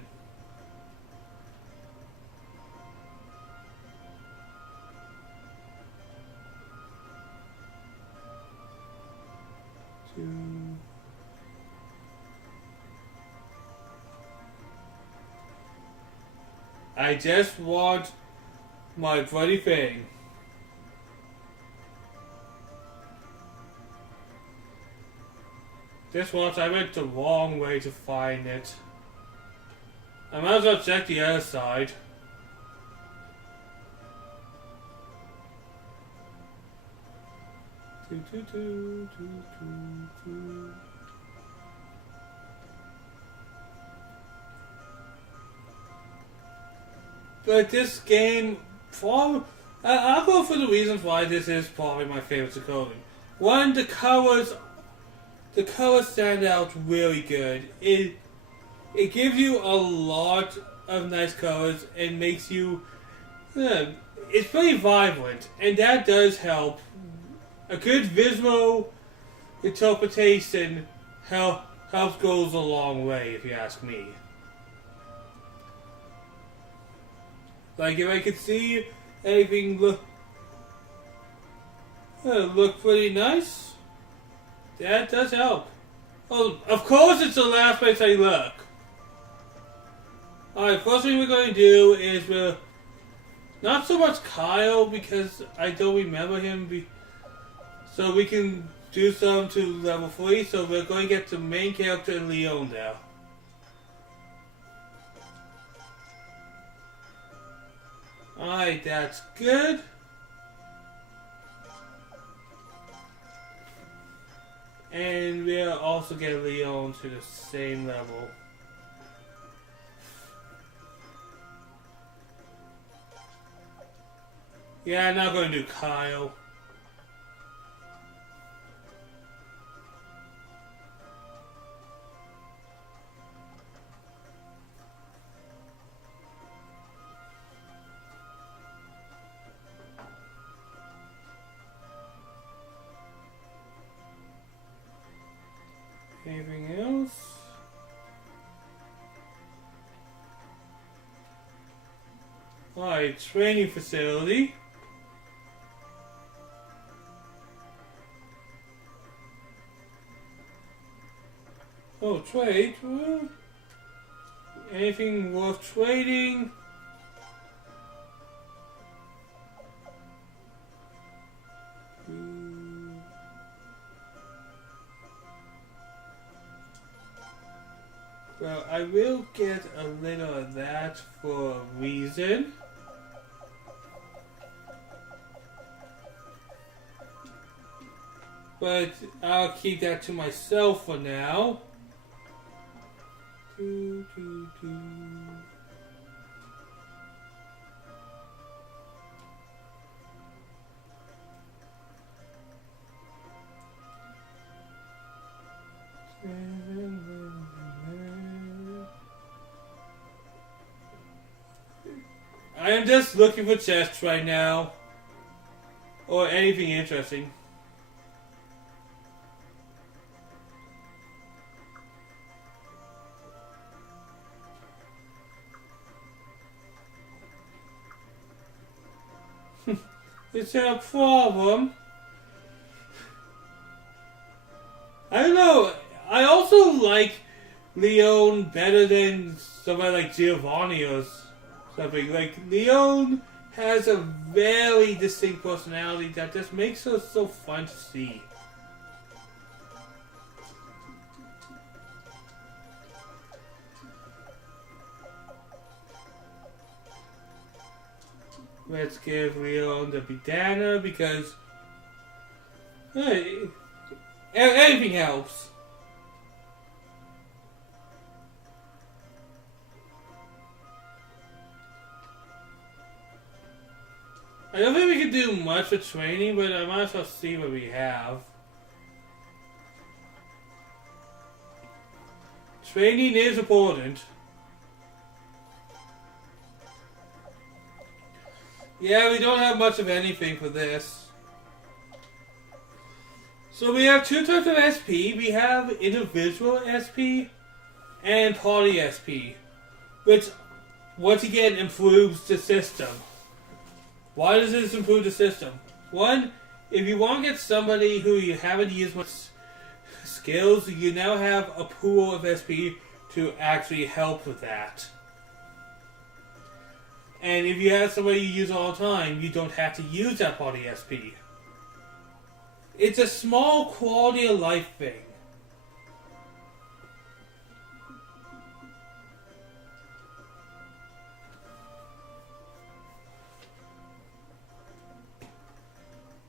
I just want my bloody thing. This once I went the wrong way to find it. I might as well check the other side. But this game, I'll go for the reasons why this is probably my favorite Suikoden. One, the colors stand out really good. It gives you a lot of nice colors and makes you, it's pretty vibrant, and that does help. A good visual interpretation helps goes a long way, if you ask me. Like if I could see everything look pretty nice, that does help. Oh, of course it's the last place I look. Alright, first thing we're going to do is not so much Kyle because I don't remember him. So we can do some to level 3. So we're going to get the main character and Leon now. Alright, that's good. And we'll also get Leon to the same level. Yeah, I'm not going to do Kyle. Anything else? Alright, training facility. Oh, trade? Anything worth trading? Well, I will get a little of that for a reason. But I'll keep that to myself for now. I am just looking for chests right now. Or anything interesting. Is there a problem? I don't know. I also like Leon better than somebody like Giovanni or something. Like, Leon has a very distinct personality that just makes her so fun to see. Let's give Leon the bandana because anything helps. I don't think we can do much with training, but I might as well see what we have. Training is important. Yeah, we don't have much of anything for this. So we have two types of SP. We have individual SP and party SP, which once again improves the system. Why does this improve the system? One, if you want to get somebody who you haven't used much skills, you now have a pool of SP to actually help with that. And if you have somebody you use all the time, you don't have to use that party SP. It's a small quality of life thing.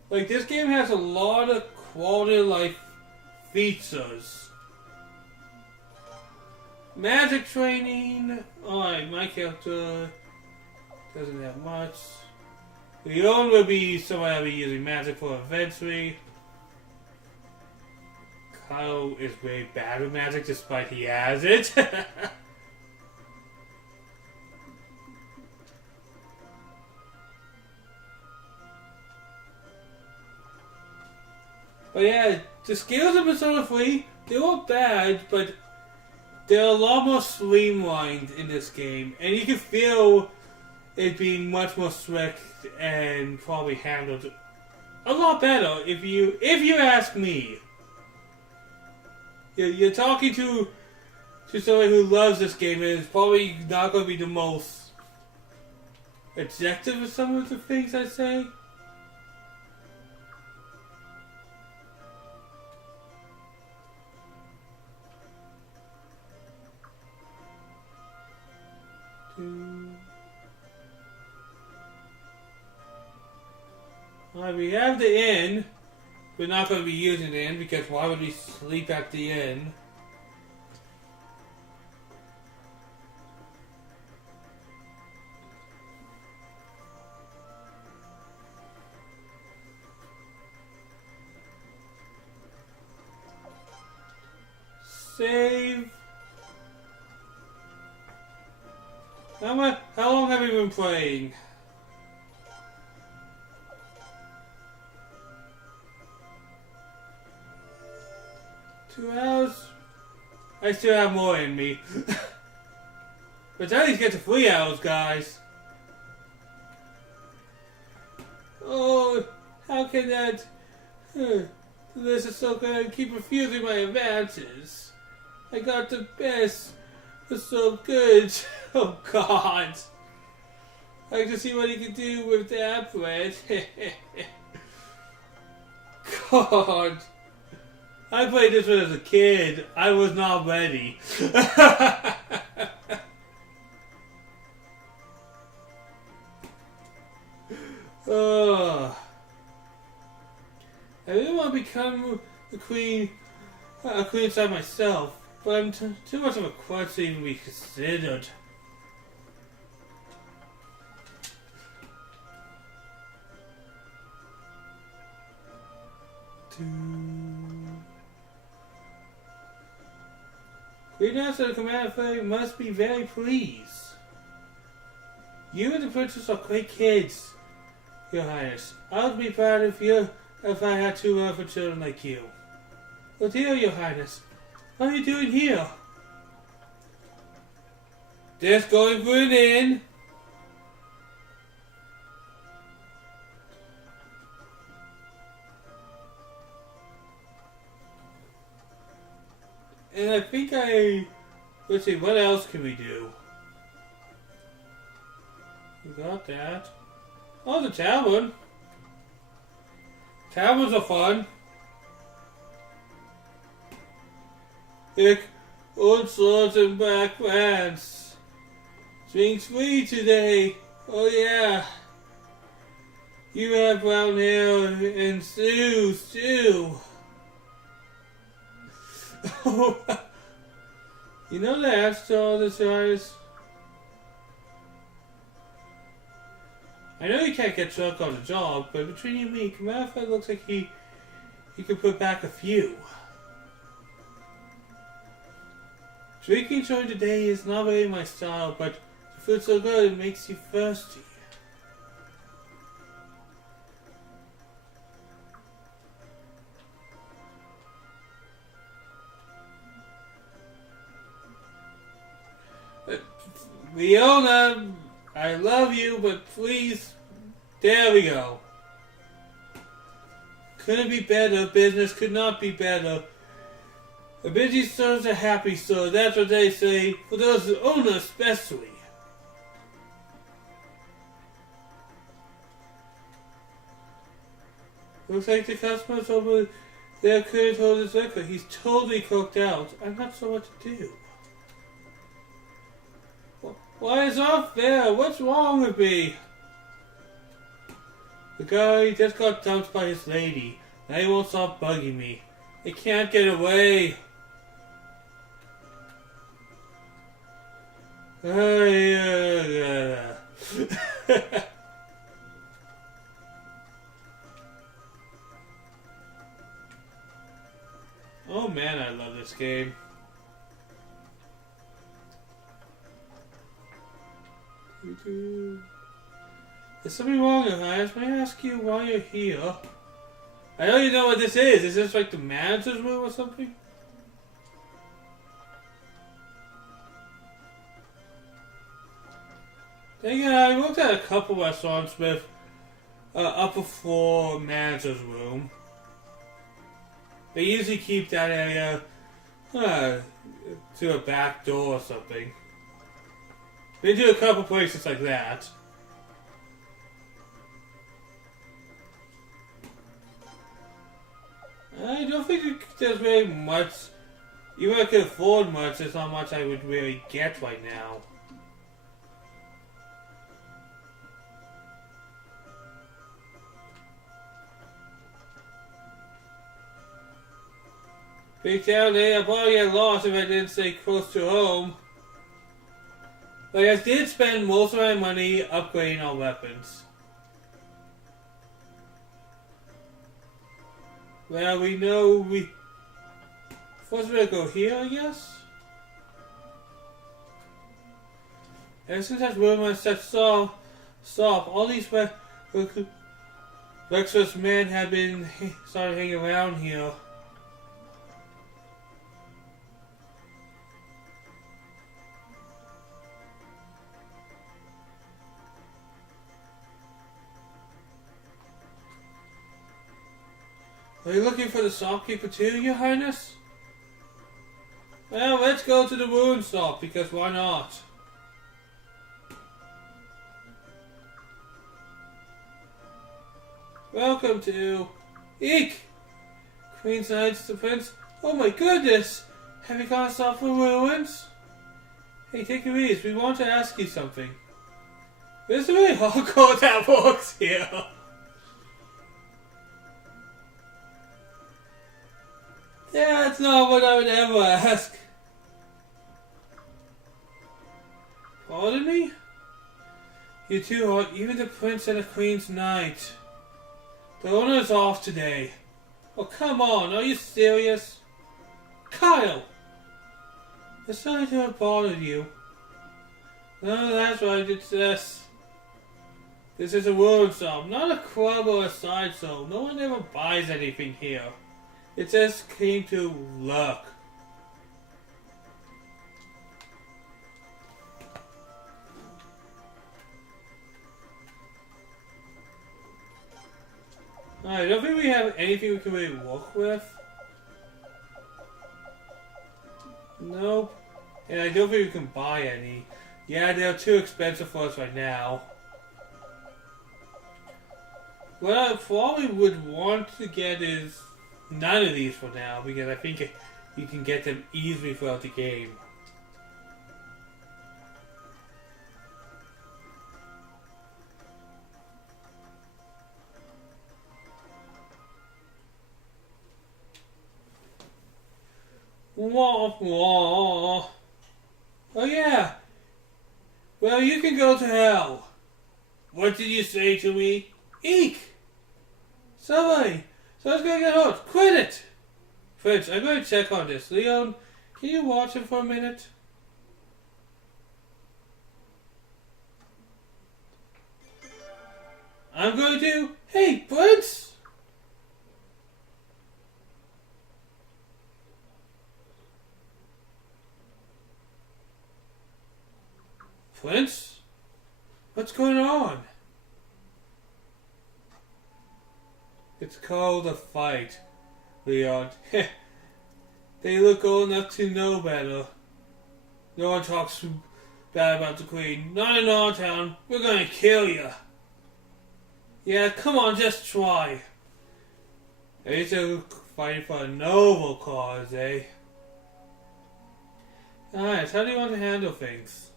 Like, this game has a lot of quality of life features. Magic training. Alright, my character doesn't have much. Leon will be somebody I'll be using magic for eventually. Kyle is very bad with magic despite he has it. But yeah, the skills in Persona 3, they weren't bad, but they're a lot more streamlined in this game. And you can feel it being much more strict and probably handled a lot better if you ask me. You're talking to somebody who loves this game and is probably not going to be the most objective of some of the things I say. Alright, we have the inn. We're not going to be using the inn because why would we sleep at the inn? Save. How long have we been playing? Two hours? I still have more in me. But at least get to 3 hours, guys. Oh, how can that... This is so good. I keep refusing my advances. I got the best. It's so good. Oh, God. I like to see what he can do with that bread. God. I played this one as a kid. I was not ready. I really want to become a queen inside myself, but I'm too much of a crutch to even be considered. Queen Master of the Command Fairy must be very pleased. You and the princess are great kids, Your Highness. I would be proud of you if I had two wonderful children like you. Oh dear, Your Highness. What are you doing here? Just going for an inn. And I think let's see, what else can we do? We got that. Oh, the tavern. Taverns are fun. Hick, old swords and back pants. Drinks free today. Oh yeah. You have brown hair and stews too. You know the answer to all this, guys? I know you can't get drunk on the job, but between you and me, Commander looks like he could put back a few. Drinking during the day is not really my style, but the food's so good it makes you thirsty. Leona, I love you, but please, there we go. Couldn't be better, business could not be better. A busy soul's a happy soul, that's what they say, for those who own us especially. Looks like the customers over there couldn't hold his liquor. He's totally cooked out. I'm not sure what to do. Why is off there? What's wrong with me? The guy just got dumped by his lady. Now he won't stop bugging me. He can't get away. Oh man, I love this game. Is something wrong, Your Highness? May I ask you why you're here? I know you know what this is. Is this like the manager's room or something? Dang it, I looked at a couple restaurants with upper floor manager's room. They usually keep that area to a back door or something. They do a couple places like that. I don't think there's very much. Even if I could afford much, there's not much I would really get right now. Big town there, I'd probably get lost if I didn't stay close to home. But I did spend most of my money upgrading our weapons. Well, we know we... First we're gonna go here, I guess? Ever since that rumor set stop, all these reckless men have been started hanging around here. Are you looking for the shopkeeper too, Your Highness? Well, let's go to the ruin shop, because why not? Welcome to... Eek! Queen's Knights, the Prince. Oh my goodness! Have you gone stop for ruins? Hey, take it easy. We want to ask you something. There's a really hardcore that works here. Yeah, that's not what I would ever ask. Pardon me? You two are even the Prince and the Queen's Knight. The owner's off today. Oh, come on, are you serious? Kyle! I'm sorry to have bothered you. No, that's right, it's this. This is a ruin shop, not a club or a side show. No one ever buys anything here. It just came to look. I don't think we have anything we can really work with. Nope. And I don't think we can buy any. Yeah, they're too expensive for us right now. What I probably would want to get is none of these for now, because I think you can get them easily throughout the game. Wah, wah. Oh yeah. Well, you can go to hell. What did you say to me? Eek! Somebody! Someone's gonna get hurt. Quit it! Fritz, I'm going to check on this. Leon, can you watch him for a minute? I'm going to... Hey, Prince! Prince? What's going on? It's called a fight, Leon. They look old enough to know better. No one talks bad about the Queen. Not in our town. We're gonna kill you. Yeah, come on, just try. At least they're fighting for a noble cause, eh? Alright, how do you want to handle things?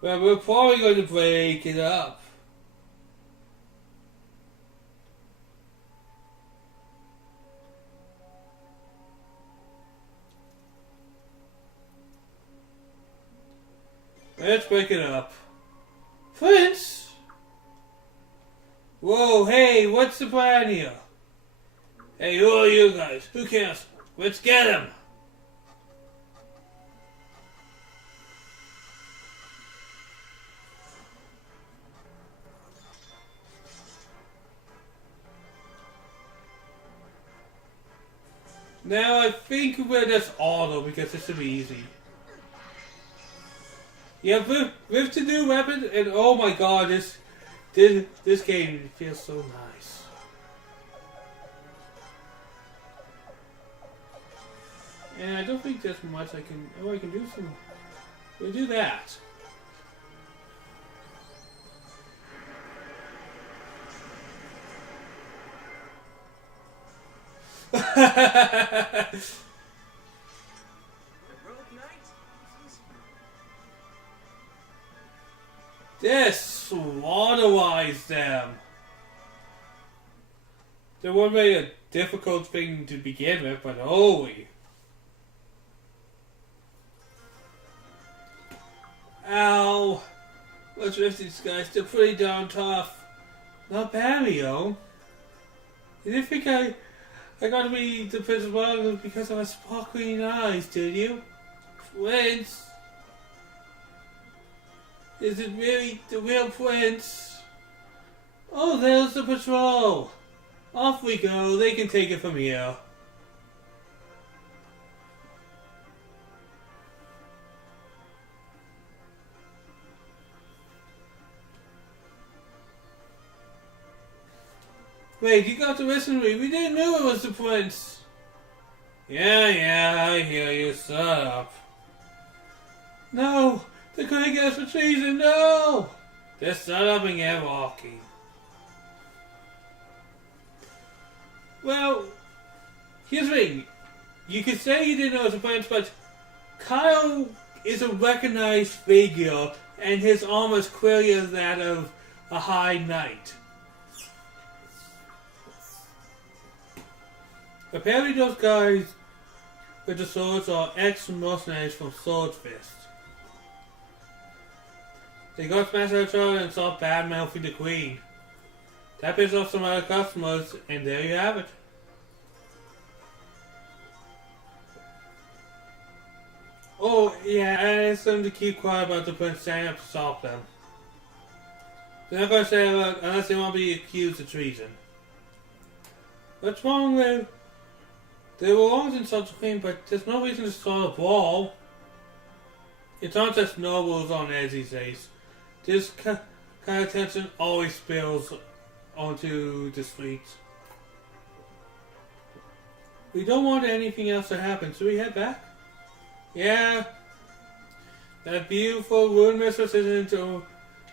Well, we're probably going to break it up. Let's break it up. Prince? Whoa, hey, what's the plan here? Hey, who are you guys? Who cares? Let's get him! Now I think we're just auto because this should be easy. Yeah, with the new weapon, and oh my god, this game feels so nice. And I don't think there's much I can. Oh, I can do some. We'll do that. The Rogue Knight? This slaughterize them. They won't make a difficult thing to begin with, but holy. Ow. What's with these guys? They're pretty darn tough. Not bad, yo. You didn't think I got to be the principal because of my sparkling eyes, did you? Prince? Is it really the real Prince? Oh, there's the patrol. Off we go. They can take it from here. Wait, you got to listen to me. We didn't know it was the prince. Yeah, I hear you. Shut up. No, they're gonna get us for treason. No! Just shut up and get walking. Well, here's the thing. You could say you didn't know it was the prince, but Kyle is a recognized figure, and his armor is clearly that of a high knight. Apparently those guys with the swords are ex-mercenaries from Swordfist. They got smashed at each other and saw bad mouthing the queen. That pissed off some other customers, and there you have it. Oh, yeah, I asked them to keep quiet about the prince standing up to stop them. They're not going to say about unless they want to be accused of treason. What's wrong with... They were wrong in such a thing, but there's no reason to start a brawl. It's not just nobles on edge these days. This kind of tension always spills onto the streets. We don't want anything else to happen, so we head back. Yeah, that beautiful wood mistress isn't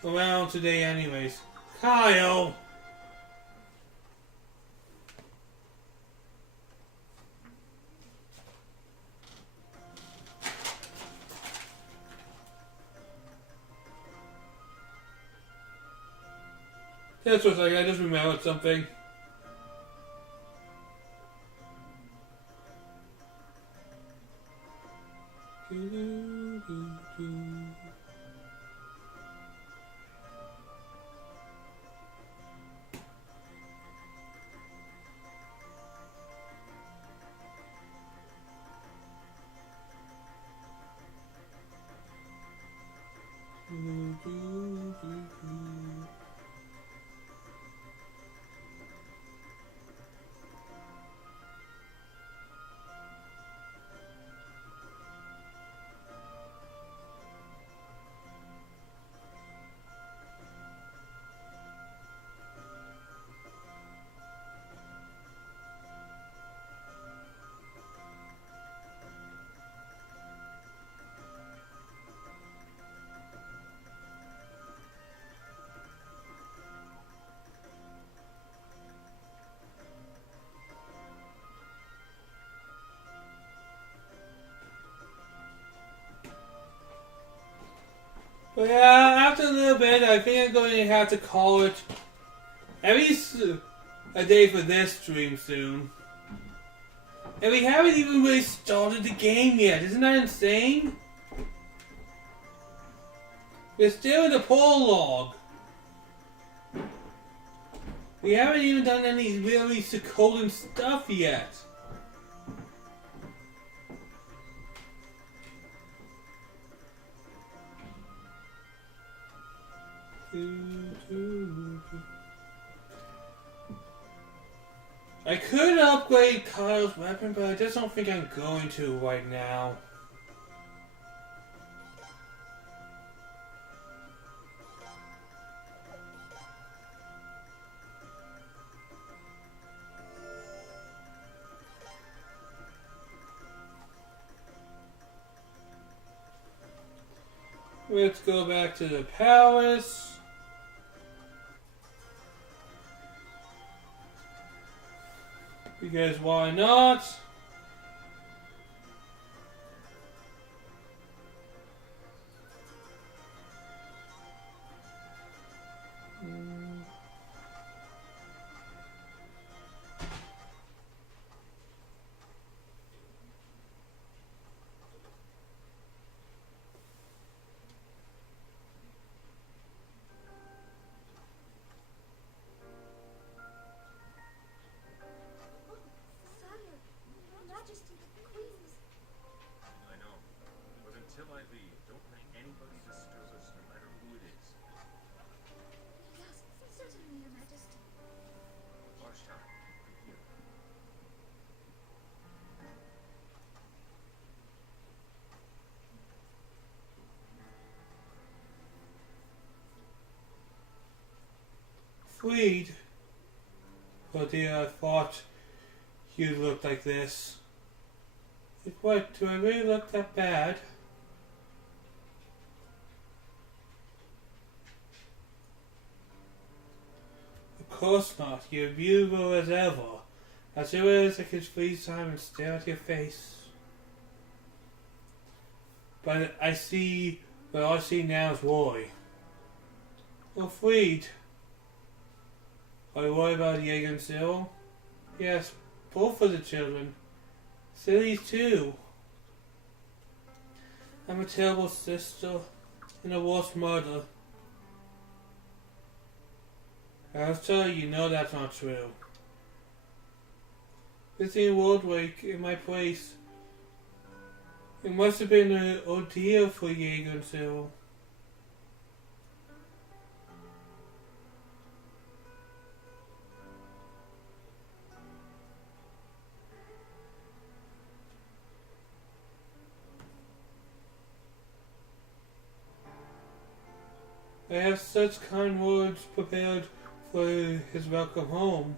around today anyways. Kyle! This was like, I just remembered something. But yeah, after a little bit, I think I'm going to have to call it at least a day for this stream soon. And we haven't even really started the game yet. Isn't that insane? We're still in the prologue. We haven't even done any really Suikoden stuff yet. I could upgrade Kyle's weapon, but I just don't think I'm going to right now. Let's go back to the palace. Because why not? Sire, Your Majesty, the Queen is... I know. But until I leave, don't let anybody disturb us, no matter who it is. Yes, certainly, Your Majesty. Watch time. Here. Freed. Oh dear, I thought you looked like this. What, do I really look that bad? Of course not. You're beautiful as ever. As soon as I can freeze time and stare at your face. But all I see now is Roy. Oh, Freed. Are you worried about Jagg and Cyril? Yes, both of the children. Silly's too. I'm a terrible sister and a worst mother. I was telling you, know that's not true. Visiting Worldwake in my place. It must have been an ordeal for Jagg and Cyril. I have such kind words prepared for his welcome home.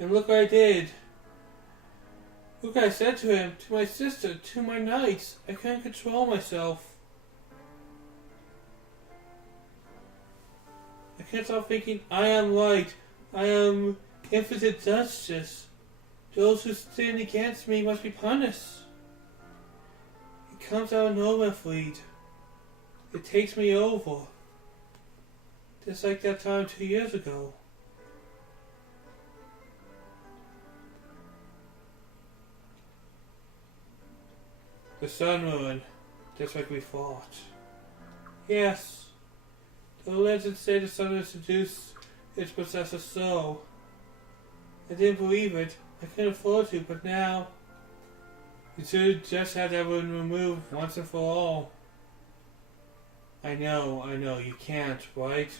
And look what I did. Look what I said to him, to my sister, to my knights. I couldn't control myself. I can't stop thinking, I am light. I am infinite justice. Those who stand against me must be punished. It comes out of nowhere, Freed. It takes me over. Just like that time 2 years ago. The sun ruined, just like we thought. Yes. The legends say the sun will seduce its possessor so. I didn't believe it. I couldn't afford to, but now you should just have that one removed once and for all. I know, you can't, right?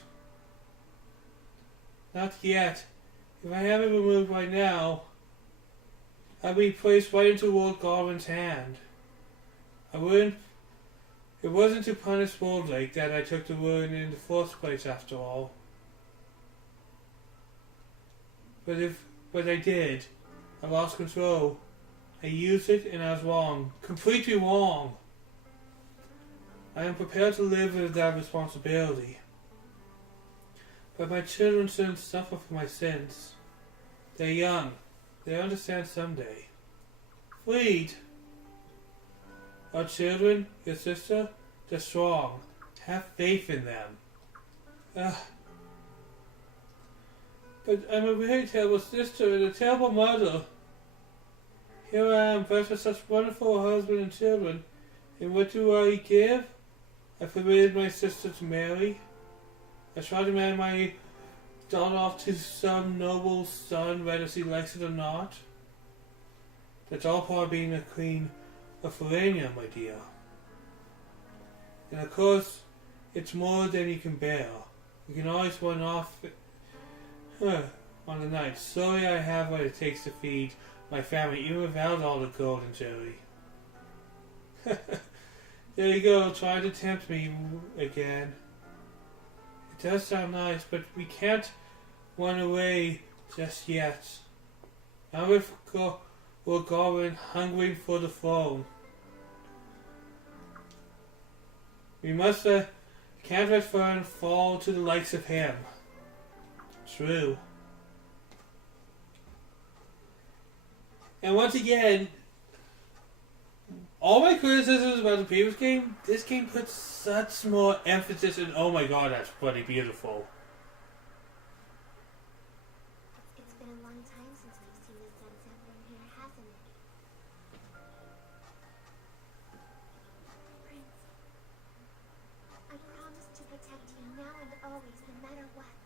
Not yet. If I have it removed right now, I'll be placed right into Lord Garvin's hand. It wasn't to punish Worldlake that I took the ruin in the first place after all. But I did. I lost control. I used it and I was wrong. Completely wrong. I am prepared to live with that responsibility. But my children shouldn't suffer for my sins. They're young. They'll understand someday. Freed! Our children, your sister, they're strong. Have faith in them. But I'm a very terrible sister and a terrible mother. Here I am, blessed with such wonderful husband and children. And what do I give? I forbid my sister to marry. I try to marry my daughter off to some noble son, whether she likes it or not. That's all part of being a queen of Ferania, my dear. And of course, it's more than you can bear. You can always run off on the night. Sorry I have what it takes to feed my family, even without all the gold and jewelry. There you go, try to tempt me again. It does sound nice, but we can't run away just yet. Now we're going hungering for the throne. We must can't let Fern fall to the likes of him. True. And once again, all my criticisms about the previous game, this game puts such more emphasis in, oh my god, that's bloody beautiful. It's been a long time since we've seen the sunset from here, hasn't it? Prince, I promise to protect you now and always, no matter what.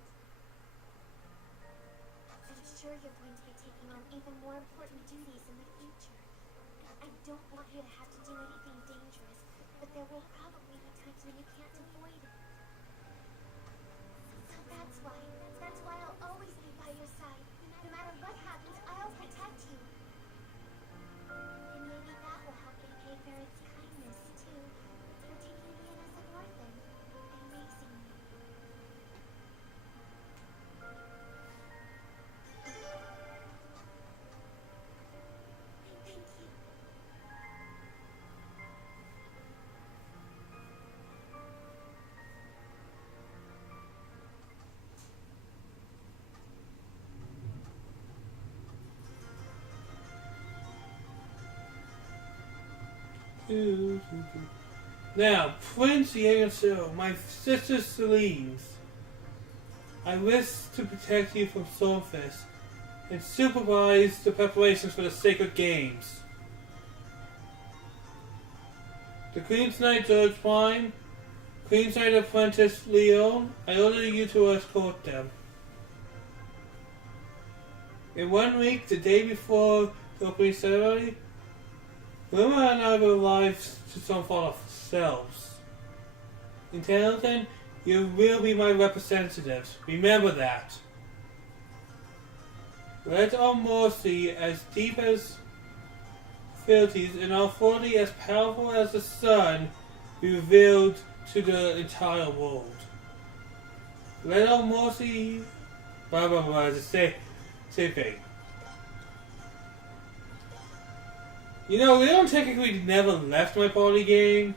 I'm sure you're going to be taking on even more important duties in the future. I don't want you to have to do anything dangerous, but there will probably be times when you can't avoid it. So that's why I'll always be by your side. No matter what happens, I'll protect you. And maybe that will help repay Barrett's kindness, too, for taking me in as an orphan and raising me. Now, Prince Yagg, my sister Celine's. I wish to protect you from Swordfish and supervise the preparations for the sacred games. The Queen's Knight George Prime, Queen's Knight Apprentice Leon, I order you to escort them. In 1 week, the day before the opening ceremony, Wilma and I will arrive to some for ourselves. Until then, you will be my representatives. Remember that. Let our mercy as deep as fealties and our authority as powerful as the sun be revealed to the entire world. Let our mercy blah blah blah is the same thing. You know, Leon technically never left my party game.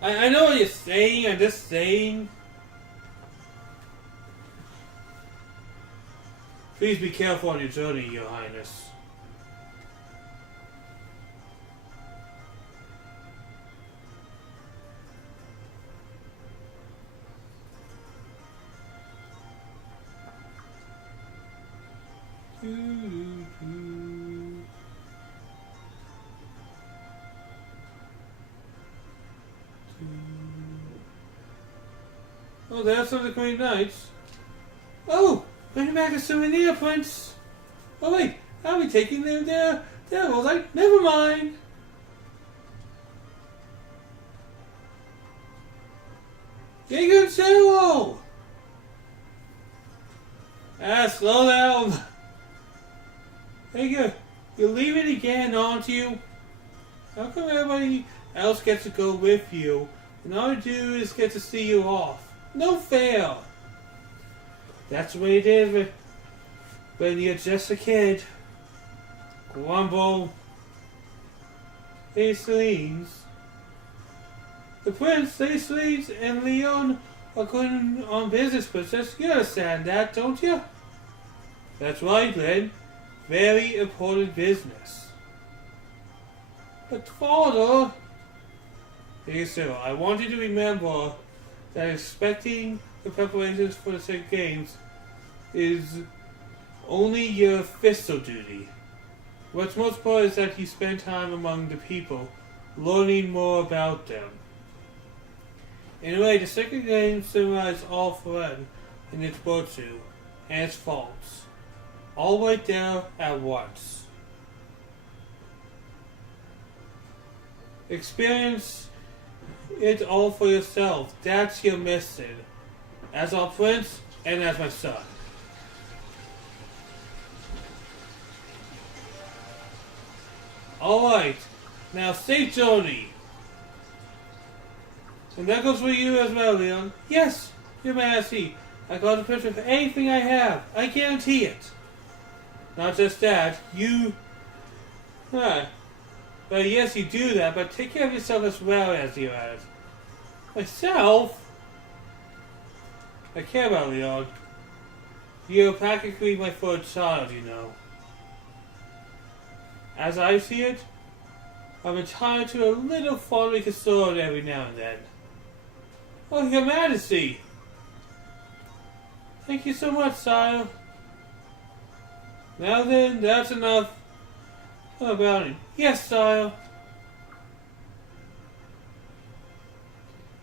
I know what you're saying, I'm just saying. Please be careful on your journey, Your Highness. Oh, that's of the Queen Knights. Oh, bring back a souvenir, Prince. Oh wait, I'll be taking them there. I was like, never mind. Jagg and Cyril! Slow down. Hey, you're leaving again, aren't you? How come everybody else gets to go with you, and all I do is get to see you off? No fair. That's the way it is when you're just a kid. Grumble. Hey, Celine's. The Prince, Celine's, and Leon are going on business, Princess. You understand that, don't you? That's right, Glenn. Very important business. But Father... Hey, sir, I want you to remember that expecting the preparations for the sacred games is only your official duty. What's most important is that you spend time among the people, learning more about them. In a way, the sacred games symbolize all fun in its virtue and its faults, all right there at once. Experience it all for yourself. That's your mission, as our prince and as my son. Alright, now safe journey. And that goes for you as well, Leon. Yes, Your Majesty. I got the prince with anything I have. I guarantee it. Not just that, you... But yes, you do that, but take care of yourself as well as you add. Myself? I care about Leon. You're practically my third child, you know. As I see it, I'm entitled to a little fatherly concern every now and then. Oh, Your Majesty! Thank you so much, sire. Now then, that's enough about it. Yes, sire.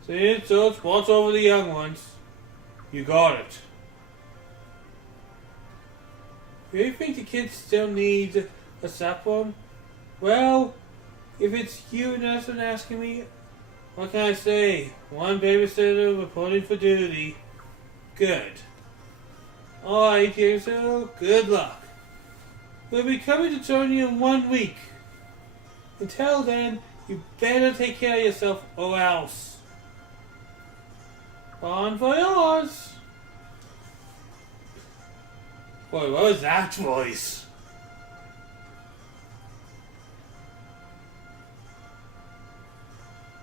See, so it's watch over the young ones. You got it. Do you think the kids still need a chaperone? Well, if it's you that's been asking me, what can I say? One babysitter reporting for duty. Good. Alright, so good luck. We'll be coming to join you in 1 week. Until then, you better take care of yourself or else. Bon voyage! Boy, what was that voice?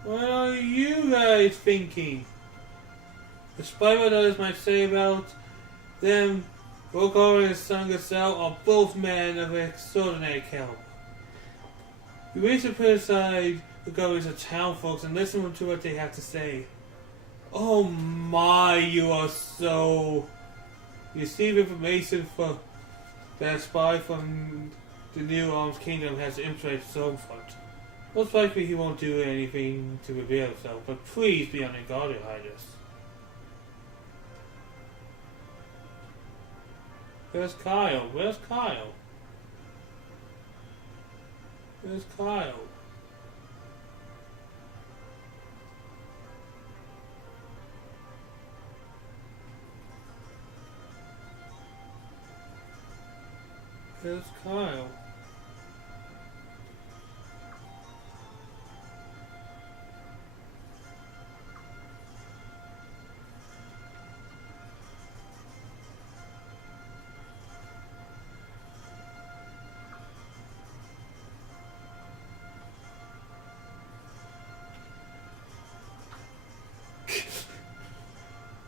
What are you guys thinking? Despite what others might say about them, Volkar and his son Gazelle are both men of extraordinary caliber. You really should put aside the goers of town folks and listen to what they have to say. Oh my, you are so... You receive information for that spy from the New Arms Kingdom has infiltrated Stormfront. Most likely he won't do anything to reveal himself, but please be on your guard, Your Highness. Where's Kyle? Where's Kyle? Where's Kyle? Where's Kyle?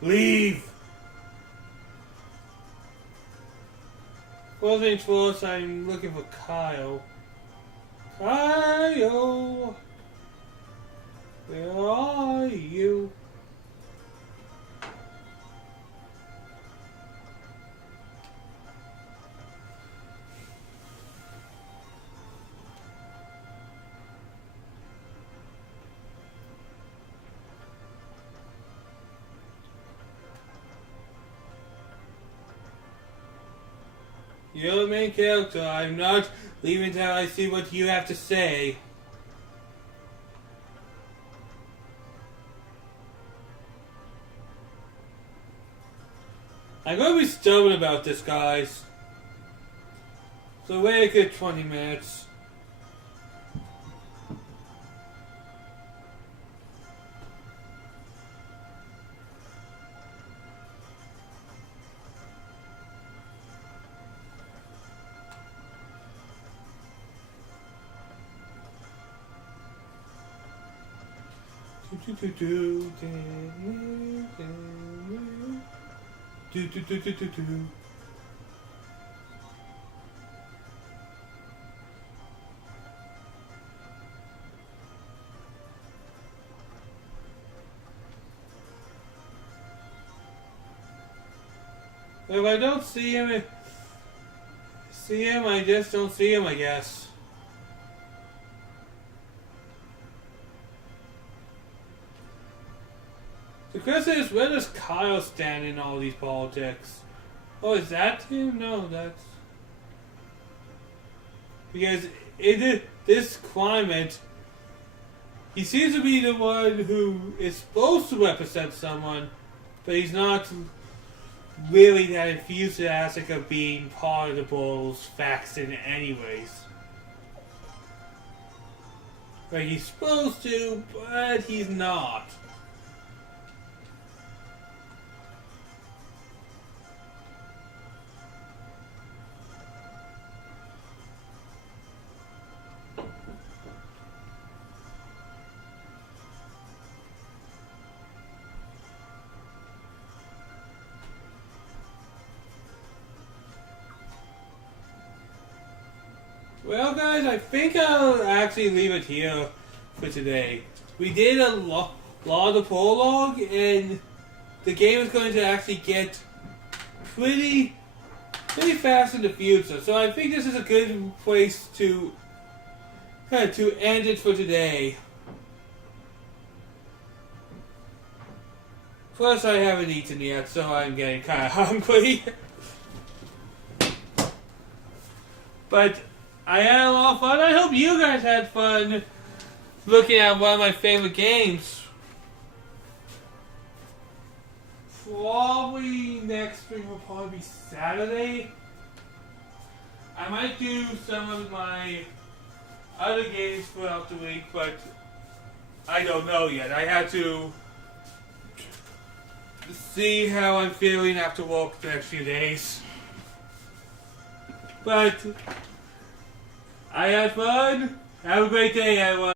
Leave! First things first, I'm looking for Kyle. Kyle! Where are you? You're the main character. I'm not leaving until I see what you have to say. I'm gonna be stubborn about this, guys. So wait a good 20 minutes. If I don't see him, I just don't see him, I guess. The question is, where does Kyle stand in all these politics? Oh, is that him? No, that's... Because in this climate, he seems to be the one who is supposed to represent someone, but he's not really that enthusiastic of being part of the Bulls faction anyways. Like, he's supposed to, but he's not. Well, guys, I think I'll actually leave it here for today. We did a lot of the prologue, and the game is going to actually get pretty fast in the future. So I think this is a good place to end it for today. Plus, I haven't eaten yet, so I'm getting kind of hungry. But I had a lot of fun. I hope you guys had fun looking at one of my favorite games. Probably next week will probably be Saturday. I might do some of my other games throughout the week, but I don't know yet. I have to see how I'm feeling after work the next few days. But I had fun. Have a great day, everyone.